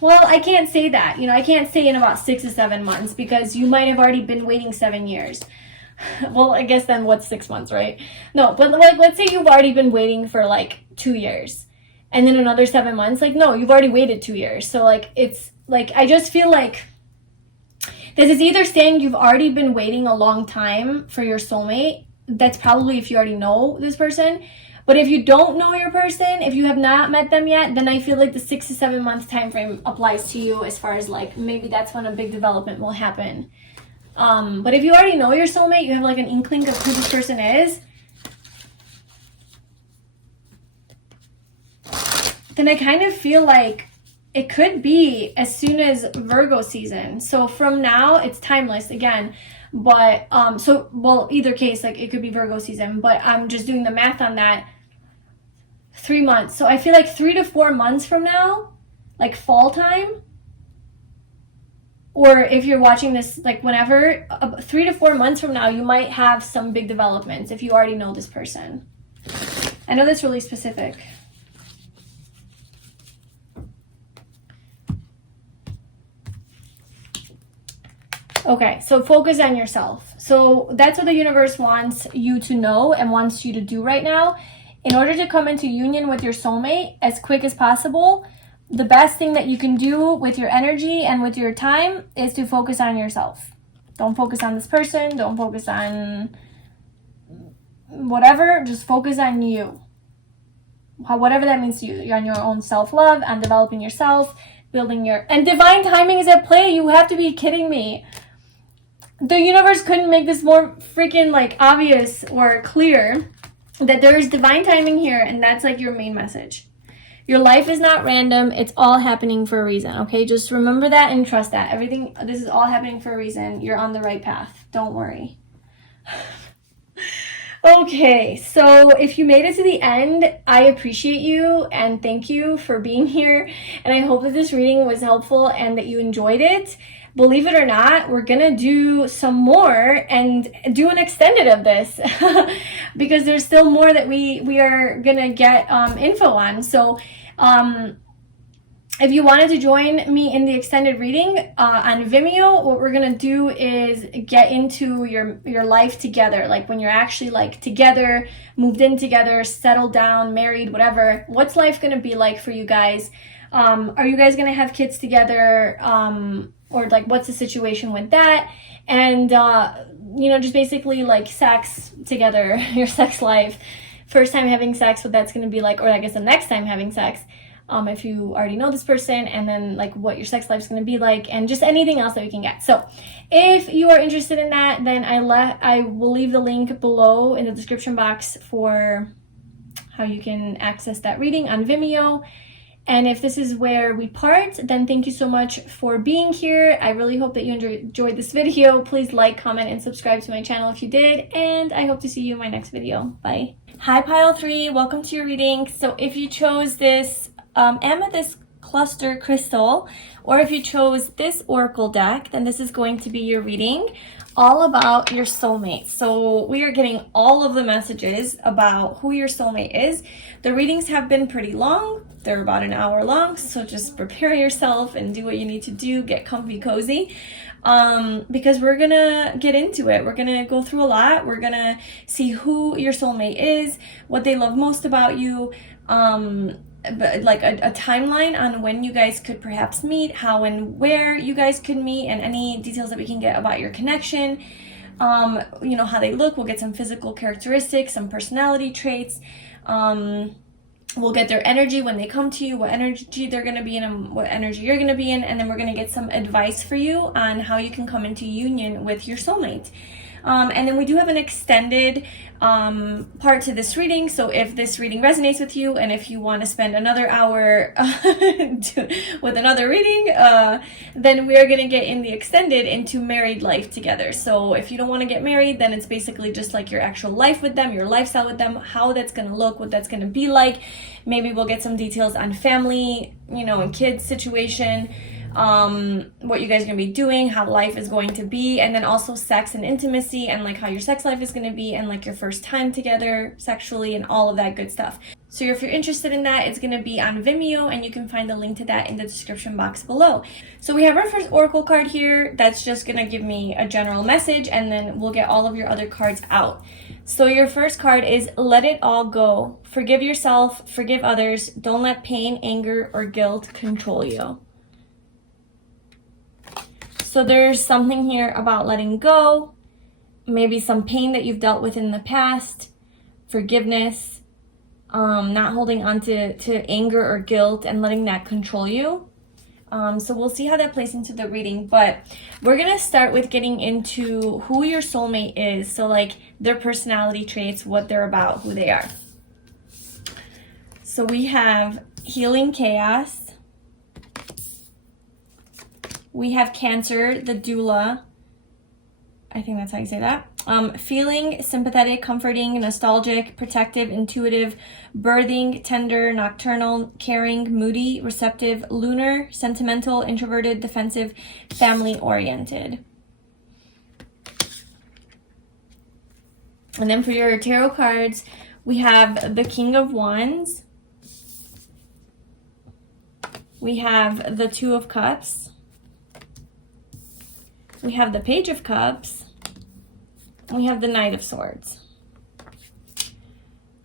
well, I can't say that. You know, I can't say in about 6 to 7 months, because you might have already been waiting 7 years. Well, I guess then what's 6 months, right? No, but like, let's say you've already been waiting for like 2 years. And then another 7 months. Like, no, you've already waited 2 years. So like, it's like, I just feel like this is either saying you've already been waiting a long time for your soulmate. That's probably if you already know this person. But if you don't know your person, if you have not met them yet, then I feel like the 6 to 7 months time frame applies to you, as far as like, maybe that's when a big development will happen. But if you already know your soulmate, you have like an inkling of who this person is, then I kind of feel like it could be as soon as Virgo season. So from now, it's timeless again. But, so, well, either case, like, it could be Virgo season, but I'm just doing the math on that. 3 months. So I feel like 3 to 4 months from now, like fall time, or if you're watching this, like, whenever, 3 to 4 months from now, you might have some big developments if you already know this person. I know that's really specific. Okay, so focus on yourself. So that's what the universe wants you to know and wants you to do right now. In order to come into union with your soulmate as quick as possible, the best thing that you can do with your energy and with your time is to focus on yourself. Don't focus on this person. Don't focus on whatever. Just focus on you. Whatever that means to you. You're on your own self-love, on developing yourself, building your... And divine timing is at play. You have to be kidding me. The universe couldn't make this more freaking like obvious or clear that there is divine timing here, and that's like your main message. Your life is not random. It's all happening for a reason, okay? Just remember that and trust that. Everything, this is all happening for a reason. You're on the right path. Don't worry. Okay, so if you made it to the end, I appreciate you and thank you for being here. And I hope that this reading was helpful and that you enjoyed it. Believe it or not, we're gonna do some more and do an extended of this because there's still more that we are gonna get info on. So if you wanted to join me in the extended reading on Vimeo, what we're gonna do is get into your life together, like when you're actually like together, moved in together, settled down, married, whatever. What's life gonna be like for you guys? Are you guys gonna have kids together? Or like what's the situation with that? And you know, just basically like sex together, your sex life, first time having sex, what that's gonna be like, or I guess the next time having sex, if you already know this person, and then like what your sex life is gonna be like, and just anything else that we can get. So if you are interested in that, then I will leave the link below in the description box for how you can access that reading on Vimeo. And if this is where we part, then thank you so much for being here. I really hope that you enjoyed this video. Please like, comment, and subscribe to my channel if you did. And I hope to see you in my next video. Bye. Hi, Pile 3. Welcome to your reading. So if you chose this Amethyst cluster crystal, or if you chose this oracle deck, then this is going to be your reading all about your soulmate. So we are getting all of the messages about who your soulmate is. The readings have been pretty long. They're about an hour long, so just prepare yourself and do what you need to do. Get comfy, cozy, because we're gonna get into it. We're gonna go through a lot. We're gonna see who your soulmate is, what they love most about you, but like a timeline on when you guys could perhaps meet, how and where you guys could meet, and any details that we can get about your connection. You know, how they look. We'll get some physical characteristics, some personality traits. We'll get their energy when they come to you, what energy they're going to be in and what energy you're going to be in, and then we're going to get some advice for you on how you can come into union with your soulmate. And then we do have an extended part to this reading, so if this reading resonates with you and if you want to spend another hour with another reading, then we are going to get in the extended into married life together. So if you don't want to get married, then it's basically just like your actual life with them, your lifestyle with them, how that's going to look, what that's going to be like. Maybe we'll get some details on family, you know, and kids situation, what you guys are going to be doing, how life is going to be, and then also sex and intimacy, and like how your sex life is going to be, and like your first time together sexually, and all of that good stuff. So if you're interested in that, it's going to be on Vimeo, and you can find the link to that in the description box below. So we have our first oracle card here. That's just going to give me a general message, and then we'll get all of your other cards out. So your first card is let it all go. Forgive yourself, forgive others. Don't let pain, anger, or guilt control you. So there's something here about letting go, maybe some pain that you've dealt with in the past, forgiveness, not holding on to anger or guilt and letting that control you. So we'll see how that plays into the reading, but we're going to start with getting into who your soulmate is. So like their personality traits, what they're about, who they are. So we have healing chaos. We have Cancer, the doula. I think that's how you say that. Feeling, sympathetic, comforting, nostalgic, protective, intuitive, birthing, tender, nocturnal, caring, moody, receptive, lunar, sentimental, introverted, defensive, family-oriented. And then for your tarot cards, we have the King of Wands. We have the Two of Cups. We have the Page of Cups. We have the Knight of Swords.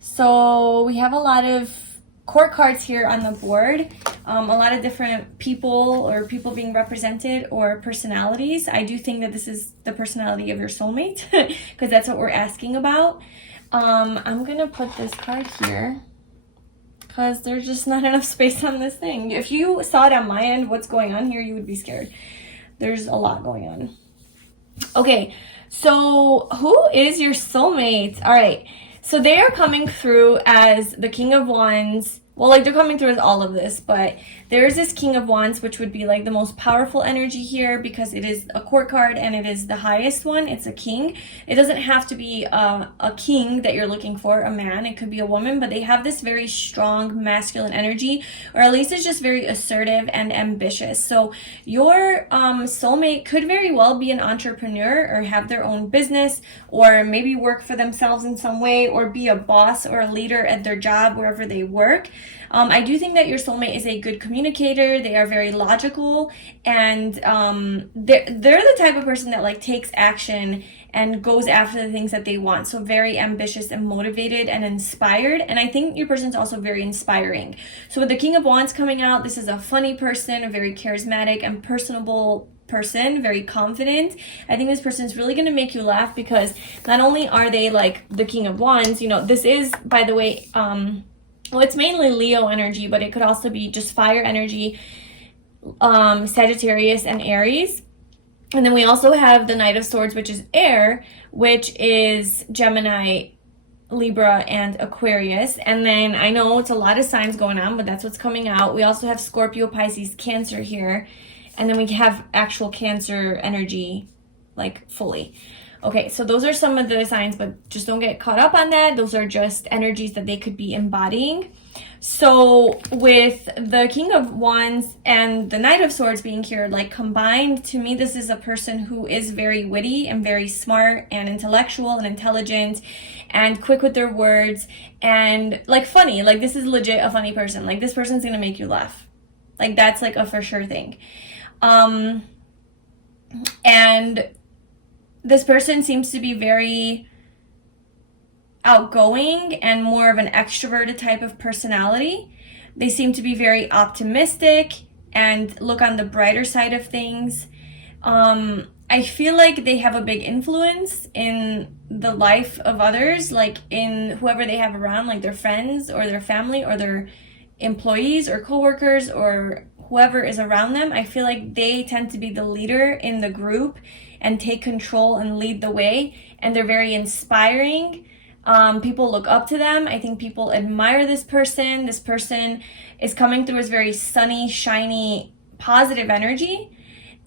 So we have a lot of court cards here on the board. A lot of different people or people being represented or personalities. I do think that this is the personality of your soulmate because that's what we're asking about. I'm going to put this card here. because there's just not enough space on this thing. If you saw it on my end, what's going on here, you would be scared. There's a lot going on. Okay, so who is your soulmate? All right, so they are coming through as the King of Wands. Well, like, they're coming through as all of this, but there's this King of Wands, which would be like the most powerful energy here because it is a court card and it is the highest one. It's a king. It doesn't have to be a king that you're looking for, a man. It could be a woman, but they have this very strong masculine energy, or at least it's just very assertive and ambitious. So your soulmate could very well be an entrepreneur or have their own business, or maybe work for themselves in some way, or be a boss or a leader at their job wherever they work. I do think that your soulmate is a good communicator. They are very logical, and they're the type of person that like takes action and goes after the things that they want. So very ambitious and motivated and inspired. And I think your person's also very inspiring. So with the King of Wands coming out, this is a funny person, a very charismatic and personable person, very confident. I think this person's really going to make you laugh because not only are they like the King of Wands, you know, this is, by the way, well, it's mainly Leo energy, but it could also be just fire energy, Sagittarius and Aries. And then we also have the Knight of Swords, which is air, which is Gemini, Libra, and Aquarius. And then I know it's a lot of signs going on, but that's what's coming out. We also have Scorpio, Pisces, Cancer here. And then we have actual Cancer energy, like fully. Okay, so those are some of the signs, but just don't get caught up on that. Those are just energies that they could be embodying. So with the King of Wands and the Knight of Swords being here, like combined, to me, this is a person who is very witty and very smart and intellectual and intelligent and quick with their words and like funny. Like, this is legit a funny person. Like, this person's gonna make you laugh. Like, that's like a for sure thing. And this person seems to be very outgoing and more of an extroverted type of personality. They seem to be very optimistic and look on the brighter side of things. I feel like they have a big influence in the life of others, like in whoever they have around, like their friends or their family or their employees or coworkers or whoever is around them. I feel like they tend to be the leader in the group and take control and lead the way, and they're very inspiring. People look up to them. I think people admire this person. This person is coming through as very sunny, shiny, positive energy,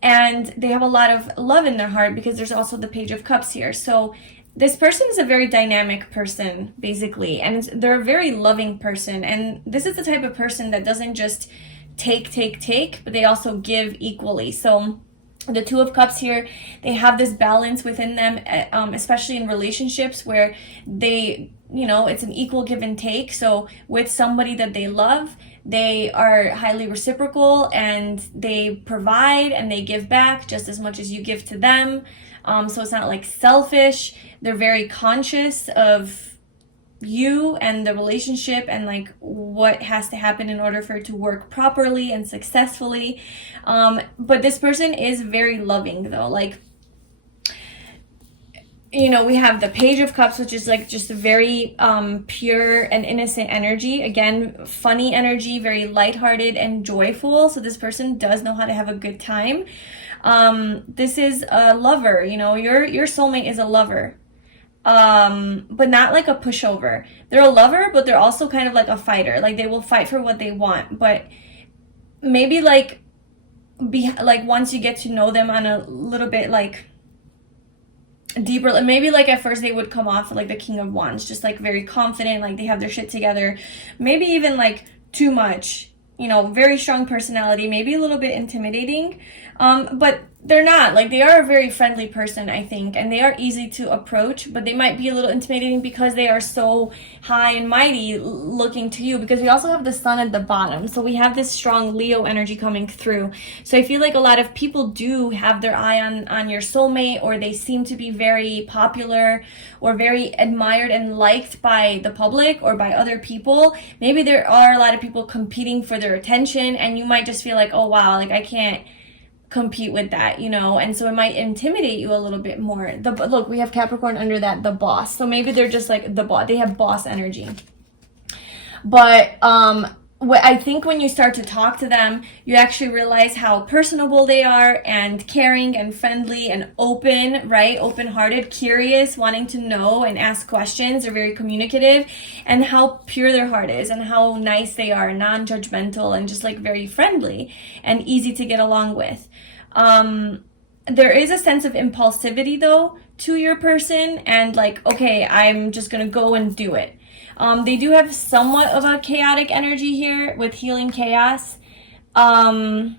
and they have a lot of love in their heart because there's also the Page of Cups here. So this person is a very dynamic person, basically, and they're a very loving person. And this is the type of person that doesn't just take, but they also give equally. So the Two of Cups here, they have this balance within them, especially in relationships where they, you know, it's an equal give and take. So with somebody that they love, they are highly reciprocal and they provide and they give back just as much as you give to them. So it's not like selfish. They're very conscious of you and the relationship and like what has to happen in order for it to work properly and successfully. But this person is very loving though. Like, you know, we have the Page of Cups, which is like just a very pure and innocent energy. Again, funny energy, very lighthearted and joyful. So this person does know how to have a good time. This is a lover, you know, your soulmate is a lover. But not like a pushover. They're a lover, but they're also kind of like a fighter. Like, they will fight for what they want, but maybe like once you get to know them on a little bit like deeper, maybe like at first they would come off like the King of Wands, just like very confident, like they have their shit together, maybe even like too much, you know, very strong personality, maybe a little bit intimidating, but they're not. Like, they are a very friendly person, I think, and they are easy to approach, but they might be a little intimidating because they are so high and mighty looking to you, because we also have the Sun at the bottom. So we have this strong Leo energy coming through. So I feel like a lot of people do have their eye on your soulmate, or they seem to be very popular or very admired and liked by the public or by other people. Maybe there are a lot of people competing for their attention, and you might just feel like, oh wow, like I can't compete with that, you know, and so it might intimidate you a little bit more. Look, we have Capricorn under that, the boss. So maybe they're just like the boss. They have boss energy. But I think when you start to talk to them, you actually realize how personable they are and caring and friendly and open, right? Open-hearted, curious, wanting to know and ask questions. They're very communicative, and how pure their heart is and how nice they are, non-judgmental and just like very friendly and easy to get along with. There is a sense of impulsivity though to your person, and like, okay, I'm just gonna go and do it. They do have somewhat of a chaotic energy here with healing chaos. And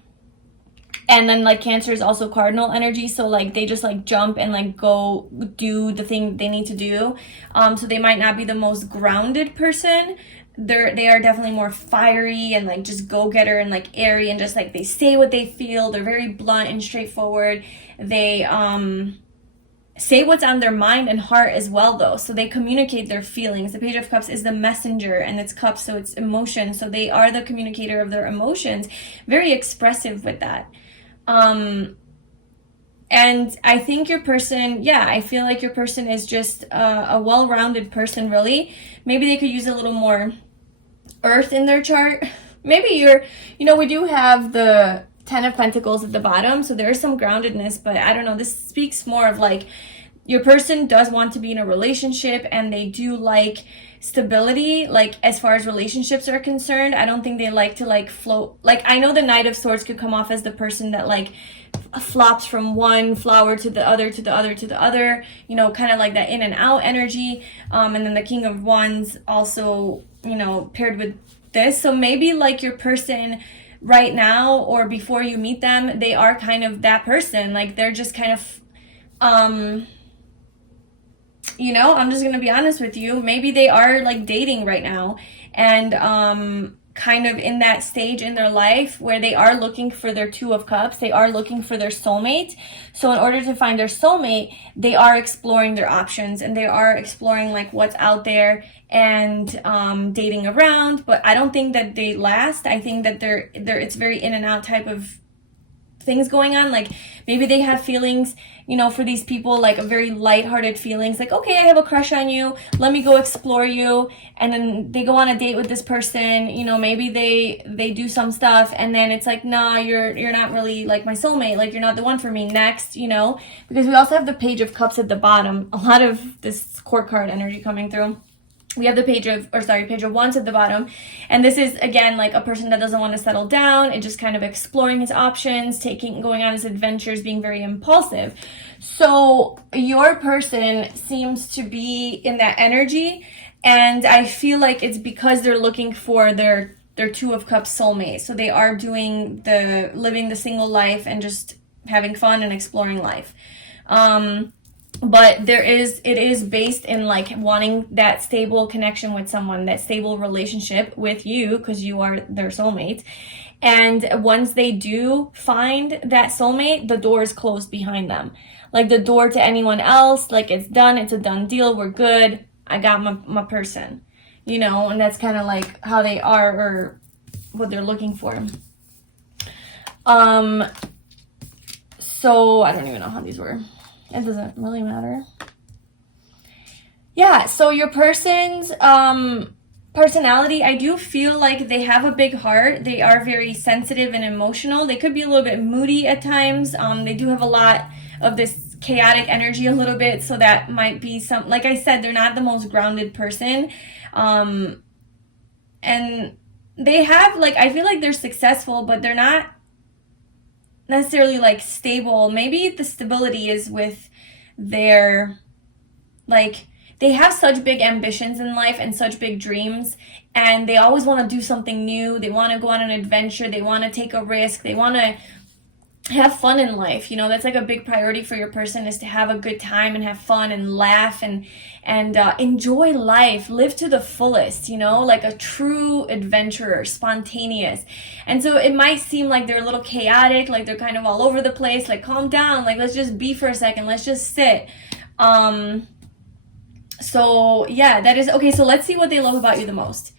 then like Cancer is also cardinal energy. So like they just like jump and like go do the thing they need to do. So they might not be the most grounded person. They are definitely more fiery and like just go-getter and like airy, and just like they say what they feel. They're very blunt and straightforward. They, say what's on their mind and heart as well though, so they communicate their feelings. The Page of Cups is the messenger, and it's cups, so it's emotion, so they are the communicator of their emotions, very expressive with that. And I think your person, I feel like your person is just a well-rounded person, really. Maybe they could use a little more earth in their chart. Maybe we do have the 10 of Pentacles at the bottom, so there is some groundedness, but I don't know, this speaks more of like your person does want to be in a relationship, and they do like stability, like as far as relationships are concerned. I don't think they like to like float. Like, I know the Knight of Swords could come off as the person that like flops from one flower to the other, to the other, to the other, kind of like that in and out energy. And then the King of Wands also, paired with this. So maybe like your person right now, or before you meet them, they are kind of that person. Like they're just kind of, I'm just going to be honest with you. Maybe they are like dating right now, and kind of in that stage in their life where they are looking for their Two of Cups. They are looking for their soulmate. So in order to find their soulmate, they are exploring their options, and they are exploring like what's out there, and dating around. But I don't think that they last. I think that it's very in and out type of things going on. Like maybe they have feelings, for these people, like a very lighthearted feelings, like, okay, I have a crush on you, let me go explore you. And then they go on a date with this person, maybe they do some stuff, and then it's like, nah, you're not really like my soulmate, like you're not the one for me, next, because we also have the Page of Cups at the bottom, a lot of this court card energy coming through. We have the Page of Wands at the bottom. And this is, again, like a person that doesn't want to settle down and just kind of exploring his options, going on his adventures, being very impulsive. So your person seems to be in that energy. And I feel like it's because they're looking for their Two of Cups soulmate. So they are living the single life and just having fun and exploring life. But it is based in like wanting that stable connection with someone, that stable relationship with you, because you are their soulmate. And once they do find that soulmate, the door is closed behind them. Like the door to anyone else, like it's done, it's a done deal, we're good, I got my person, and that's kind of like how they are, or what they're looking for. So I don't even know how these were. It doesn't really matter. Yeah, so your person's personality, I do feel like they have a big heart. They are very sensitive and emotional. They could be a little bit moody at times. They do have a lot of this chaotic energy a little bit, so that might be some, like I said, they're not the most grounded person. And they have, like, I feel like they're successful, but they're not necessarily like stable. Maybe the stability is with their, like, they have such big ambitions in life and such big dreams, and they always want to do something new. They want to go on an adventure. They want to take a risk. They want to have fun in life. That's like a big priority for your person, is to have a good time and have fun and laugh and enjoy life, live to the fullest, like a true adventurer, spontaneous. And so it might seem like they're a little chaotic, like they're kind of all over the place, like calm down, like let's just be for a second, let's just sit. So yeah, that is okay. So let's see what they love about you the most.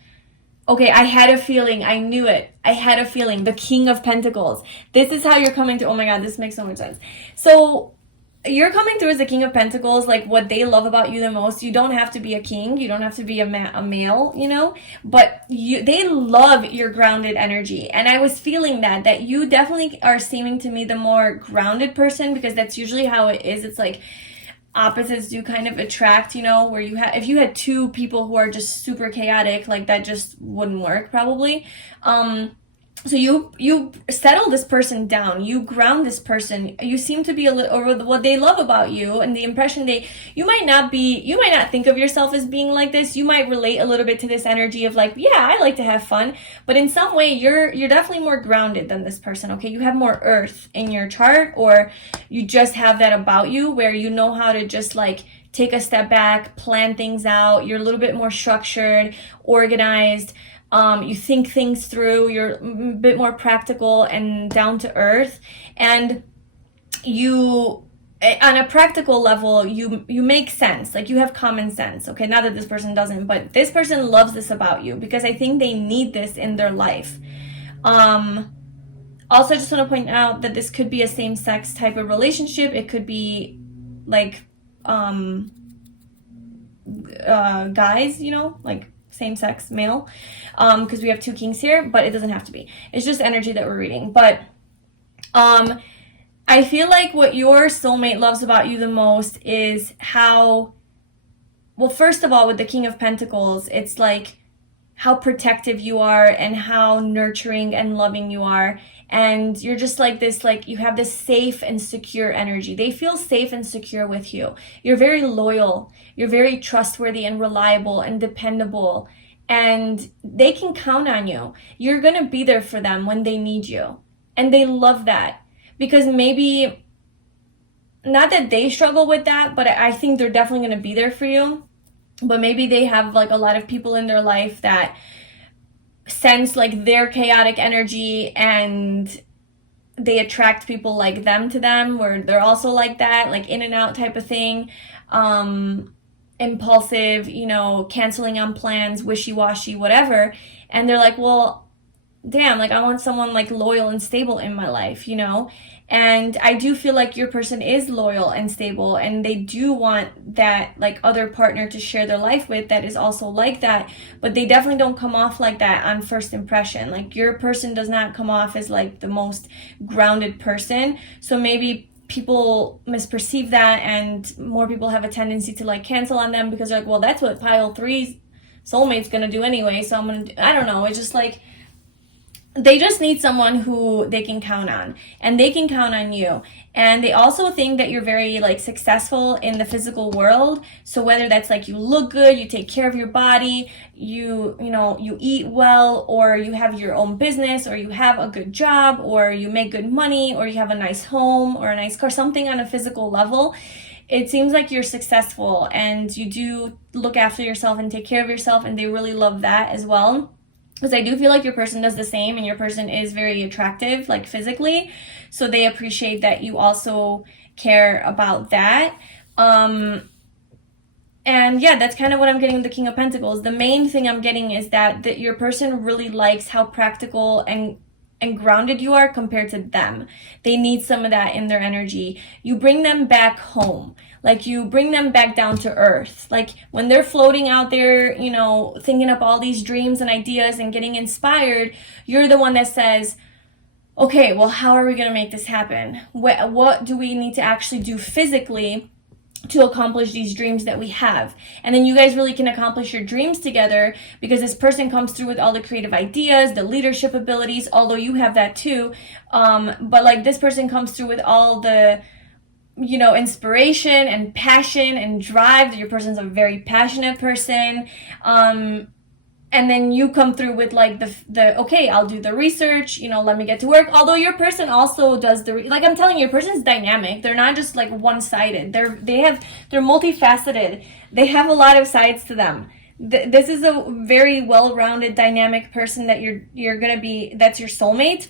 Okay, I had a feeling. I knew it. I had a feeling. The King of Pentacles. This is how you're coming to, oh my God, this makes so much sense. So you're coming through as the King of Pentacles, like what they love about you the most. You don't have to be a king, you don't have to be a male, you know, but they love your grounded energy. And I was feeling that you definitely are seeming to me the more grounded person, because that's usually how it is. It's like opposites do kind of attract, you know, where if you had two people who are just super chaotic, like that just wouldn't work probably. So you settle this person down, you ground this person, you seem to be a little, or what they love about you and the impression you might not think of yourself as being like this. You might relate a little bit to this energy of like, yeah, I like to have fun, but in some way you're definitely more grounded than this person, okay? You have more earth in your chart, or you just have that about you where you know how to just like take a step back, plan things out. You're a little bit more structured, organized. You think things through, you're a bit more practical and down to earth, and you, on a practical level, you make sense, like you have common sense, okay? Not that this person doesn't, but this person loves this about you because I think they need this in their life. Also, I just want to point out that this could be a same-sex type of relationship. It could be like guys, you know, like same-sex male, because we have two kings here, but it doesn't have to be. It's just energy that we're reading. But I feel like what your soulmate loves about you the most is how, well, first of all, with the King of Pentacles, it's like how protective you are and how nurturing and loving you are. And you're just like this, like you have this safe and secure energy. They feel safe and secure with you. You're very loyal. You're very trustworthy and reliable and dependable. And they can count on you. You're going to be there for them when they need you. And they love that. Because maybe, not that they struggle with that, but I think they're definitely going to be there for you. But maybe they have like a lot of people in their life that sense like their chaotic energy and they attract people like them to them, where they're also like that, like in and out type of thing. Impulsive, you know, canceling on plans, wishy-washy, whatever. And they're like, well, damn, like I want someone like loyal and stable in my life, you know? And I do feel like your person is loyal and stable, and they do want that like other partner to share their life with that is also like that, but they definitely don't come off like that on first impression. Like your person does not come off as like the most grounded person. So maybe people misperceive that, and more people have a tendency to like cancel on them because they're like, well, that's what pile 3's soulmate's gonna do anyway, so I'm gonna I don't know. It's just like they just need someone who they can count on, and they can count on you. And they also think that you're very like successful in the physical world. So whether that's like you look good, you take care of your body, you know, you eat well, or you have your own business, or you have a good job, or you make good money, or you have a nice home or a nice car, something on a physical level, it seems like you're successful and you do look after yourself and take care of yourself, and they really love that as well. Because I do feel like your person does the same, and your person is very attractive, like physically. So they appreciate that you also care about that. And yeah, that's kind of what I'm getting with the King of Pentacles. The main thing I'm getting is that your person really likes how practical and grounded you are compared to them. They need some of that in their energy. You bring them back home. Like you bring them back down to earth. Like when they're floating out there, you know, thinking up all these dreams and ideas and getting inspired, you're the one that says, okay, well, how are we going to make this happen? What do we need to actually do physically to accomplish these dreams that we have? And then you guys really can accomplish your dreams together, because this person comes through with all the creative ideas, the leadership abilities, although you have that too. But like this person comes through with all the, you know, inspiration and passion and drive. Your person's a very passionate person. And then you come through with like the okay, I'll do the research, you know, let me get to work. Although your person also does like I'm telling you, your person's dynamic. They're not just like one-sided. They're multifaceted. They have a lot of sides to them. This is a very well-rounded, dynamic person that you're gonna be. That's your soulmate.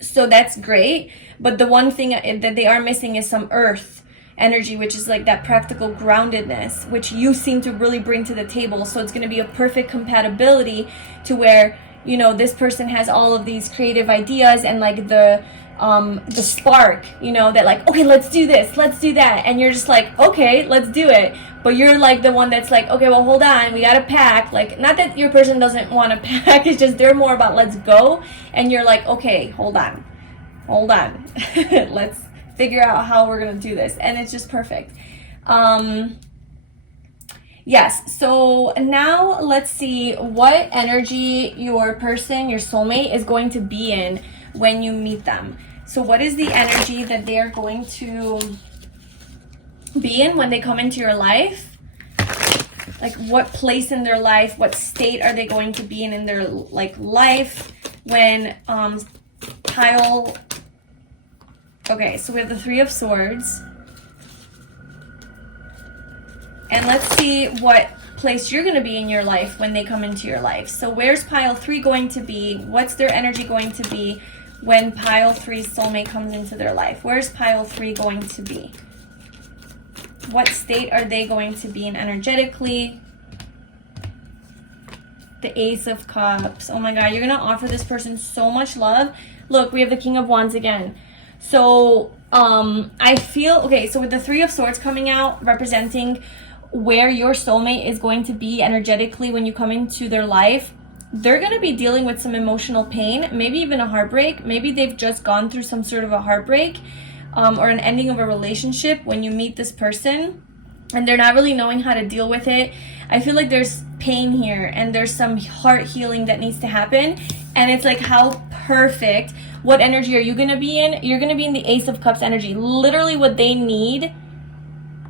So that's great. But the one thing that they are missing is some earth energy, which is like that practical groundedness, which you seem to really bring to the table. So it's going to be a perfect compatibility to where, you know, this person has all of these creative ideas and like the the spark, you know, that like, okay, let's do this, let's do that, and you're just like, okay, let's do it. But you're like the one that's like, okay, well, hold on, we gotta pack. Like, not that your person doesn't want to pack, it's just they're more about let's go, and you're like, okay, hold on, let's figure out how we're gonna do this, and it's just perfect. Yes, so now let's see what energy your person, your soulmate, is going to be in when you meet them. So what is the energy that they are going to be in when they come into your life? Like, what place in their life, what state are they going to be in their like life when pile. Okay, so we have the Three of Swords. And let's see what place you're going to be in your life when they come into your life. So where's pile 3 going to be? What's their energy going to be when pile 3's soulmate comes into their life? Where's pile 3 going to be? What state are they going to be in energetically? The Ace of Cups. Oh my God, you're going to offer this person so much love. Look, we have the King of Wands again. So I feel, okay, so with the Three of Swords coming out, representing where your soulmate is going to be energetically when you come into their life, they're going to be dealing with some emotional pain, maybe even a heartbreak. Maybe they've just gone through some sort of a heartbreak or an ending of a relationship when you meet this person, and they're not really knowing how to deal with it. I feel like there's pain here and there's some heart healing that needs to happen, and it's like, how perfect. What energy are you going to be in? You're going to be in the Ace of Cups energy. Literally what they need,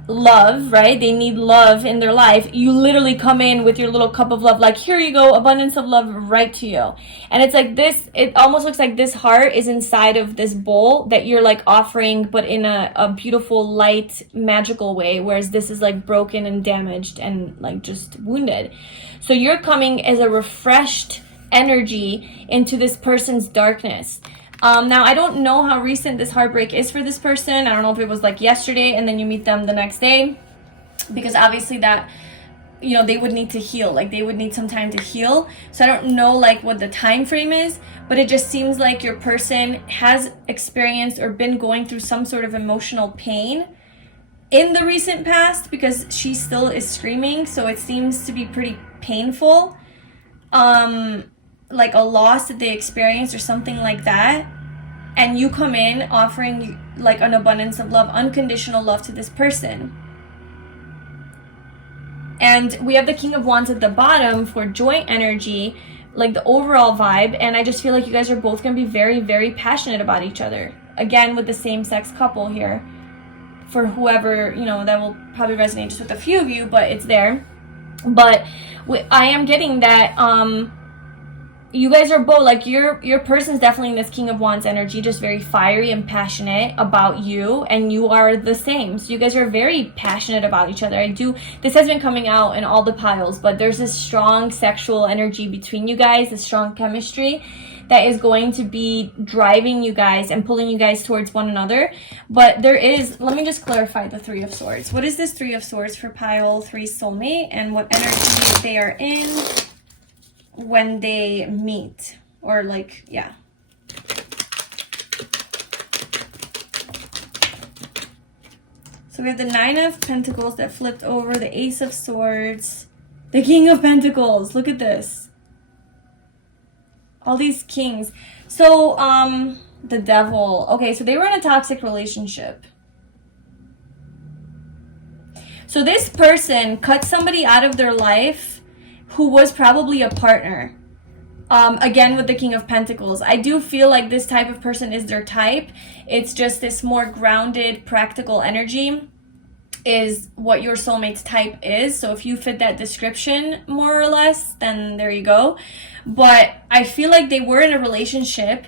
love, right? They need love in their life. You literally come in with your little cup of love, like, here you go, abundance of love right to you. And it's like this, it almost looks like this heart is inside of this bowl that you're like offering, but in a beautiful, light, magical way, whereas this is like broken and damaged and like just wounded. So you're coming as a refreshed energy into this person's darkness. Now, I don't know how recent this heartbreak is for this person. I don't know if it was like yesterday and then you meet them the next day, because obviously that, you know, they would need to heal. Like, they would need some time to heal. So I don't know like what the time frame is, but it just seems like your person has experienced or been going through some sort of emotional pain in the recent past, because she still is screaming. So it seems to be pretty painful. Like a loss that they experienced or something like that, and you come in offering like an abundance of love, unconditional love to this person. And we have the King of Wands at the bottom for joint energy, like the overall vibe, and I just feel like you guys are both going to be very, very passionate about each other. Again, with the same-sex couple here, for whoever, you know, that will probably resonate just with a few of you, but it's there. But I am getting that you guys are both, like, your person's definitely in this King of Wands energy, just very fiery and passionate about you, and you are the same. So you guys are very passionate about each other. This has been coming out in all the piles, but there's this strong sexual energy between you guys, this strong chemistry that is going to be driving you guys and pulling you guys towards one another. But there is, let me just clarify the Three of Swords. What is this Three of Swords for pile 3 soulmate, and what energy they are in when they meet, or like, yeah. So we have the Nine of Pentacles that flipped over, the Ace of Swords, the King of Pentacles. Look at this. All these kings. So, the Devil. Okay, so they were in a toxic relationship. So this person cut somebody out of their life who was probably a partner. Again, with the King of Pentacles. I do feel like this type of person is their type. It's just this more grounded, practical energy is what your soulmate's type is. So if you fit that description, more or less, then there you go. But I feel like they were in a relationship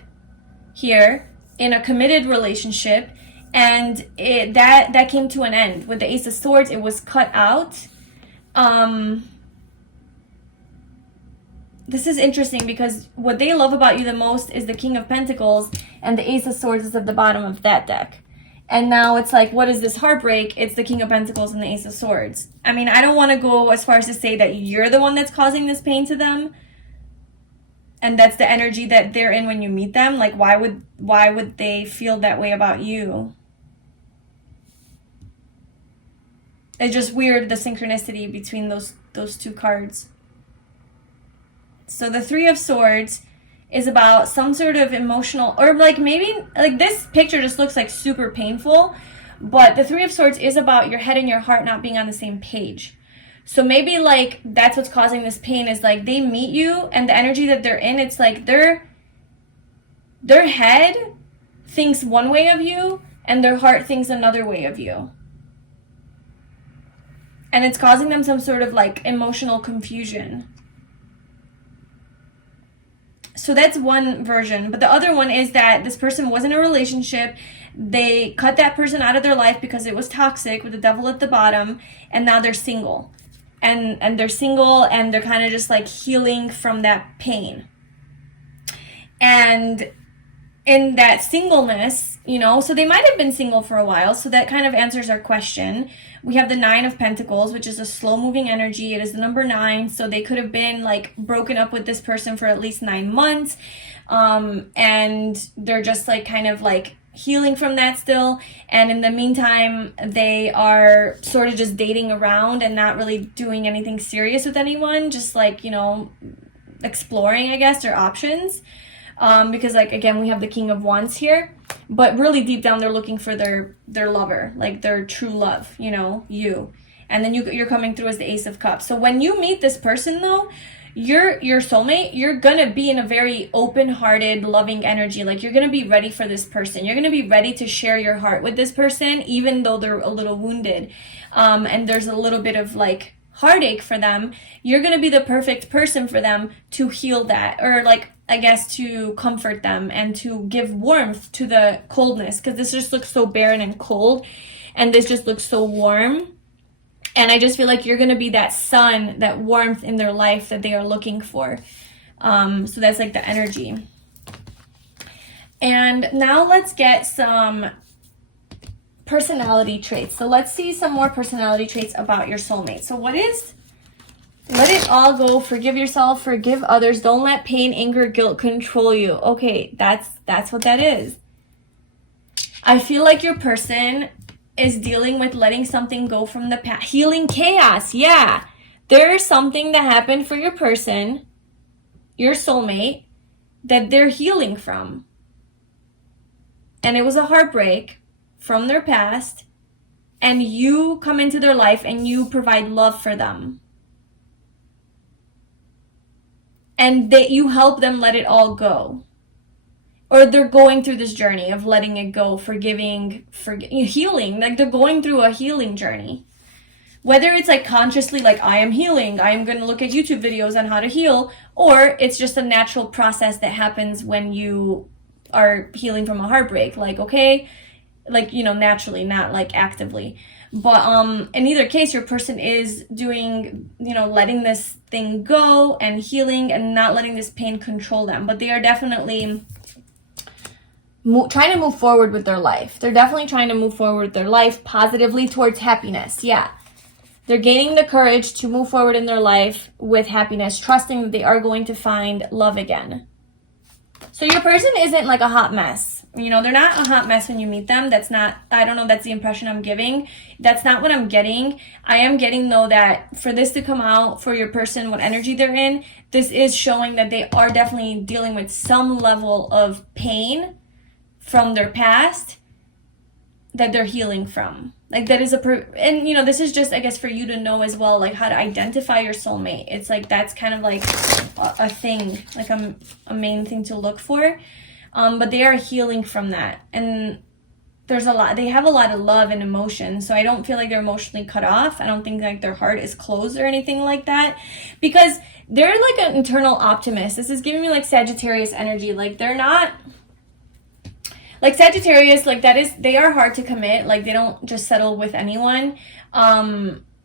here, in a committed relationship, and that came to an end. With the Ace of Swords, it was cut out. This is interesting because what they love about you the most is the King of Pentacles, and the Ace of Swords is at the bottom of that deck. And now it's like, what is this heartbreak? It's the King of Pentacles and the Ace of Swords. I mean, I don't want to go as far as to say that you're the one that's causing this pain to them. And that's the energy that they're in when you meet them. Like, why would they feel that way about you? It's just weird, the synchronicity between those two cards. So the Three of Swords is about some sort of emotional, or like maybe, like this picture just looks like super painful, but the Three of Swords is about your head and your heart not being on the same page. So maybe like that's what's causing this pain, is like they meet you and the energy that they're in, it's like their head thinks one way of you and their heart thinks another way of you. And it's causing them some sort of like emotional confusion. So that's one version. But the other one is that this person was in a relationship. They cut that person out of their life because it was toxic, with the devil at the bottom, and now they're single. And they're single and they're kind of just like healing from that pain. And in that singleness, you know, so they might have been single for a while, so that kind of answers our question. We have the Nine of Pentacles, which is a slow-moving energy. It is the number 9, so they could have been, like, broken up with this person for at least 9 months, and they're just, like, kind of, like, healing from that still, and in the meantime, they are sort of just dating around and not really doing anything serious with anyone, just, like, you know, exploring, I guess, their options. Because, like, again, we have the King of Wands here, but really deep down they're looking for their lover, like their true love, you know, you. And then you're coming through as the Ace of Cups. So when you meet this person, though, your soulmate, you're gonna be in a very open-hearted, loving energy. Like, you're gonna be ready for this person. You're gonna be ready to share your heart with this person, even though they're a little wounded, and there's a little bit of, like, heartache for them. You're gonna be the perfect person for them to heal that, or, like, I guess, to comfort them and to give warmth to the coldness, because this just looks so barren and cold, and this just looks so warm. And I just feel like you're going to be that sun, that warmth in their life that they are looking for. So that's like the energy. And now let's get some personality traits. So let's see some more personality traits about your soulmate. So what is... Let it all go. Forgive yourself. Forgive others. Don't let pain, anger, guilt control you. Okay, that's what that is. I feel like your person is dealing with letting something go from the past. Healing chaos. Yeah. There's something that happened for your person, your soulmate, that they're healing from. And it was a heartbreak from their past. And you come into their life and you provide love for them. And that you help them let it all go. Or they're going through this journey of letting it go, forgiving, healing. Like, they're going through a healing journey. Whether it's like consciously, like, I am healing, I am going to look at YouTube videos on how to heal, or it's just a natural process that happens when you are healing from a heartbreak. Like, okay, like, you know, naturally, not like actively. But in either case, your person is doing, you know, letting this thing go and healing and not letting this pain control them. But they are definitely trying to move forward with their life. They're definitely trying to move forward with their life positively towards happiness. Yeah. They're gaining the courage to move forward in their life with happiness, trusting that they are going to find love again. So your person isn't like a hot mess. You know, they're not a hot mess when you meet them. That's not, I don't know, that's the impression I'm giving. That's not what I'm getting. I am getting, though, that for this to come out for your person, what energy they're in, this is showing that they are definitely dealing with some level of pain from their past that they're healing from. Like, that is and, you know, this is just, I guess, for you to know as well, like, how to identify your soulmate. It's like, that's kind of like a thing, like a main thing to look for. But they are healing from that. And there's a lot, they have a lot of love and emotion. So I don't feel like they're emotionally cut off. I don't think like their heart is closed or anything like that, because they're like an internal optimist. This is giving me like Sagittarius energy. Like, they're not like Sagittarius, like that is, they are hard to commit. Like, they don't just settle with anyone.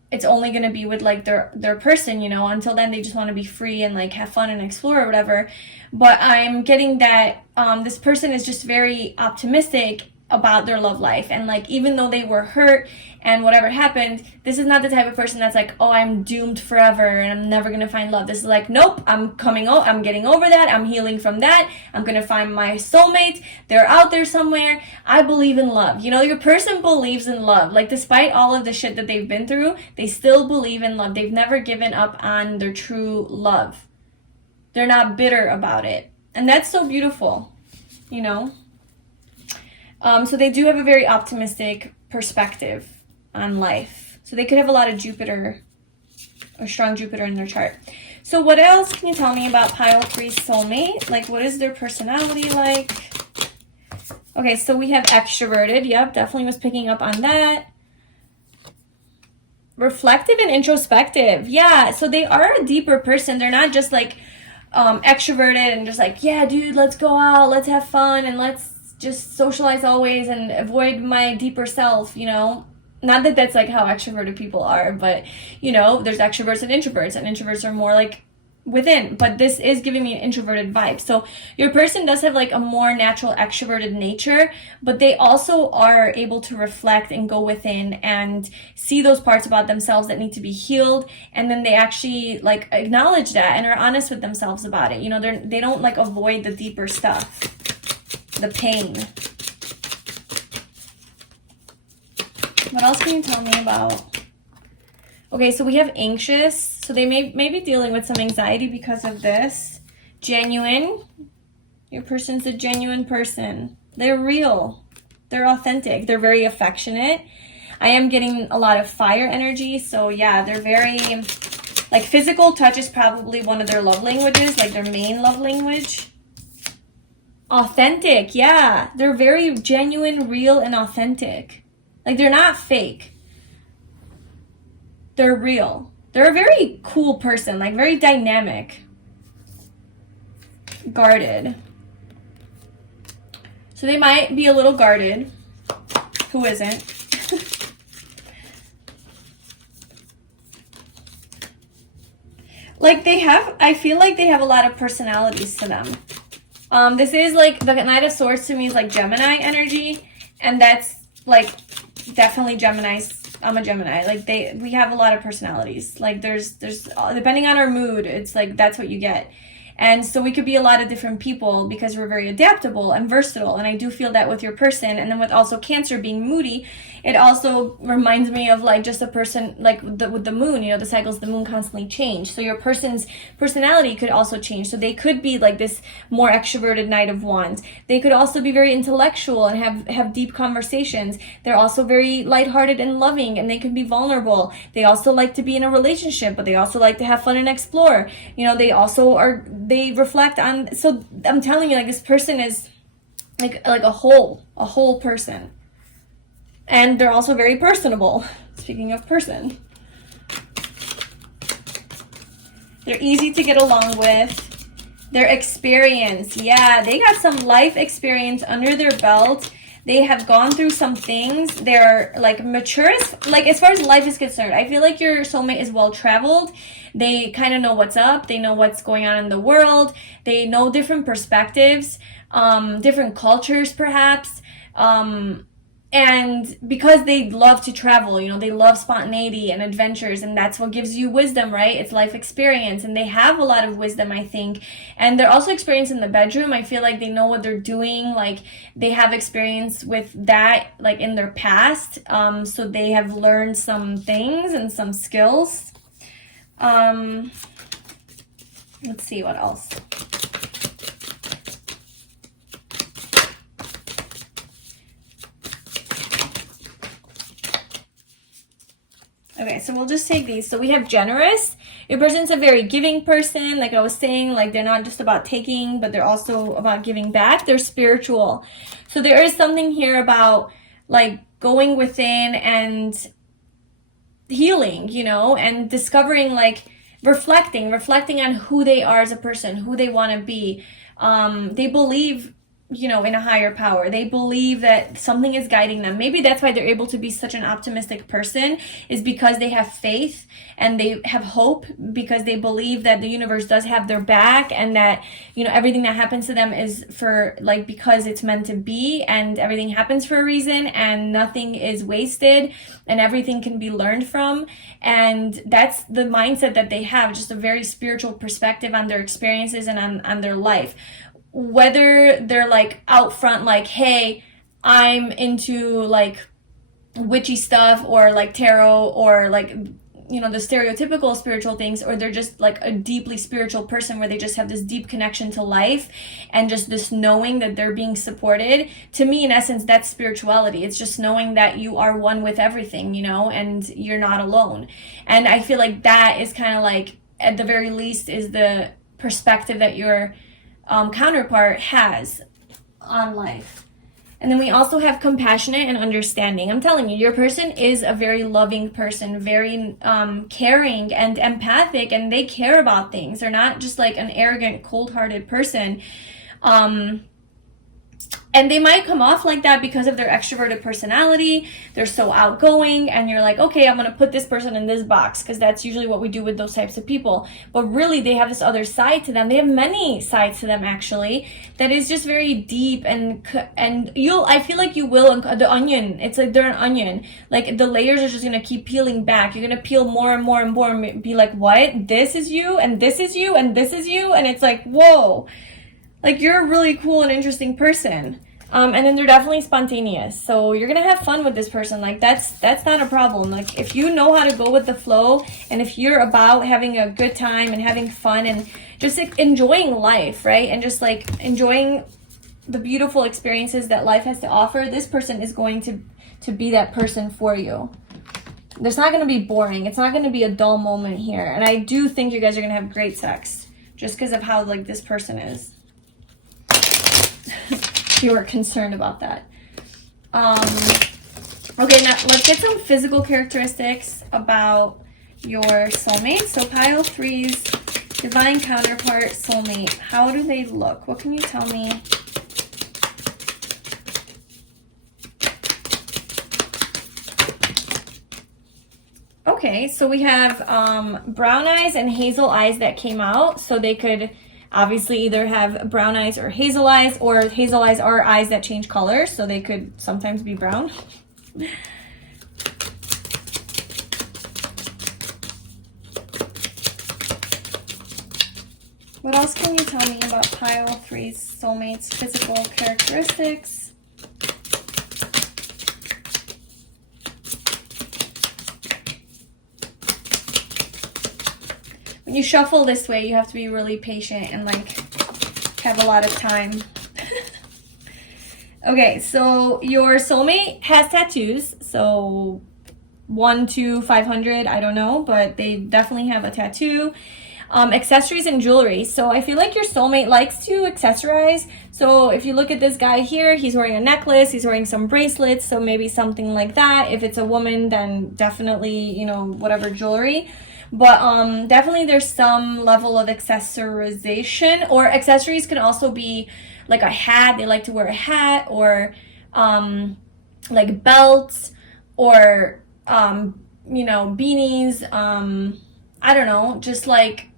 It's only going to be with like their person, you know. Until then, they just want to be free and like have fun and explore or whatever. But I'm getting that this person is just very optimistic about their love life. And like, even though they were hurt and whatever happened, this is not the type of person that's like, oh, I'm doomed forever and I'm never gonna find love. This is like, nope, I'm getting over that, I'm healing from that, I'm gonna find my soulmate, they're out there somewhere, I believe in love. You know, your person believes in love. Like, despite all of the shit that they've been through, they still believe in love. They've never given up on their true love. They're not bitter about it. And that's so beautiful, you know? So they do have a very optimistic perspective on life. So they could have a lot of Jupiter, or strong Jupiter in their chart. So what else can you tell me about pile 3 soulmate? Like, what is their personality like? Okay, so we have extroverted. Yep, definitely was picking up on that. Reflective and introspective. Yeah, so they are a deeper person. They're not just like extroverted and just like, yeah, dude, let's go out, let's have fun, and let's just socialize always and avoid my deeper self, you know? Not that that's like how extroverted people are, but, you know, there's extroverts and introverts are more like within, but this is giving me an introverted vibe. So your person does have like a more natural extroverted nature, but they also are able to reflect and go within and see those parts about themselves that need to be healed, and then they actually like acknowledge that and are honest with themselves about it. You know, they don't like avoid the deeper stuff, the pain. What else can you tell me about? Okay, so we have anxious. So they may be dealing with some anxiety because of this. Genuine. Your person's a genuine person. They're real. They're authentic. They're very affectionate. I am getting a lot of fire energy. So yeah, they're very, like, physical touch is probably one of their love languages, like their main love language. Authentic, yeah. They're very genuine, real, and authentic. Like, they're not fake. They're real. They're a very cool person, like very dynamic. Guarded. So they might be a little guarded. Who isn't? Like, they have, I feel like they have a lot of personalities to them. This is like, the Knight of Swords to me is like Gemini energy, and that's like definitely Gemini's. I'm a Gemini. Like, we have a lot of personalities. Like, there's depending on our mood, it's like that's what you get. And so we could be a lot of different people because we're very adaptable and versatile. And I do feel that with your person. And then with also Cancer being moody, it also reminds me of like just a person, like with the moon, you know, the cycles of the moon constantly change. So your person's personality could also change. So they could be like this more extroverted Knight of Wands. They could also be very intellectual and have deep conversations. They're also very lighthearted and loving, and they can be vulnerable. They also like to be in a relationship, but they also like to have fun and explore. You know, they reflect on, so I'm telling you, like, this person is like a whole person. And they're also very personable. Speaking of person. They're easy to get along with. Their experience. Yeah, they got some life experience under their belt. They have gone through some things. They're like mature, like as far as life is concerned. I feel like your soulmate is well traveled. They kind of know what's up. They know what's going on in the world. They know different perspectives, different cultures perhaps. And because they love to travel, you know, they love spontaneity and adventures, and that's what gives you wisdom, right? It's life experience, and they have a lot of wisdom, I think. And they're also experienced in the bedroom. I feel like they know what they're doing. Like, they have experience with that, like, in their past. So they have learned some things and some skills. Let's see what else. Okay, so we'll just take these. So we have generous. Your person's a very giving person. Like I was saying, like, they're not just about taking, but they're also about giving back. They're spiritual. So there is something here about like going within and healing, you know, and discovering, like, reflecting on who they are as a person, who they want to be. They believe you know, in a higher power. They believe that something is guiding them. Maybe that's why they're able to be such an optimistic person, is because they have faith and they have hope, because they believe that the universe does have their back, and that, you know, everything that happens to them is for, like, because it's meant to be, and everything happens for a reason, and nothing is wasted, and everything can be learned from. And that's the mindset that they have, just a very spiritual perspective on their experiences and on their life. Whether they're like out front, like, hey, I'm into like witchy stuff, or like tarot, or like, you know, the stereotypical spiritual things, or they're just like a deeply spiritual person where they just have this deep connection to life and just this knowing that they're being supported. To me, in essence, that's spirituality. It's just knowing that you are one with everything, you know, and you're not alone. And I feel like that is kind of like, at the very least, is the perspective that your counterpart has on life. And then we also have compassionate and understanding. I'm telling you, your person is a very loving person, very caring and empathic, and they care about things. They're not just like an arrogant, cold-hearted person. And they might come off like that because of their extroverted personality. They're so outgoing, and you're like, okay, I'm going to put this person in this box, because that's usually what we do with those types of people. But really, they have this other side to them. They have many sides to them, actually, that is just very deep, and I feel like you will, the onion, it's like they're an onion. Like, the layers are just going to keep peeling back. You're going to peel more and more and more, and be like, what? This is you, and this is you, and this is you, and it's like, whoa. Like, you're a really cool and interesting person. And then they're definitely spontaneous. So you're going to have fun with this person. Like, that's not a problem. Like, if you know how to go with the flow, and if you're about having a good time and having fun and just like enjoying life, right? And just like enjoying the beautiful experiences that life has to offer, this person is going to be that person for you. There's not going to be boring. It's not going to be a dull moment here. And I do think you guys are going to have great sex, just because of how like this person is. You are concerned about that. Okay, now let's get some physical characteristics about your soulmate. So pile 3's divine counterpart soulmate. How do they look? What can you tell me? Okay, so we have brown eyes and hazel eyes that came out. So they could obviously either have brown eyes or hazel eyes are eyes that change color, so they could sometimes be brown. What else can you tell me about pile 3's soulmate's physical characteristics? When you shuffle this way, you have to be really patient and like have a lot of time. Okay, so your soulmate has tattoos. So 1 to 500, I don't know, but they definitely have a tattoo. Accessories and jewelry. So I feel like your soulmate likes to accessorize. So if you look at this guy here, he's wearing a necklace, he's wearing some bracelets, so maybe something like that. If it's a woman, then definitely, you know, whatever jewelry. But definitely there's some level of accessorization, or accessories can also be like a hat. They like to wear a hat, or like belts, or you know, beanies. I don't know, just like,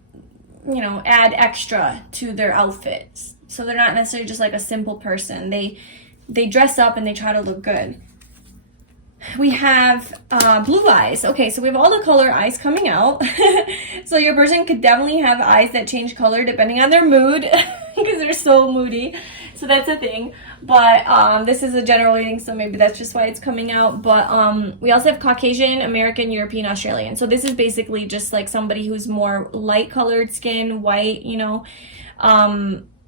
you know, add extra to their outfits. So they're not necessarily just like a simple person. They dress up and they try to look good. We have blue eyes. Okay, so we have all the color eyes coming out. So your person could definitely have eyes that change color depending on their mood, because they're so moody. So that's a thing. But this is a general reading, so maybe that's just why it's coming out. But we also have Caucasian, American, European, Australian. So this is basically just like somebody who's more light colored skin, white, you know.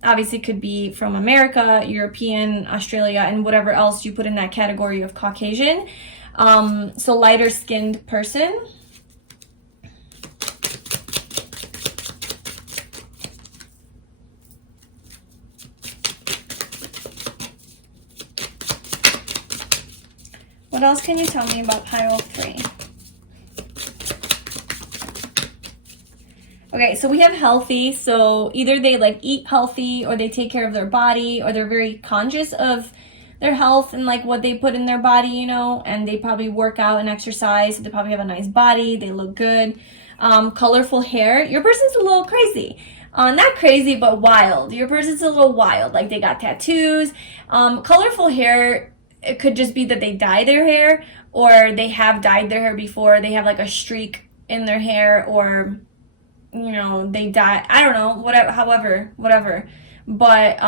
Obviously could be from America, European, Australia, and whatever else you put in that category of Caucasian. So lighter skinned person. What else can you tell me about pile 3? Okay, so we have healthy. So either they like eat healthy, or they take care of their body, or they're very conscious of their health and like what they put in their body, you know, and they probably work out and exercise. So they probably have a nice body. They look good. Colorful hair. Your person's a little crazy. Not crazy, but wild. Your person's a little wild. Like they got tattoos. Colorful hair, it could just be that they dye their hair, or they have dyed their hair before. They have like a streak in their hair, or, you know, they dye, I don't know, whatever, however, whatever. But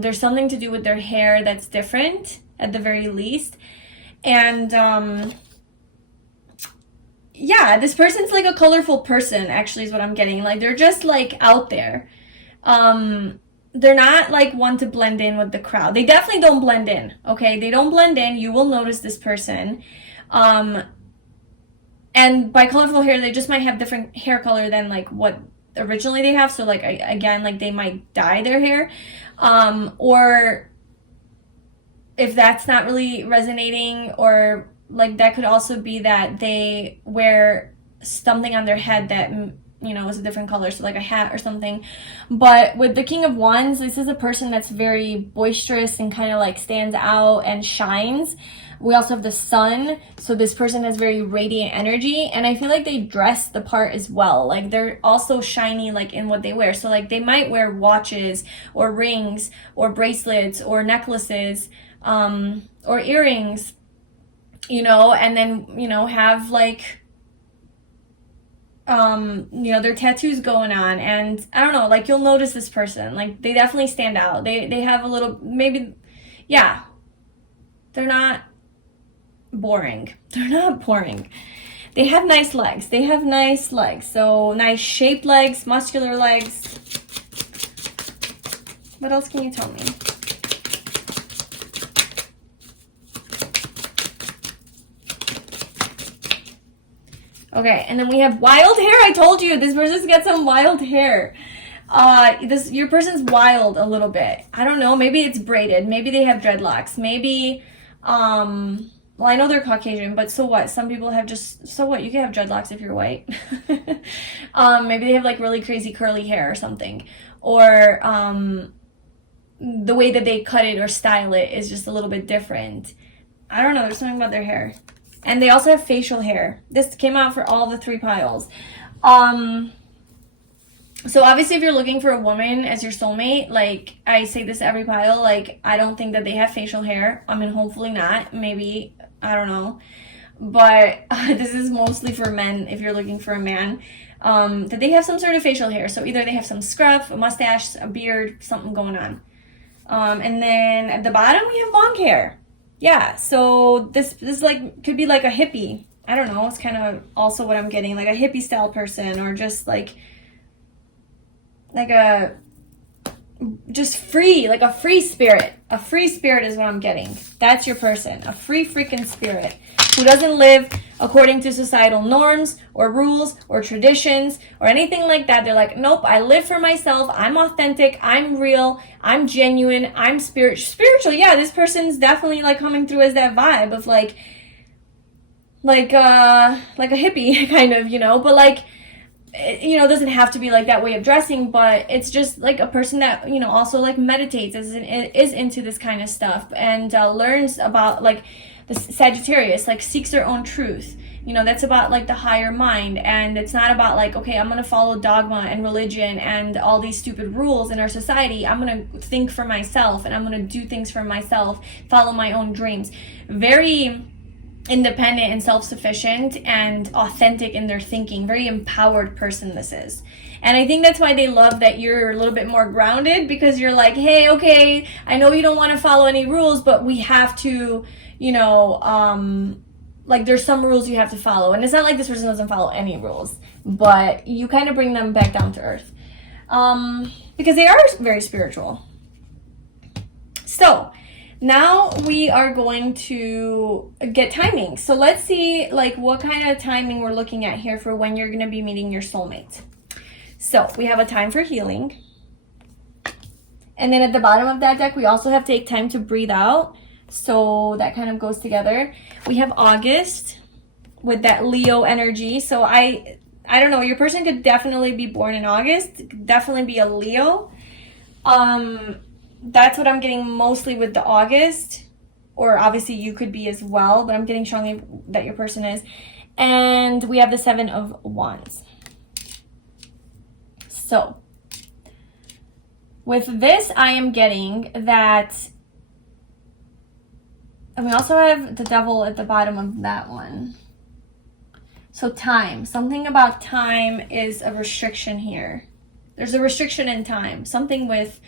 there's something to do with their hair that's different at the very least. And yeah, this person's like a colorful person, actually, is what I'm getting. Like, they're just like out there. They're not like one to blend in with the crowd. They definitely don't blend in. Okay, they don't blend in. You will notice this person. And by colorful hair, they just might have different hair color than like what originally they have. So like, again, like they might dye their hair, or if that's not really resonating, or like that could also be that they wear something on their head that, you know, is a different color, so like a hat or something. But with the King of Wands, this is a person that's very boisterous and kind of like stands out and shines. We also have the Sun, so this person has very radiant energy, and I feel like they dress the part as well. Like they're also shiny like in what they wear. So like they might wear watches or rings or bracelets or necklaces, or earrings, you know, and then, you know, have like you know, their tattoos going on. And I don't know, like you'll notice this person, like they definitely stand out. They have a little, maybe, yeah, they're not boring. They're not boring. They have nice legs. They have nice legs. So nice shaped legs, muscular legs. What else can you tell me? Okay, and then we have wild hair. I told you, this person's got some wild hair. Your person's wild a little bit. I don't know, maybe it's braided. Maybe they have dreadlocks. Maybe, well, I know they're Caucasian, but so what? Some people have just, so what? You can have dreadlocks if you're white. Maybe they have like really crazy curly hair or something. Or the way that they cut it or style it is just a little bit different. I don't know, there's something about their hair. And they also have facial hair. This came out for all the 3 piles. So obviously if you're looking for a woman as your soulmate, like I say this every pile, like I don't think that they have facial hair. I mean, hopefully not. Maybe, I don't know. But this is mostly for men if you're looking for a man. That they have some sort of facial hair. So either they have some scruff, a mustache, a beard, something going on. And then at the bottom we have long hair. Yeah, so this like could be like a hippie. I don't know, it's kind of also what I'm getting, like a hippie style person, or just like a just free, like a free spirit. A free spirit is what I'm getting. That's your person, a free freaking spirit who doesn't live according to societal norms or rules or traditions or anything like that. They're like, nope, I live for myself. I'm authentic. I'm real. I'm genuine. I'm spiritual. Yeah, this person's definitely like coming through as that vibe of like a hippie kind of, you know, but like, you know, it doesn't have to be like that way of dressing, but it's just like a person that, you know, also like meditates, is into this kind of stuff, and learns about like the Sagittarius, like seeks their own truth. You know, that's about like the higher mind, and it's not about like, okay, I'm gonna follow dogma and religion and all these stupid rules in our society. I'm gonna think for myself, and I'm gonna do things for myself, follow my own dreams. Very independent and self-sufficient and authentic in their thinking. Very empowered person this is. And I think that's why they love that you're a little bit more grounded, because you're like, hey, okay, I know you don't want to follow any rules, but we have to, you know, like there's some rules you have to follow. And it's not like this person doesn't follow any rules, but you kind of bring them back down to earth, because they are very spiritual. So now we are going to get timing. So let's see like what kind of timing we're looking at here for when you're going to be meeting your soulmate. So we have a time for healing. And then at the bottom of that deck, we also have to take time to breathe out. So that kind of goes together. We have August with that Leo energy. So I don't know, your person could definitely be born in August, could definitely be a Leo. That's what I'm getting mostly with the August, or obviously you could be as well, but I'm getting strongly that your person is. And we have the 7 of Wands. So with this, I am getting that, and we also have the Devil at the bottom of that one. So time, something about time is a restriction here. There's a restriction in time, something with,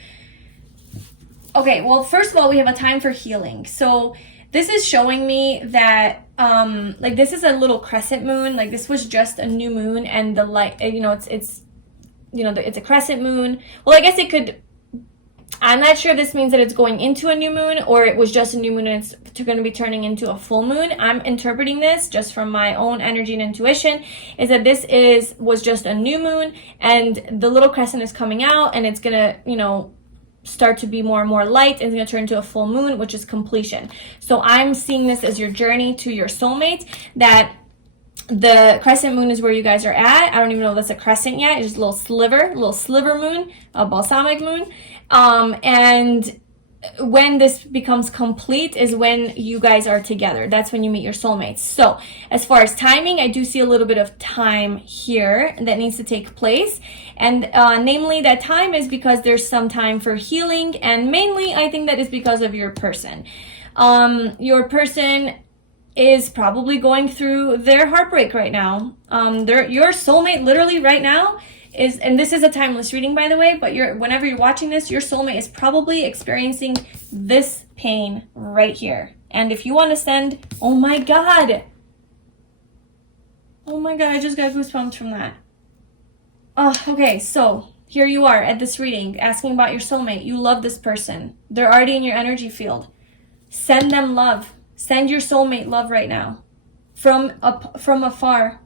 okay, well, first of all, we have a time for healing. So this is showing me that, like, this is a little crescent moon. Like, this was just a new moon, and the light, you know, it's a crescent moon. Well, I guess it could, I'm not sure if this means that it's going into a new moon, or it was just a new moon and it's going to be turning into a full moon. I'm interpreting this just from my own energy and intuition, is that this was just a new moon, and the little crescent is coming out, and it's going to, you know, start to be more and more light, and it's going to turn into a full moon, which is completion. So I'm seeing this as your journey to your soulmate, that the crescent moon is where you guys are at. I don't even know if that's a crescent yet. It's just a little sliver moon, a balsamic moon. And when this becomes complete is when you guys are together. That's when you meet your soulmates. So as far as timing, I do see a little bit of time here that needs to take place. And namely, that time is because there's some time for healing. And mainly, I think that is because of your person. Your person is probably going through their heartbreak right now. Your soulmate literally right now is, and this is a timeless reading, by the way, but whenever you're watching this, your soulmate is probably experiencing this pain right here. And if you want to send, oh my God, I just got goosebumps from that. Oh, okay, so here you are at this reading, asking about your soulmate. You love this person. They're already in your energy field. Send them love. Send your soulmate love right now, from afar.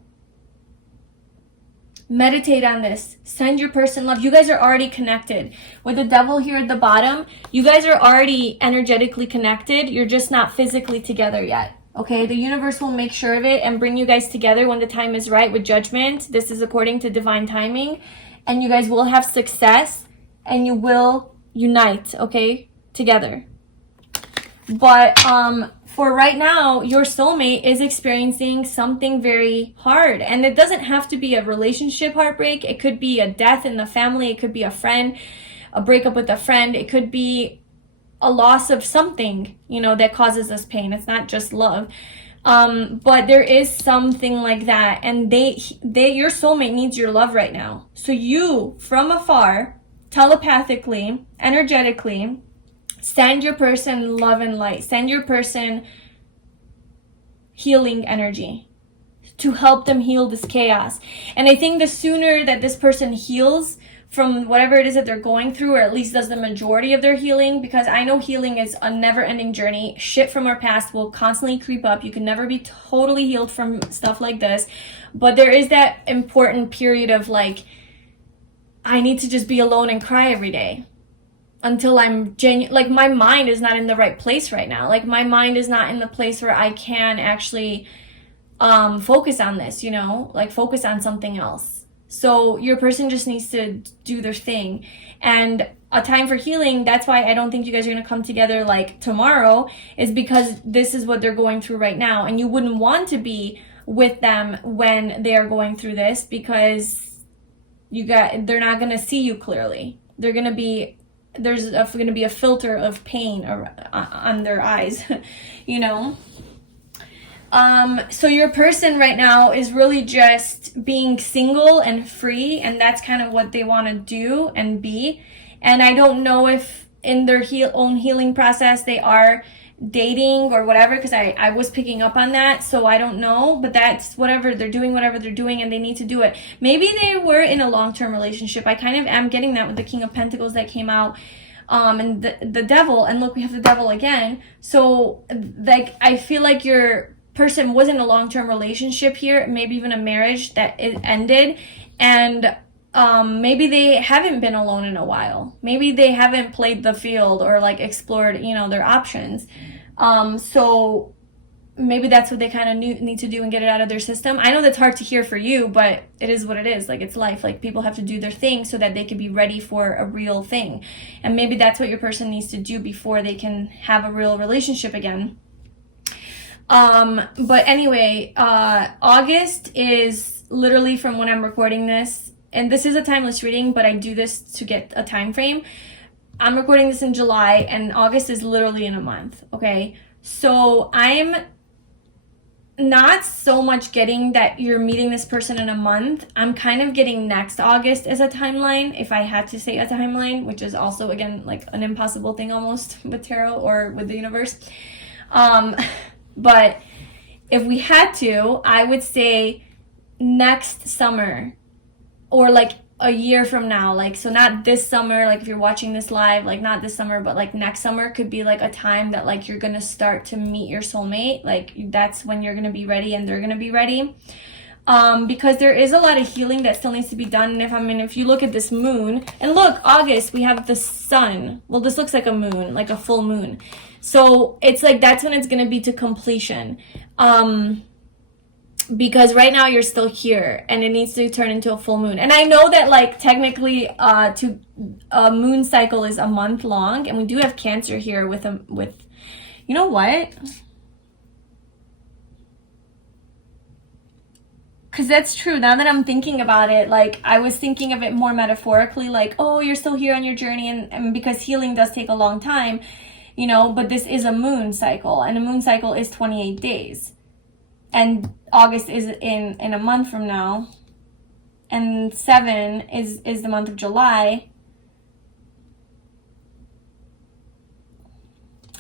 Meditate on this. Send your person love. You guys are already connected. With the Devil here at the bottom, you guys are already energetically connected. You're just not physically together yet. Okay, the universe will make sure of it and bring you guys together when the time is right with judgment. This is according to divine timing. And you guys will have success and you will unite, okay, together. But for right now, your soulmate is experiencing something very hard. And it doesn't have to be a relationship heartbreak. It could be a death in the family. It could be a friend, a breakup with a friend. It could be a loss of something, you know, that causes us pain. It's not just love. But there is something like that. And your soulmate needs your love right now. So you, from afar, telepathically, energetically, send your person love and light. Send your person healing energy to help them heal this chaos. And I think the sooner that this person heals from whatever it is that they're going through, or at least does the majority of their healing, because I know healing is a never-ending journey. Shit from our past will constantly creep up. You can never be totally healed from stuff like this. But there is that important period of like, I need to just be alone and cry every day. Until I'm like my mind is not in the right place right now. Like my mind is not in the place where I can actually focus on this, you know, like focus on something else. So your person just needs to do their thing. And a time for healing, that's why I don't think you guys are going to come together like tomorrow, is because this is what they're going through right now. And you wouldn't want to be with them when they are going through this, because they're not going to see you clearly. There's going to be a filter of pain on their eyes, you know? So your person right now is really just being single and free, and that's kind of what they want to do and be. And I don't know if in their own healing process they are dating or whatever, because I was picking up on that, so I don't know, but that's whatever they're doing, and they need to do it. Maybe they were in a long-term relationship. I kind of am getting that with the King of Pentacles that came out, and the Devil, and look, we have the Devil again. So like I feel like your person was in a long-term relationship here, maybe even a marriage that it ended, and maybe they haven't been alone in a while. Maybe they haven't played the field or like explored, you know, their options. So maybe that's what they kind of need to do and get it out of their system. I know that's hard to hear for you, but it is what it is. Like, it's life. Like, people have to do their thing so that they can be ready for a real thing. And maybe that's what your person needs to do before they can have a real relationship again. But anyway, August is literally from when I'm recording this, and this is a timeless reading, but I do this to get a time frame. I'm recording this in July, and August is literally in a month, okay? So I'm not so much getting that you're meeting this person in a month. I'm kind of getting next August as a timeline, if I had to say a timeline, which is also, again, like an impossible thing almost with tarot or with the universe. But if we had to, I would say next summer, or like a year from now. Like, so not this summer, like if you're watching this live, like not this summer, but like next summer could be like a time that like you're gonna start to meet your soulmate. Like, that's when you're gonna be ready and they're gonna be ready. Because there is a lot of healing that still needs to be done. And if you look at this moon, and look, August, we have the sun. Well, this looks like a moon, like a full moon. So it's like, that's when it's going to be to completion. Because right now you're still here and it needs to turn into a full moon. And I know that like technically a moon cycle is a month long, and we do have Cancer here with you know what? Because that's true. Now that I'm thinking about it, like I was thinking of it more metaphorically, like, oh, you're still here on your journey, and because healing does take a long time, you know, but this is a moon cycle, and a moon cycle is 28 days. And August is in a month from now, and 7 is the month of July.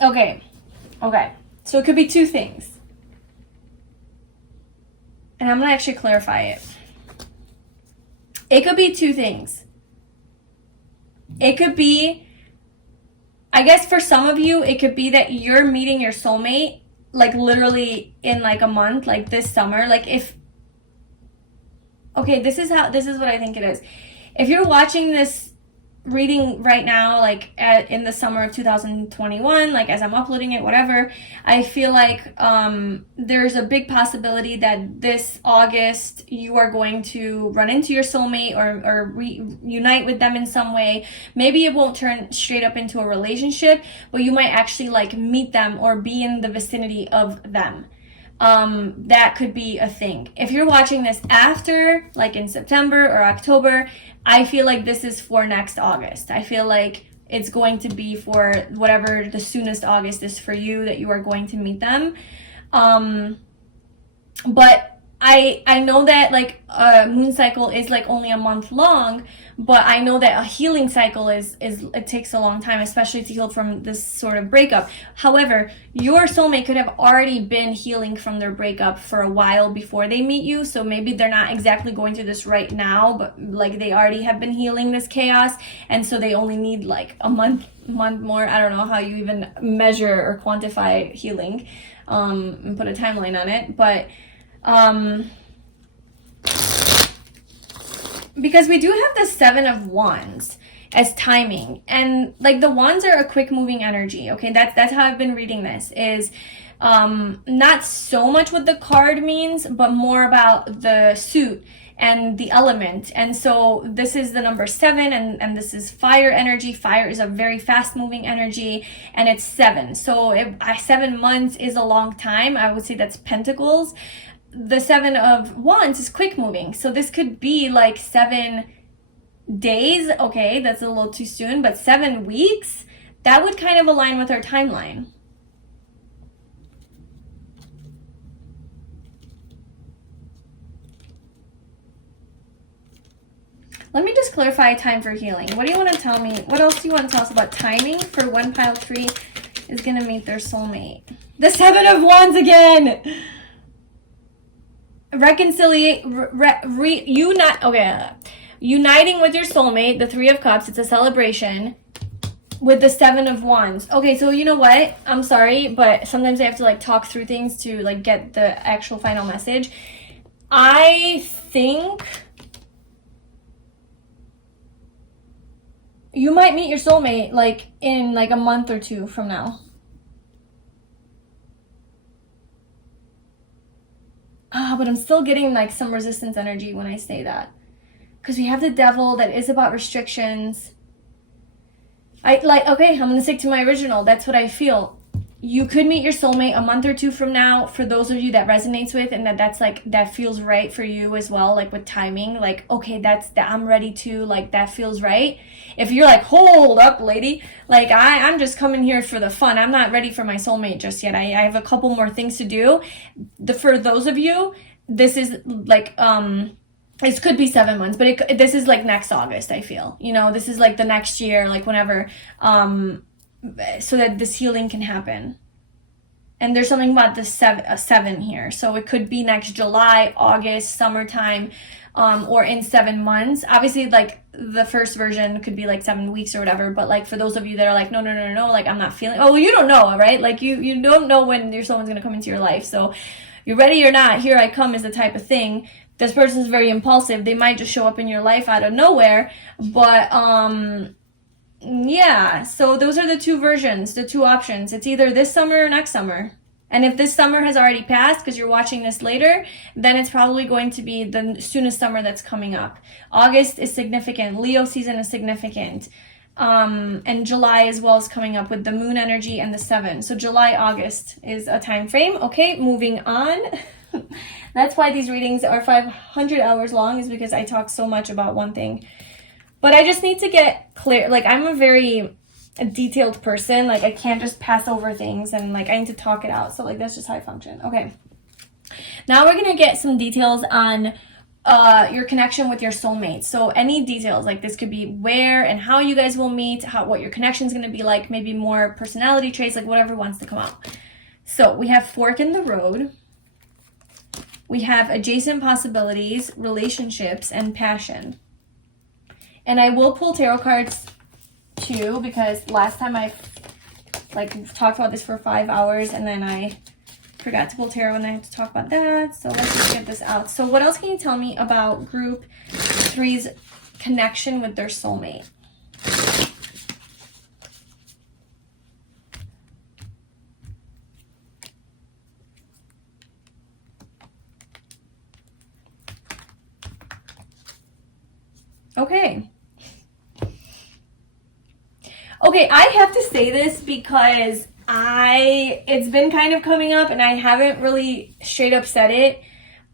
Okay. So it could be two things. And I'm going to actually clarify it. It could be two things. It could be, I guess for some of you, it could be that you're meeting your soulmate, like literally in like a month, like this summer. Like this is what I think it is. If you're watching this reading right now, like in the summer of 2021, like as I'm uploading it, whatever, I feel like there's a big possibility that this August you are going to run into your soulmate or reunite with them in some way. Maybe it won't turn straight up into a relationship, but you might actually like meet them or be in the vicinity of them. That could be a thing. If you're watching this after, like in September or October, I feel like this is for next August. I feel like it's going to be for whatever the soonest August is for you that you are going to meet them. But I know that like a moon cycle is like only a month long, but I know that a healing cycle is it takes a long time, especially to heal from this sort of breakup. However, your soulmate could have already been healing from their breakup for a while before they meet you. So maybe they're not exactly going through this right now, but like they already have been healing this chaos, and so they only need like a month more. I don't know how you even measure or quantify healing, and put a timeline on it, but because we do have the 7 of Wands as timing, and like the wands are a quick moving energy. Okay, that's how I've been reading this, is not so much what the card means, but more about the suit and the element. And so this is the number 7, and this is fire energy. Fire is a very fast moving energy, and it's 7. So 7 months is a long time. I would say that's Pentacles. The 7 of Wands is quick moving. So this could be like 7 days. Okay, that's a little too soon, but 7 weeks, that would kind of align with our timeline. Let me just clarify time for healing. What do you want to tell me? What else do you want to tell us about timing for when pile 3 is going to meet their soulmate? The 7 of Wands again! Uniting with your soulmate, the 3 of Cups, it's a celebration, with the 7 of Wands. Okay, so you know what? I'm sorry, but sometimes I have to like talk through things to like get the actual final message. I think you might meet your soulmate like in like a month or 2 from now. But I'm still getting like some resistance energy when I say that. Because we have the devil that is about restrictions. Okay, I'm going to stick to my original. That's what I feel. You could meet your soulmate a month or two from now, for those of you that resonates with, and that's like, that feels right for you as well, like with timing, like, okay, I'm ready to, like, that feels right. If you're like, hold up, lady, like, I'm just coming here for the fun, I'm not ready for my soulmate just yet, I have a couple more things to do. For those of you, this is like, it could be 7 months, but this is like next August, I feel, you know, this is like the next year, like whenever, so that this healing can happen. And there's something about the seven here, so it could be next July, August, summertime, or in 7 months. Obviously, like the first version could be like 7 weeks or whatever, but like for those of you that are like, no, like I'm not feeling, oh, well, you don't know, right? Like you don't know when someone's gonna come into your life, so you're ready or not, here I come is the type of thing. This person is very impulsive, they might just show up in your life out of nowhere, but yeah, so those are the two versions, the two options. It's either this summer or next summer. And if this summer has already passed because you're watching this later, then it's probably going to be the soonest summer that's coming up. August is significant. Leo season is significant. And July as well is coming up with the moon energy and the 7. So July, August is a time frame. Okay, moving on. That's why these readings are 500 hours long, is because I talk so much about one thing. But I just need to get clear. Like, I'm a very detailed person. Like, I can't just pass over things, and like I need to talk it out. So like that's just how I function. Okay. Now we're gonna get some details on your connection with your soulmate. So any details, like this could be where and how you guys will meet, what your connection is gonna be like, maybe more personality traits, like whatever wants to come out. So we have fork in the road. We have adjacent possibilities, relationships, and passion. And I will pull tarot cards too, because last time I like talked about this for 5 hours and then I forgot to pull tarot and I had to talk about that. So let's just get this out. So what else can you tell me about group 3's connection with their soulmate? Okay. Okay, I have to say this because it's been kind of coming up and I haven't really straight up said it,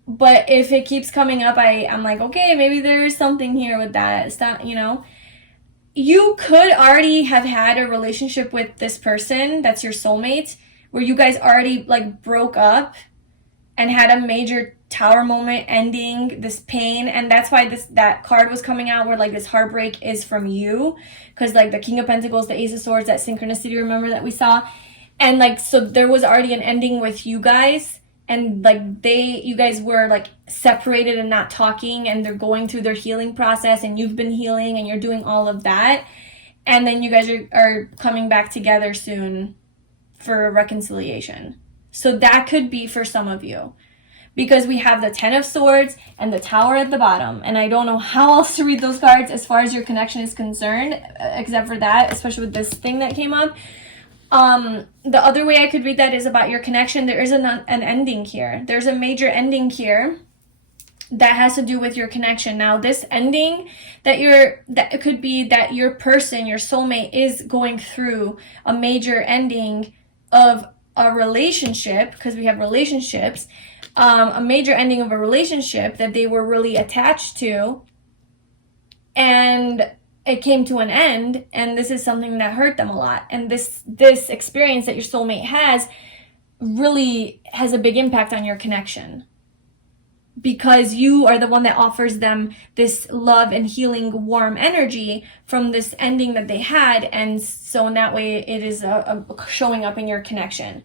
but if it keeps coming up, I'm like, okay, maybe there's something here with that. It's not, you know, you could already have had a relationship with this person that's your soulmate where you guys already like broke up and had a major tower moment ending, this pain, and that's why that card was coming out where like this heartbreak is from you, because like the King of Pentacles, the Ace of Swords, that synchronicity, remember, that we saw, and like so there was already an ending with you guys, and like you guys were like separated and not talking, and they're going through their healing process, and you've been healing and you're doing all of that, and then you guys are coming back together soon for a reconciliation. So that could be for some of you, because we have the 10 of Swords and the Tower at the bottom. And I don't know how else to read those cards as far as your connection is concerned, except for that, especially with this thing that came up. The other way I could read that is about your connection. There is an ending here. There's a major ending here that has to do with your connection. Now, this ending that it could be that your person, your soulmate, is going through a major ending of a relationship, because we have relationships, a major ending of a relationship that they were really attached to, and it came to an end, and this is something that hurt them a lot. And this experience that your soulmate has really has a big impact on your connection, because you are the one that offers them this love and healing warm energy from this ending that they had, and so in that way it is showing up in your connection.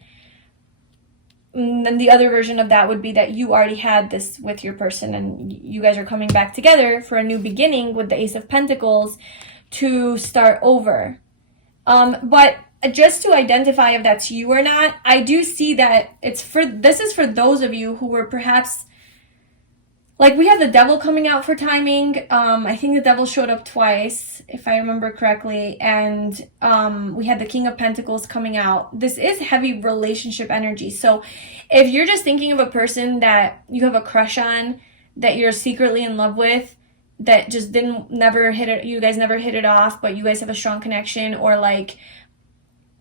And then the other version of that would be that you already had this with your person and you guys are coming back together for a new beginning with the Ace of Pentacles to start over. But just to identify if that's you or not, I do see that this is for those of you who were perhaps Like, we have the Devil coming out for timing. I think the Devil showed up twice, if I remember correctly. And we had the King of Pentacles coming out. This is heavy relationship energy. So if you're just thinking of a person that you have a crush on, that you're secretly in love with, that just never hit it, you guys never hit it off, but you guys have a strong connection, or like,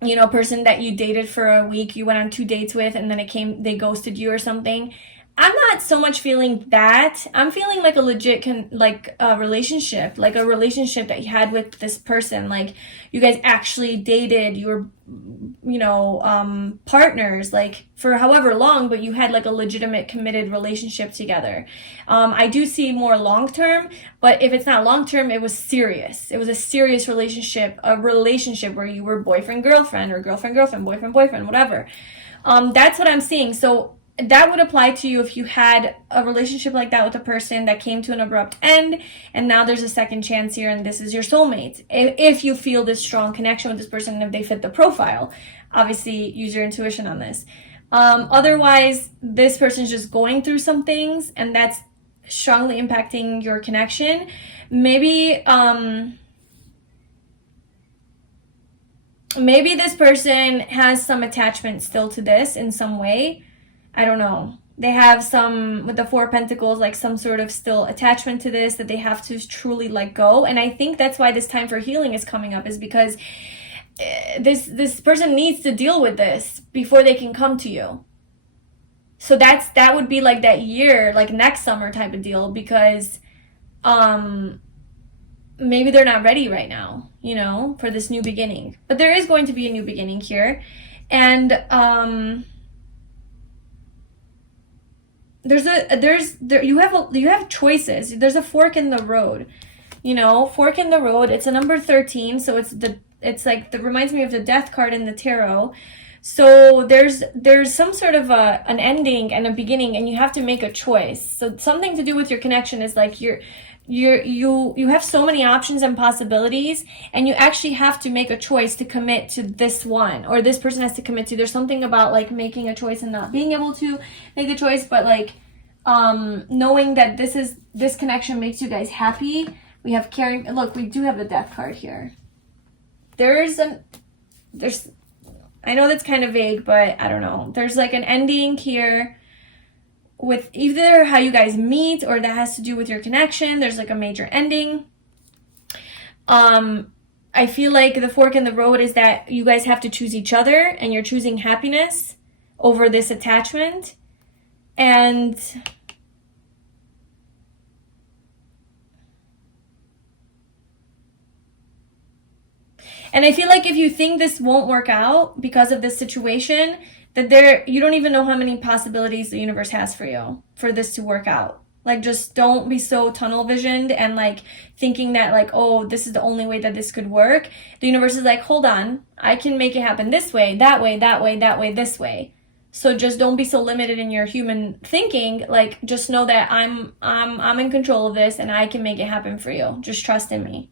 you know, a person that you dated for a week, you went on 2 dates with, and then they ghosted you or something. I'm not so much feeling that. I'm feeling like a legit relationship, like a relationship that you had with this person. Like, you guys actually dated, you were, you know, partners, like, for however long, but you had like a legitimate committed relationship together. I do see more long-term, but if it's not long-term, it was serious. It was a serious relationship, a relationship where you were boyfriend-girlfriend, or girlfriend-girlfriend, boyfriend-boyfriend, whatever. That's what I'm seeing. So that would apply to you if you had a relationship like that with a person that came to an abrupt end, and now there's a second chance here, and this is your soulmate. If you feel this strong connection with this person, and if they fit the profile, obviously use your intuition on this. Otherwise, this person's just going through some things, and that's strongly impacting your connection. Maybe this person has some attachment still to this in some way. I don't know. They have some, with the Four of Pentacles, like some sort of still attachment to this that they have to truly let go. And I think that's why this time for healing is coming up, is because this person needs to deal with this before they can come to you. So that would be like that year, like next summer type of deal, because maybe they're not ready right now, you know, for this new beginning. But there is going to be a new beginning here. And you have choices. There's a fork in the road, you know, fork in the road. It's a number 13, so reminds me of the Death card in the tarot. So there's some sort of an ending and a beginning, and you have to make a choice. So something to do with your connection is like you have so many options and possibilities, and you actually have to make a choice to commit to this one, or this person has to commit to. There's something about like making a choice and not being able to make the choice, but like knowing that this connection makes you guys happy. We have caring. Look, we do have the Death card here. I know that's kind of vague, but I don't know. There's like an ending here with either how you guys meet, or that has to do with your connection. There's like a major ending. I feel like the fork in the road is that you guys have to choose each other, and you're choosing happiness over this attachment. And I feel like if you think this won't work out because of this situation, that you don't even know how many possibilities the universe has for you for this to work out. Like, just don't be so tunnel visioned and like thinking that like, oh, this is the only way that this could work. The universe is like, hold on, I can make it happen this way, that way, that way, that way, this way. So just don't be so limited in your human thinking. Like, just know that I'm in control of this, and I can make it happen for you. Just trust in me.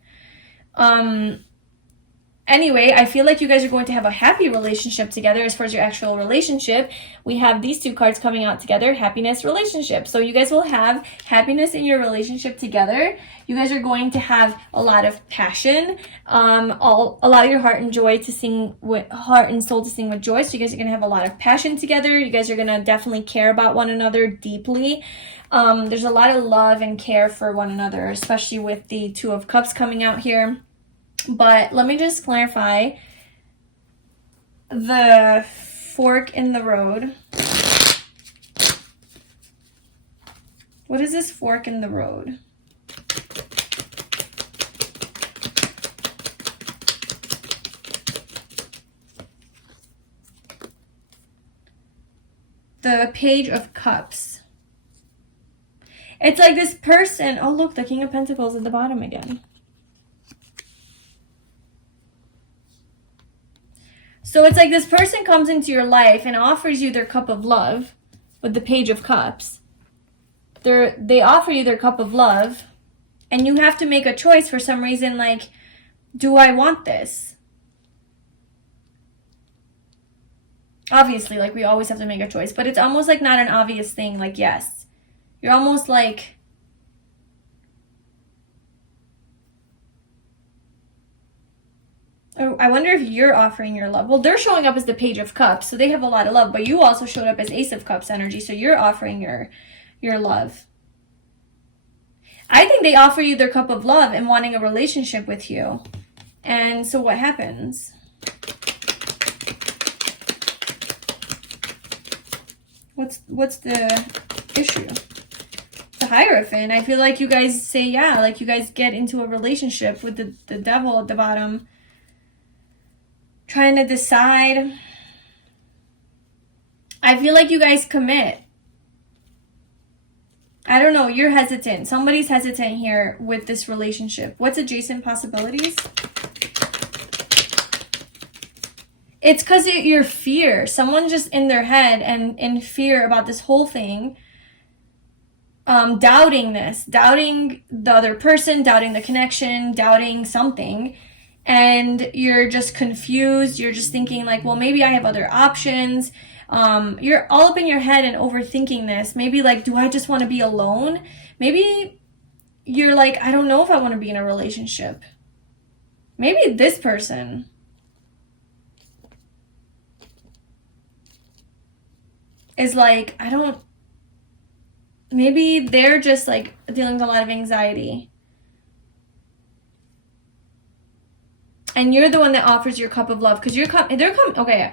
Anyway, I feel like you guys are going to have a happy relationship together. As far as your actual relationship, we have these two cards coming out together, happiness, relationship. So you guys will have happiness in your relationship together. You guys are going to have a lot of passion, allow your heart and joy to sing with heart and soul to sing with joy. So you guys are going to have a lot of passion together. You guys are going to definitely care about one another deeply. There's a lot of love and care for one another, especially with the Two of Cups coming out here. But let me just clarify the fork in the road. What is this fork in the road? The Page of Cups. It's like this person. Oh, look, the King of Pentacles at the bottom again. So it's like this person comes into your life and offers you their cup of love with the Page of Cups. They offer you their cup of love, and you have to make a choice for some reason, like, do I want this? Obviously, like, we always have to make a choice, but it's almost like not an obvious thing, like, yes. You're almost like, I wonder if you're offering your love. Well, they're showing up as the Page of Cups, so they have a lot of love, but you also showed up as Ace of Cups energy, so you're offering your love. I think they offer you their cup of love and wanting a relationship with you. And so what happens? What's the issue? The Hierophant. I feel like you guys say yeah, like you guys get into a relationship with the devil at the bottom, trying to decide. I feel like you guys commit. I don't know, you're hesitant. Somebody's hesitant here with this relationship. What's adjacent possibilities? It's because of your fear. Someone just in their head and in fear about this whole thing, doubting this, doubting the other person, doubting the connection, doubting something. And you're just confused. You're just thinking like, well, maybe I have other options. You're all up in your head and overthinking this. Maybe like, do I just want to be alone? Maybe you're like, I don't know if I want to be in a relationship. Maybe this person is like, maybe they're just like dealing with a lot of anxiety. And you're the one that offers your cup of love, because okay.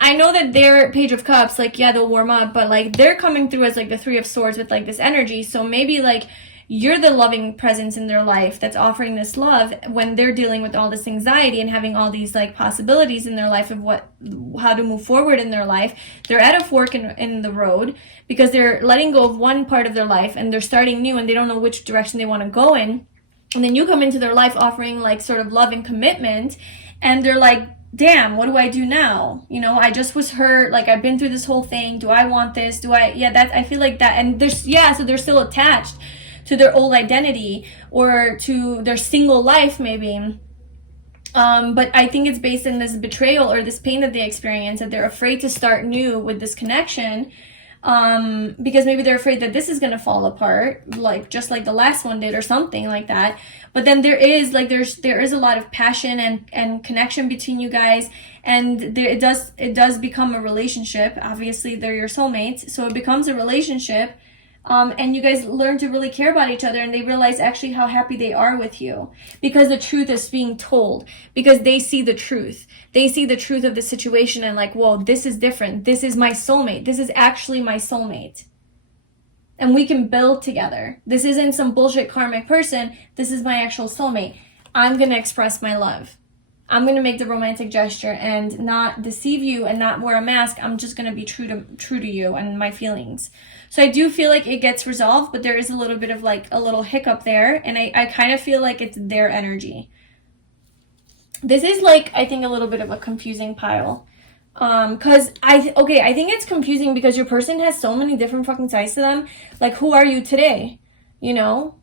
I know that their Page of Cups, like, yeah, they'll warm up, but like they're coming through as like the Three of Swords with like this energy. So maybe like you're the loving presence in their life that's offering this love when they're dealing with all this anxiety and having all these like possibilities in their life of how to move forward in their life. They're at a fork in the road because they're letting go of one part of their life and they're starting new and they don't know which direction they want to go in. And then you come into their life offering like sort of love and commitment, and they're like, damn, what do I do now? You know, I just was hurt. Like, I've been through this whole thing. Do I want this? I feel like that. And so they're still attached to their old identity or to their single life, maybe. But I think it's based in this betrayal or this pain that they experience, that they're afraid to start new with this connection. Because maybe they're afraid that this is going to fall apart, like just like the last one did or something like that. But then there is a lot of passion and connection between you guys, and it does become a relationship. Obviously, they're your soulmates, so it becomes a relationship. And you guys learn to really care about each other, and they realize actually how happy they are with you because the truth is being told, because they see the truth. They see the truth of the situation and like, whoa, this is different. This is my soulmate. This is actually my soulmate. And we can build together. This isn't some bullshit karmic person. This is my actual soulmate. I'm going to express my love. I'm going to make the romantic gesture and not deceive you and not wear a mask. I'm just going to be true to you and my feelings. So I do feel like it gets resolved, but there is a little bit of like a little hiccup there. And I kind of feel like it's their energy. This is like, I think, a little bit of a confusing pile. Cause I think it's confusing because your person has so many different fucking sides to them. Like, who are you today? You know?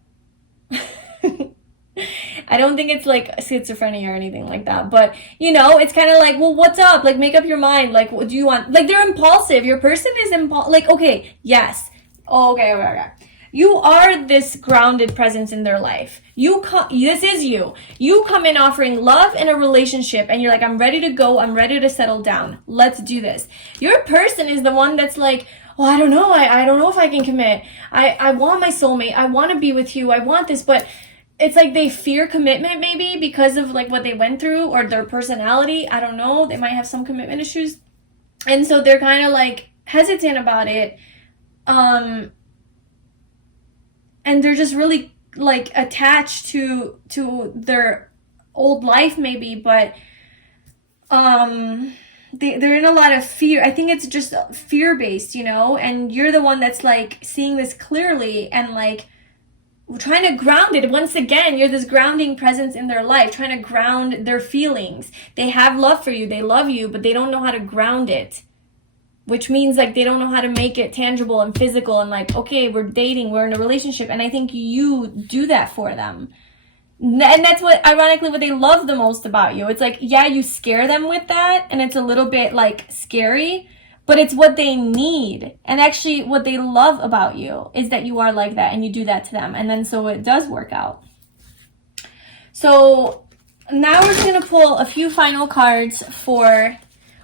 I don't think it's like schizophrenia or anything like that, but you know, it's kind of like, well, what's up? Like, make up your mind. Like, what do you want? Like, they're impulsive. Your person is like, okay, yes. Okay. You are this grounded presence in their life. This is you. You come in offering love in a relationship and you're like, I'm ready to go. I'm ready to settle down. Let's do this. Your person is the one that's like, well, I don't know. I don't know if I can commit. I want my soulmate. I want to be with you. I want this, but it's like they fear commitment maybe because of like what they went through or their personality. I don't know. They might have some commitment issues. And so they're kind of like hesitant about it. And they're just really like attached to their old life maybe, but they're in a lot of fear. I think it's just fear-based, you know, and you're the one that's like seeing this clearly and like trying to ground it. Once again, you're this grounding presence in their life, trying to ground their feelings. They have love for you, they love you, but they don't know how to ground it. Which means like they don't know how to make it tangible and physical and like, okay, we're dating, we're in a relationship. And I think you do that for them. And that's what, ironically, what they love the most about you. It's like, yeah, you scare them with that. And it's a little bit like scary, but it's what they need. And actually what they love about you is that you are like that and you do that to them. And then so it does work out. So Now we're going to pull a few final cards for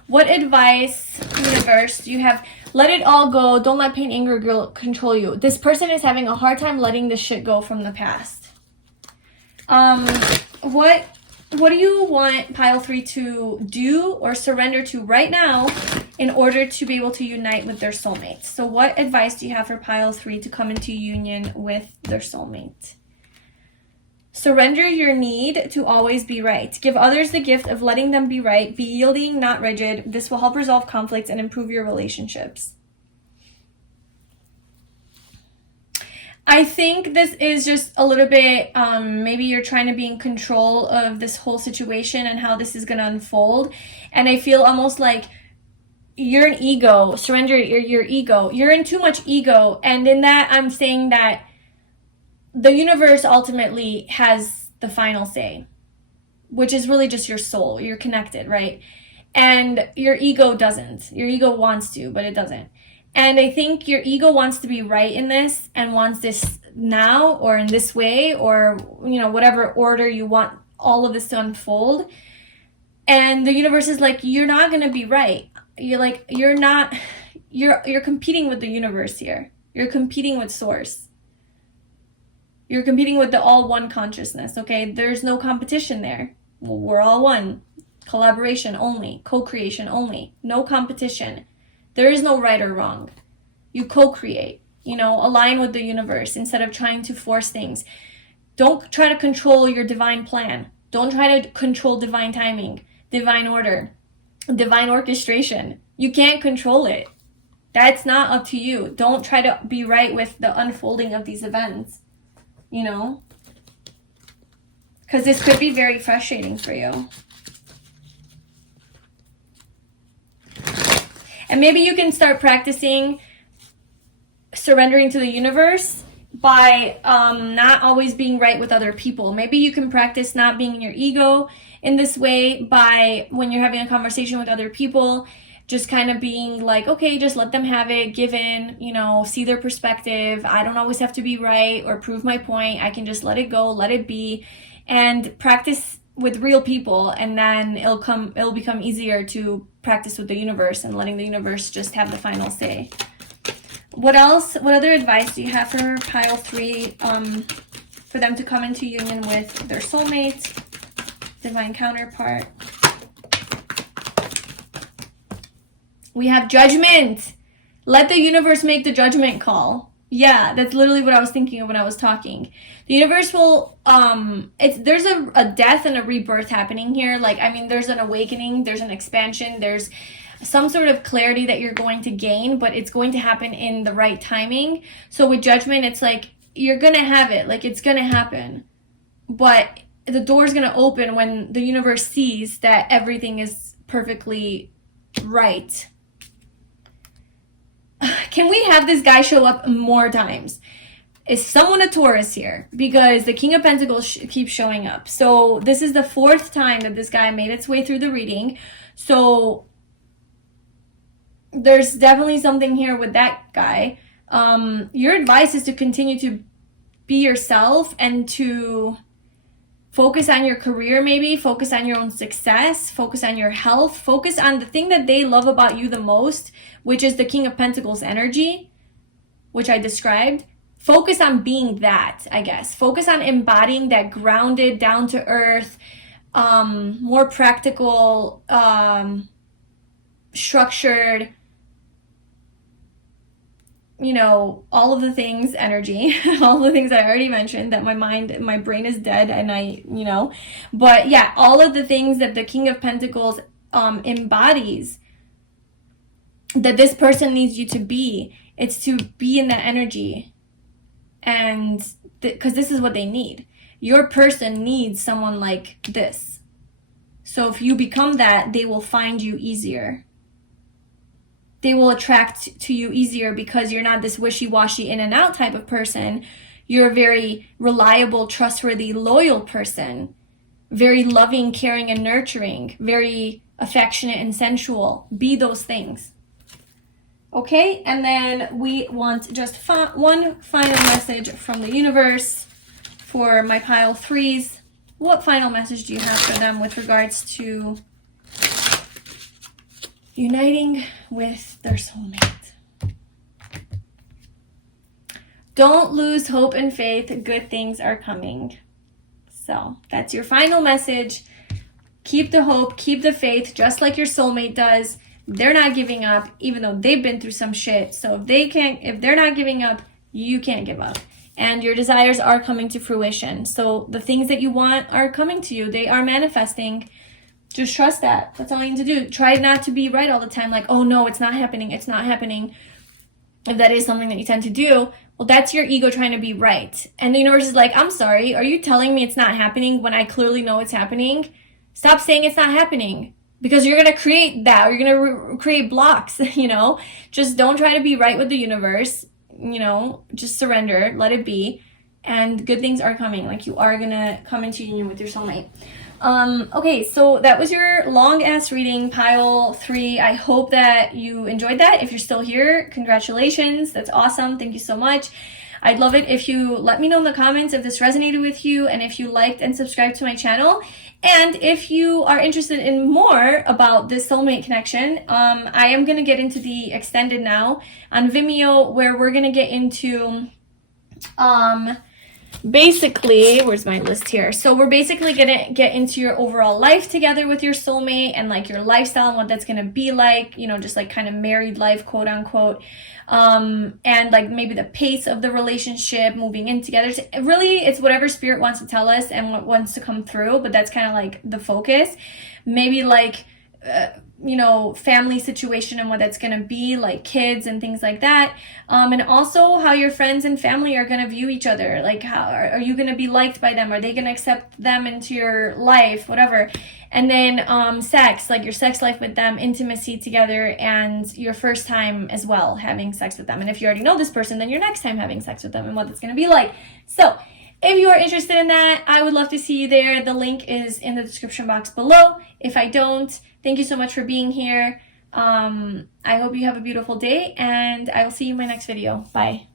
what advice, universe, do you have? Let it all go. Don't let pain, anger, or guilt control you. This person is having a hard time letting this shit go from the past. What do you want pile 3 to do or surrender to right now in order to be able to unite with their soulmate? So what advice do you have for pile 3 to come into union with their soulmate? Surrender your need to always be right. Give others the gift of letting them be right. Be yielding, not rigid. This will help resolve conflicts and improve your relationships. I think this is just a little bit, maybe you're trying to be in control of this whole situation and how this is going to unfold. And I feel almost like you're an ego. Surrender your ego. You're in too much ego. And in that, I'm saying that the universe ultimately has the final say, which is really just your soul. You're connected, right? And your ego doesn't. Your ego wants to, but it doesn't. And I think your ego wants to be right in this and wants this now or in this way or, you know, whatever order you want all of this to unfold. And the universe is like, you're not going to be right. You're like, you're not, you're competing with the universe here. You're competing with source. You're competing with the all one consciousness, okay? There's no competition there. We're all one. Collaboration only. Co-creation only. No competition. There is no right or wrong. You co-create, you know, align with the universe instead of trying to force things. Don't try to control your divine plan. Don't try to control divine timing, divine order, divine orchestration. You can't control it. That's not up to you. Don't try to be right with the unfolding of these events. You know, because this could be very frustrating for you. And maybe you can start practicing surrendering to the universe by not always being right with other people. Maybe you can practice not being in your ego in this way by when you're having a conversation with other people, just kind of being like, okay, just let them have it, give in, you know, see their perspective. I don't always have to be right or prove my point. I can just let it go, let it be, and practice with real people. And then it'll become easier to practice with the universe and letting the universe just have the final say. What else? What other advice do you have for pile 3 for them to come into union with their soulmate, divine counterpart? We have judgment. Let the universe make the judgment call. Yeah, that's literally what I was thinking of when I was talking. The universe will, there's a death and a rebirth happening here. Like, I mean, there's an awakening, there's an expansion, there's some sort of clarity that you're going to gain, but it's going to happen in the right timing. So with judgment, it's like, you're going to have it, like it's going to happen. But the door's going to open when the universe sees that everything is perfectly right. Can we have this guy show up more times? Is someone a Taurus here? Because the King of Pentacles keeps showing up. So this is the 4th time that this guy made its way through the reading. So there's definitely something here with that guy. Your advice is to continue to be yourself and to focus on your career, maybe focus on your own success, focus on your health, focus on the thing that they love about you the most, which is the King of Pentacles energy, which I described. Focus on being that, I guess. Focus on embodying that grounded, down to earth, more practical, structured, you know, all of the things, energy, all the things I already mentioned, that my brain is dead and you know, but yeah, all of the things that the King of Pentacles embodies, that this person needs you to be. It's to be in that energy. And because this is what they need. Your person needs someone like this. So if you become that, they will find you easier. They will attract to you easier because you're not this wishy-washy in and out type of person. You're a very reliable, trustworthy, loyal person. Very loving, caring, and nurturing. Very affectionate and sensual. Be those things. Okay, and then we want just one final message from the universe for my pile 3s. what final message do you have for them with regards to uniting with their soulmate? Don't lose hope and faith. Good things are coming. So that's your final message. Keep the hope, keep the faith, just like your soulmate does. They're not giving up, even though they've been through some shit. So if they're not giving up, you can't give up. And your desires are coming to fruition. So the things that you want are coming to you. They are manifesting. Just trust that. That's all you need to do. Try not to be right all the time. Like, oh no, it's not happening. It's not happening. If that is something that you tend to do, well, that's your ego trying to be right. And the universe is like, I'm sorry. Are you telling me it's not happening when I clearly know it's happening? Stop saying it's not happening. Because you're going to create that, or you're going to create blocks, you know? Just don't try to be right with the universe, you know? Just surrender, let it be, and good things are coming. Like, you are going to come into union with your soulmate. Okay, so that was your long-ass reading, pile 3. I hope that you enjoyed that. If you're still here, congratulations. That's awesome. Thank you so much. I'd love it if you let me know in the comments if this resonated with you, and if you liked and subscribed to my channel. And if you are interested in more about this soulmate connection, I am going to get into the extended now on Vimeo, where we're going to get into, basically, where's my list here? So we're basically going to get into your overall life together with your soulmate, and like your lifestyle and what that's going to be like, you know, just like kind of married life, quote unquote. And like maybe the pace of the relationship, moving in together. So really, it's whatever spirit wants to tell us and what wants to come through, but that's kind of like the focus. Maybe like, you know, family situation and what that's going to be, like kids and things like that. And also how your friends and family are going to view each other. Like, how are you going to be liked by them? Are they going to accept them into your life? Whatever. And then sex, like your sex life with them, intimacy together, and your first time as well having sex with them. And if you already know this person, then your next time having sex with them and what it's going to be like. So if you are interested in that, I would love to see you there. The link is in the description box below. If I don't, thank you so much for being here. I hope you have a beautiful day, and I will see you in my next video. Bye.